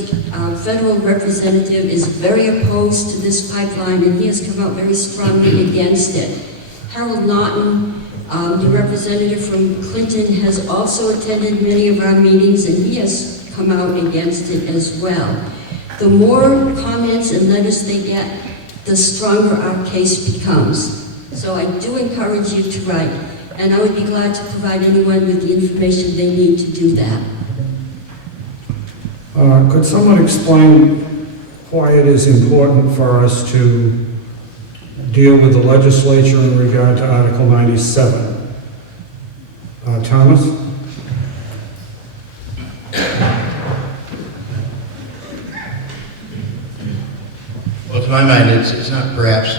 federal representative, is very opposed to this pipeline, and he has come out very strongly against it. Harold Naughton, the representative from Clinton, has also attended many of our meetings, and he has come out against it as well. The more comments and letters they get, the stronger our case becomes. So I do encourage you to write, and I would be glad to provide anyone with the information they need to do that. Could someone explain why it is important for us to deal with the legislature in regard to Article 97? Thomas? Well, to my mind, it's not perhaps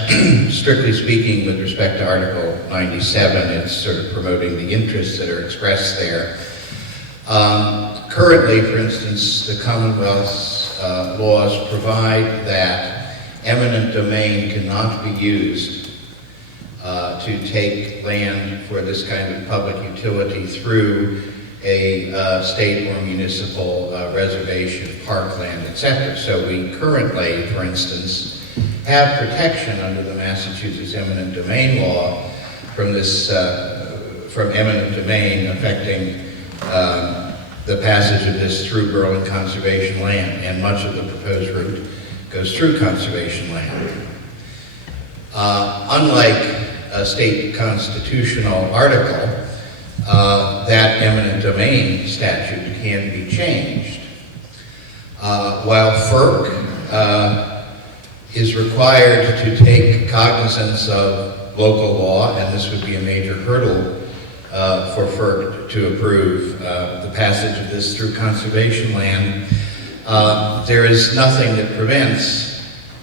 strictly speaking with respect to Article 97. It's sort of promoting the interests that are expressed there. Currently, for instance, the Commonwealth's laws provide that eminent domain cannot be used to take land for this kind of public utility through a state or municipal reservation, parkland, etc. So we currently, for instance, have protection under the Massachusetts eminent domain law from this, from eminent domain affecting the passage of this through Berlin conservation land, and much of the proposed route goes through conservation land. Unlike a state constitutional article, that eminent domain statute can be changed. While FERC is required to take cognizance of local law, and this would be a major hurdle for FERC to approve the passage of this through conservation land, there is nothing that prevents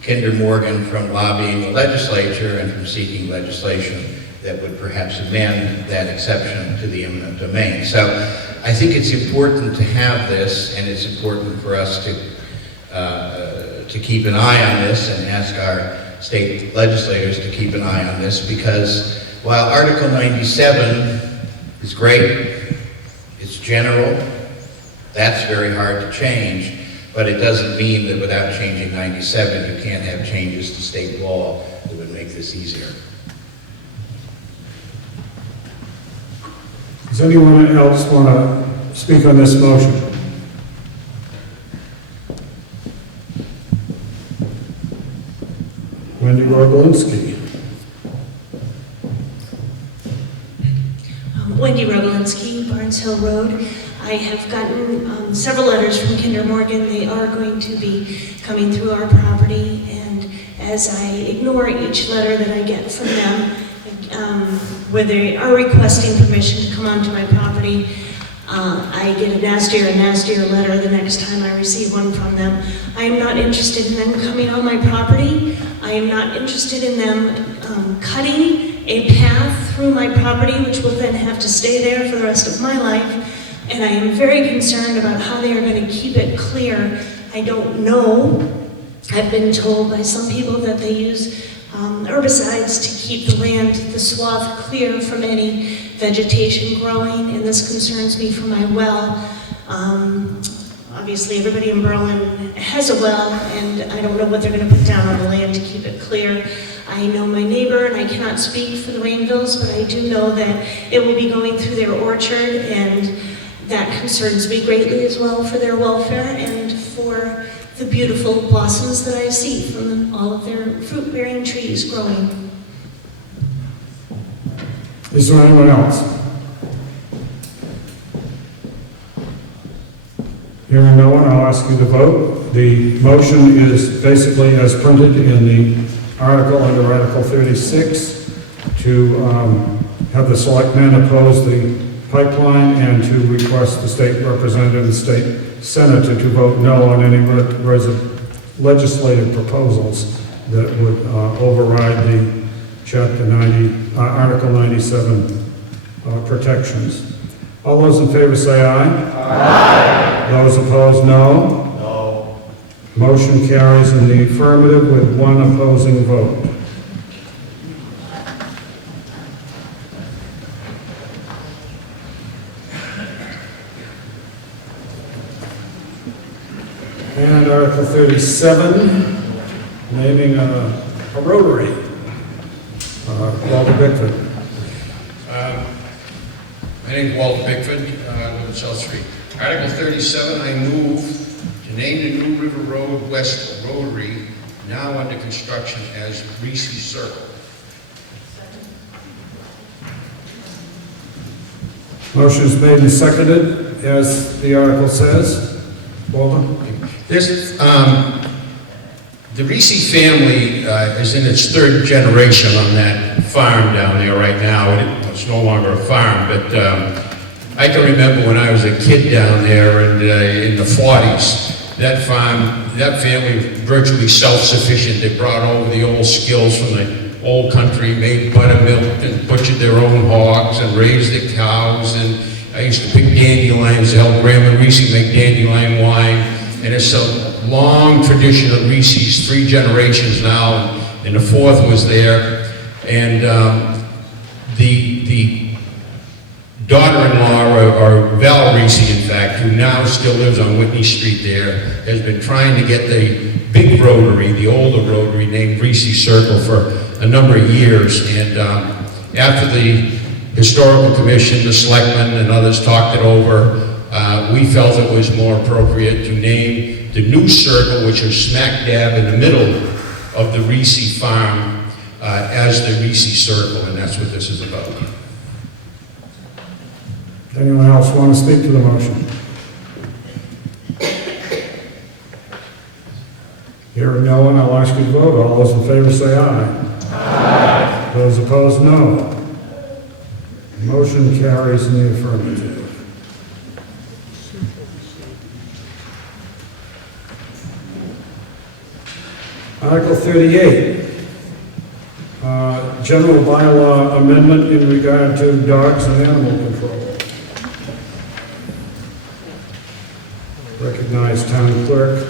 Kinder Morgan from lobbying the legislature and from seeking legislation that would perhaps amend that exception to the eminent domain. So I think it's important to have this, and it's important for us to keep an eye on this and ask our state legislators to keep an eye on this, because while Article 97 is great, it's general, that's very hard to change, but it doesn't mean that without changing 97 you can't have changes to state law that would make this easier. Does anyone else want to speak on this motion? Wendy Rogolinski. Wendy Rogolinski, Barnes Hill Road. I have gotten several letters from Kinder Morgan. They are going to be coming through our property, and as I ignore each letter that I get from them, where they are requesting permission to come onto my property, I get a nastier and nastier letter the next time I receive one from them. I am not interested in them coming on my property. I am not interested in them cutting a path through my property, which will then have to stay there for the rest of my life. And I am very concerned about how they are going to keep it clear. I don't know. I've been told by some people that they use herbicides to keep the land, the swath, clear from any vegetation growing, and this concerns me for my well. Obviously, everybody in Berlin has a well, and I don't know what they're going to put down on the land to keep it clear. I know my neighbor, and I cannot speak for the Rainvilles, but I do know that it will be going through their orchard, and that concerns me greatly as well for their welfare and for the beautiful blossoms that I see from all of their fruit-bearing trees growing. Is there anyone else? Hearing no one, I'll ask you to vote. The motion is basically as printed in the article under Article 36 to have the selectmen oppose the pipeline and to request the state representative and state senator to vote no on any legislative proposals that would override the Chapter 90, Article 97 protections. All those in favor say aye. Aye. Those opposed, no. No. Motion carries in the affirmative with one opposing vote. And Article 37, naming a rotary. Walter Bickford. My name is Walter Bickford, I live in South Street. Article 37, I move to name the New River Road West Rotary, now under construction, as Reese Circle. Motion is made and seconded, as the article says. Walter? The Reese family is in its third generation on that farm down there right now. It's no longer a farm, but I can remember when I was a kid down there and in the 40s, that family was virtually self-sufficient. They brought over the old skills from the old country, made buttermilk and butchered their own hogs and raised the cows. And I used to pick dandelions to help Grandma Reese make dandelion wine. And it's a long tradition of Reese's, 3 generations now, and the 4th was there. And the daughter-in-law, or Val Reese, in fact, who now still lives on Whitney Street there, has been trying to get the big rotary, the older rotary, named Reese Circle for a number of years. And after the Historical Commission, the selectmen, and others talked it over, we felt it was more appropriate to name the new circle, which is smack dab in the middle of the Reese farm, as the Reese Circle, and that's what this is about. Anyone else want to speak to the motion? Hearing no one, I'll ask you to vote. All those in favor say aye. Aye. Those opposed, no. Motion carries in the affirmative. Article 38, general bylaw amendment in regard to dogs and animal control. Recognize Town Clerk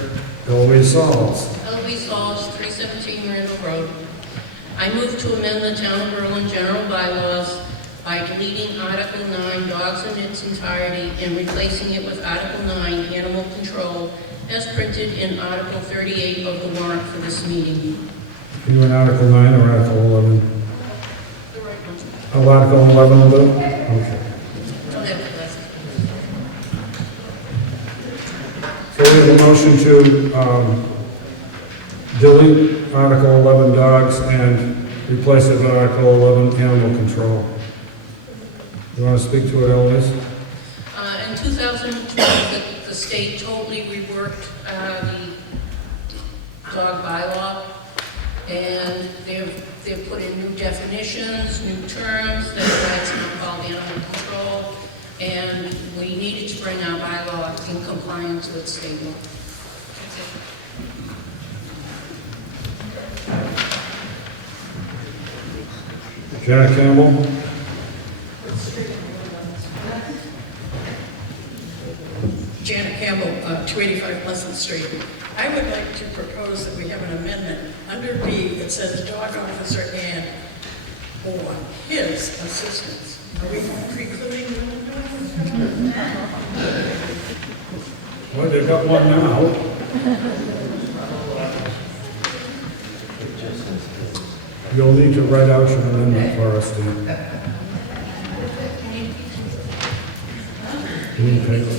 Eloise Sauls. Eloise Sauls, 317 Randall Road. I move to amend the Town of Berlin general bylaws by deleting Article 9, dogs in its entirety, and replacing it with Article 9, animal control, as printed in Article 38 of the warrant for this meeting. You in Article 9 or Article 11? The right one. Oh, Article 11 will do? Okay. Don't have the glasses. So we have a motion to delete Article 11 dogs and replace it with Article 11 animal control. You want to speak to it, Eloise? In 2012, the state totally reworked the dog bylaw, and they've put in new definitions, new terms, that's now called animal control, and we needed to bring our bylaw in compliance with state law. Janet Campbell? Janet Campbell, 285 Pleasant Street. I would like to propose that we have an amendment under B that says dog officer and or his assistants. Are we precluding them? Well, they've got one now. You'll need to write out your amendment for us, Steve. You need paper.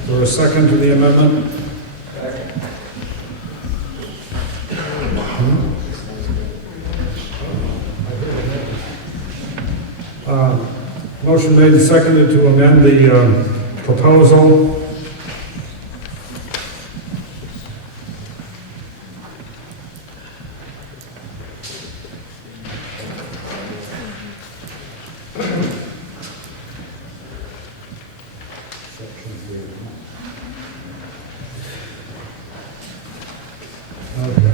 Is there a second to the amendment? Motion made and seconded to amend the proposal. Okay.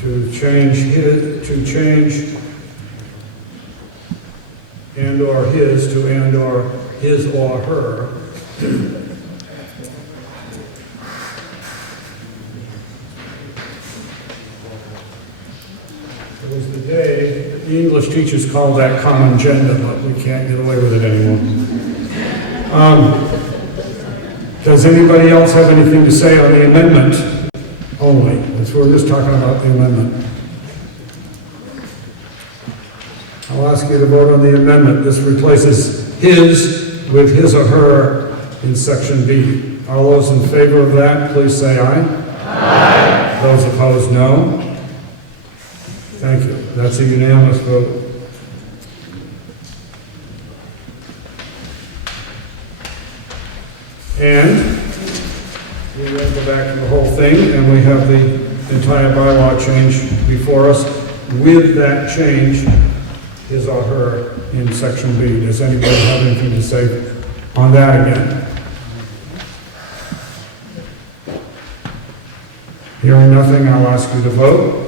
To change and or his to and or his or her. It was the day that the English teachers called that common gender, but we can't get away with it anymore. Does anybody else have anything to say on the amendment only? We're just talking about the amendment. I'll ask you to vote on the amendment. This replaces his with his or her in section B. All those in favor of that, please say aye. Aye. Those opposed, no. Thank you. That's a unanimous vote. And we will go back to the whole thing, and we have the entire bylaw change before us with that change, his or her, in section B. Does anybody have anything to say on that again? Hearing nothing, I'll ask you to vote.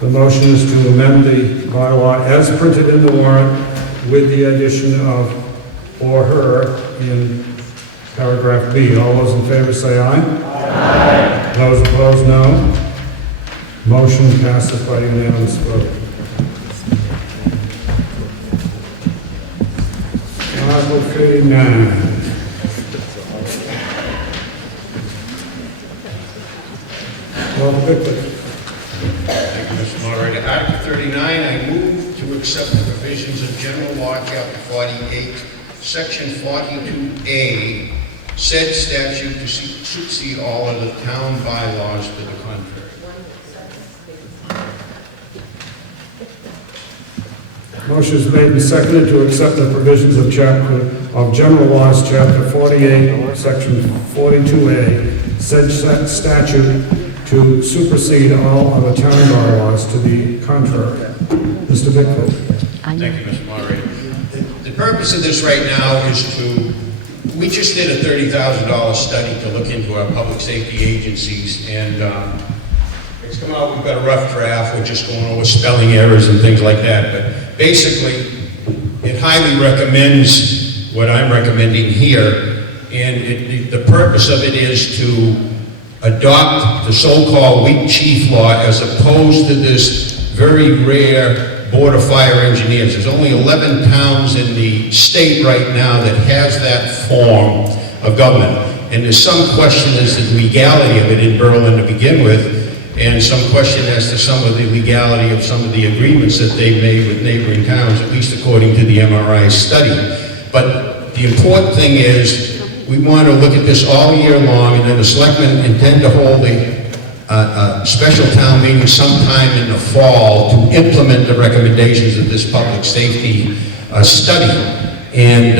The motion is to amend the bylaw as printed in the warrant with the addition of or her in paragraph B. All those in favor say aye. Aye. Those opposed, no. Motion passes by unanimous vote. Article 39. Well, quickly. Thank you, Mr. Moderator. Article 39, I move to accept the provisions of General Law, Chapter 48, Section 42A, said statute to supersede all other town bylaws to the contrary. Motion is made and seconded to accept the provisions of General Laws, Chapter 48, Section 42A, said statute to supersede all other town bylaws to the contrary. Mr. Bickford. Thank you, Mr. Moderator. The purpose of this right now is we just did a $30,000 study to look into our public safety agencies, and it's come out, we've got a rough draft, we're just going over spelling errors and things like that, but basically, it highly recommends what I'm recommending here, and the purpose of it is to adopt the so-called weak chief law as opposed to this very rare Board of Fire Engineers. There's only 11 towns in the state right now that has that form of government. And there's some question as to the legality of it in Berlin to begin with, and some question as to some of the legality of some of the agreements that they've made with neighboring towns, at least according to the MRI study. But the important thing is, we want to look at this all year long, and then the selectmen intend to hold a special town meeting sometime in the fall to implement the recommendations of this public safety study. And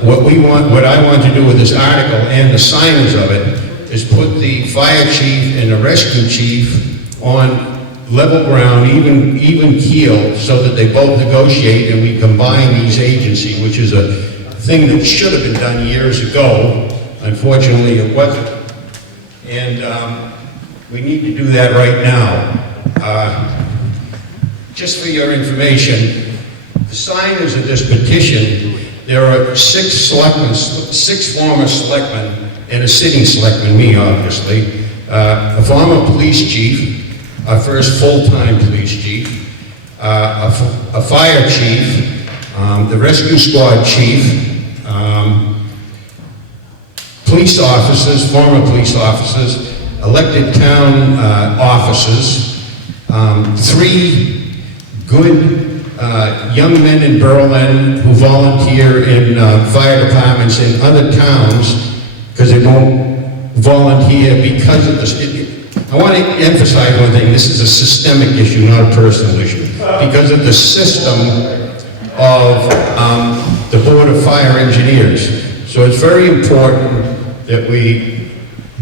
what I want to do with this article and the signers of it is put the fire chief and the rescue chief on level ground, even keel, so that they both negotiate and we combine these agencies, which is a thing that should have been done years ago. Unfortunately, it wasn't. And we need to do that right now. Just for your information, the signers of this petition, there are six former selectmen, and a sitting selectman, me obviously, a former police chief, our first full-time police chief, a fire chief, the rescue squad chief, police officers, former police officers, elected town officers, three good young men in Berlin who volunteer in fire departments in other towns because they won't volunteer because of this. I want to emphasize one thing. This is a systemic issue, not a personal issue. Because of the system of the Board of Fire Engineers. So it's very important that we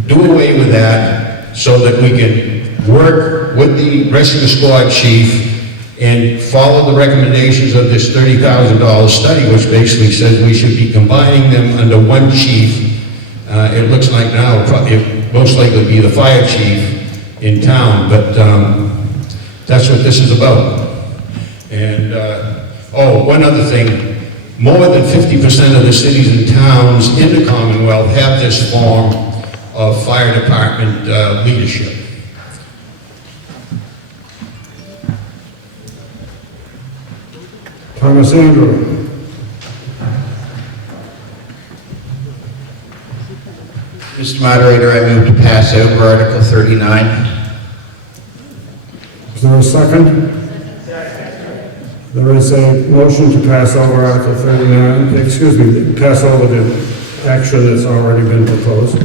do away with that so that we can work with the rescue squad chief and follow the recommendations of this $30,000 study, which basically says we should be combining them under one chief. It looks like now it most likely be the fire chief in town, but that's what this is about. And, one other thing, more than 50% of the cities and towns in the Commonwealth have this form of fire department leadership. Thomas Andrew. Mr. Moderator, I move to pass over Article 39. Is there a second? There is a motion to pass over Article 39, excuse me, pass over the action that's already been proposed.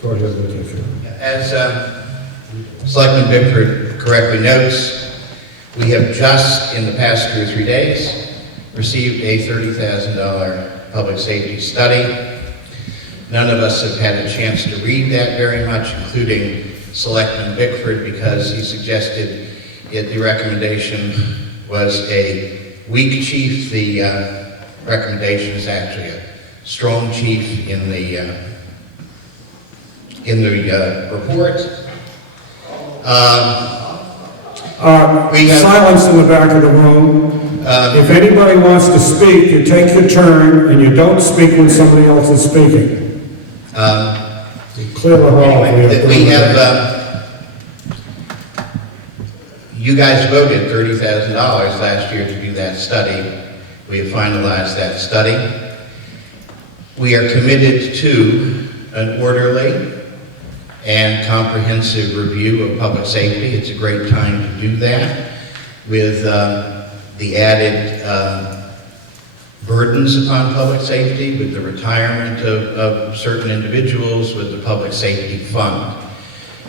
Go ahead, Letitia. As Selectman Bickford correctly notes, we have just, in the past 2 or 3 days, received a $30,000 public safety study. None of us have had a chance to read that very much, including Selectman Bickford, because he suggested the recommendation was a weak chief. The recommendation is actually a strong chief in the report. We have silence in the back of the room. If anybody wants to speak, you take your turn and you don't speak when somebody else is speaking. Clear the hall. We have, you guys voted $30,000 last year to do that study. We have finalized that study. We are committed to an orderly and comprehensive review of public safety. It's a great time to do that with the added burdens upon public safety, with the retirement of certain individuals, with the public safety fund.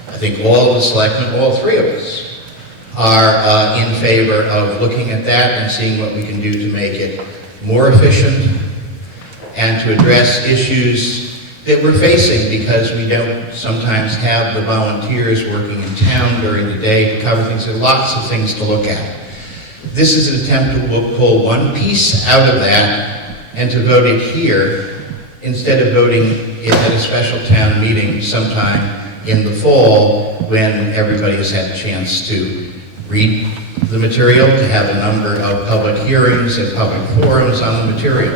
I think all the selectmen, all three of us, are in favor of looking at that and seeing what we can do to make it more efficient and to address issues that we're facing, because we don't sometimes have the volunteers working in town during the day to cover things. There are lots of things to look at. This is an attempt to pull one piece out of that and to vote it here instead of voting it at a special town meeting sometime in the fall when everybody has had a chance to read the material, to have a number of public hearings and public forums on the material.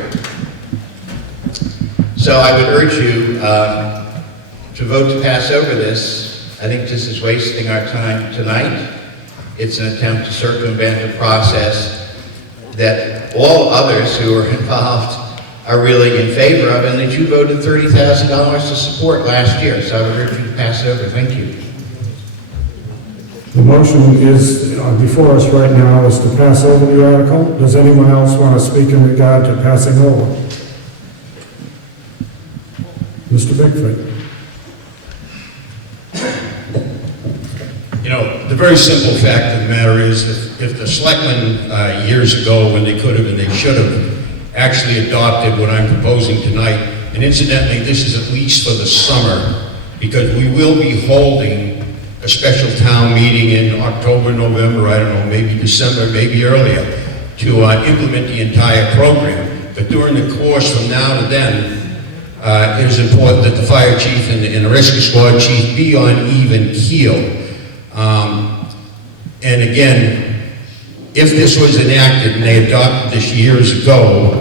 So I would urge you to vote to pass over this. I think this is wasting our time tonight. It's an attempt to circumvent a process that all others who are involved are really in favor of, and that you voted $30,000 to support last year. So I would urge you to pass it over. Thank you. The motion is before us right now is to pass over the article. Does anyone else want to speak in regard to passing over? Mr. Bickford. You know, the very simple fact of the matter is if the selectmen years ago, when they could have and they should have, actually adopted what I'm proposing tonight, and incidentally, this is at least for the summer, because we will be holding a special town meeting in October, November, I don't know, maybe December, maybe earlier, to implement the entire program. But during the course from now to then, it is important that the fire chief and the rescue squad chief be on even keel. And again, if this was enacted and they adopted this years ago,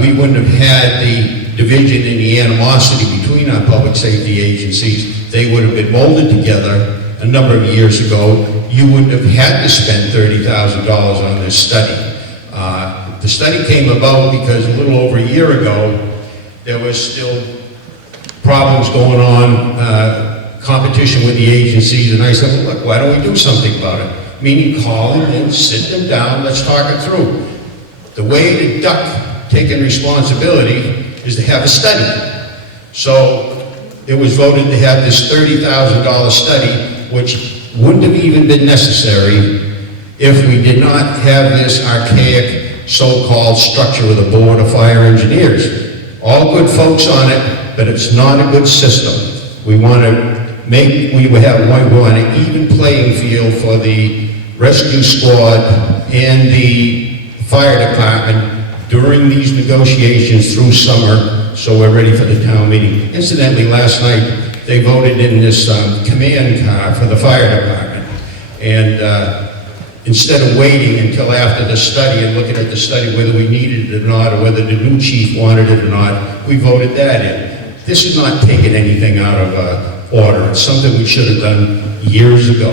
we wouldn't have had the division and the animosity between our public safety agencies. They would have been molded together a number of years ago. You wouldn't have had to spend $30,000 on this study. The study came about because a little over a year ago, there was still problems going on, competition with the agencies, and I said, well, look, why don't we do something about it? Meaning call them in, sit them down, let's talk it through. The way to duck taking responsibility is to have a study. So it was voted to have this $30,000 study, which wouldn't have even been necessary if we did not have this archaic so-called structure with a board of fire engineers. All good folks on it, but it's not a good system. We want to want an even playing field for the rescue squad and the fire department during these negotiations through summer, so we're ready for the town meeting. Incidentally, last night, they voted in this command car for the fire department. And instead of waiting until after the study and looking at the study whether we needed it or not, or whether the new chief wanted it or not, we voted that in. This is not taking anything out of order. It's something we should have done years ago.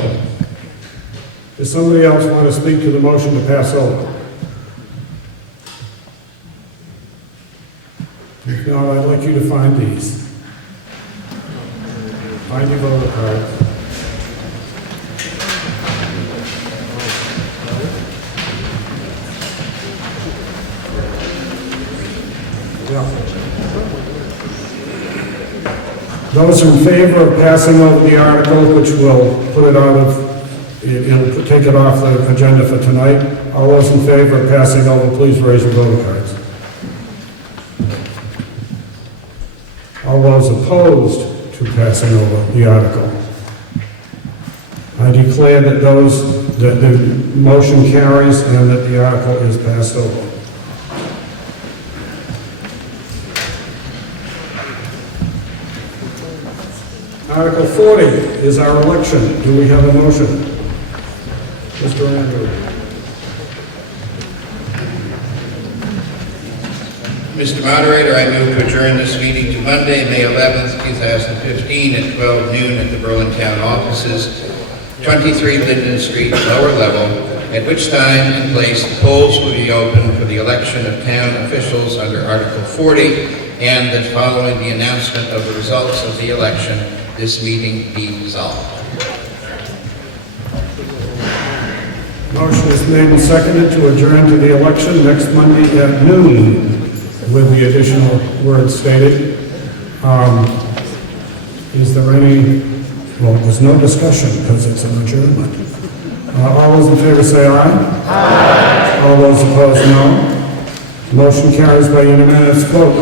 Does somebody else want to speak to the motion to pass over? If not, I'd like you to find these. Find your voter cards. Those in favor of passing over the article, which will put it out of, it'll take it off the agenda for tonight. All those in favor of passing over, please raise your voter cards. All those opposed to passing over the article. I declare that that the motion carries and that the article is passed over. Article 40 is our election. Do we have a motion? Mr. Andrew. Mr. Moderator, I move to adjourn this meeting to Monday, May 11th, 2015 at 12 noon at the Berlin Town offices, 23 Linden Street, lower level, at which time and place the polls will be open for the election of town officials under Article 40, and that following the announcement of the results of the election, this meeting be dissolved. Motion is made and seconded to adjourn to the election next Monday at noon with the additional words stated. Is there any, well, there's no discussion because it's an adjournment. All those in favor say aye. Aye. All those opposed, no. Motion carries by unanimous vote.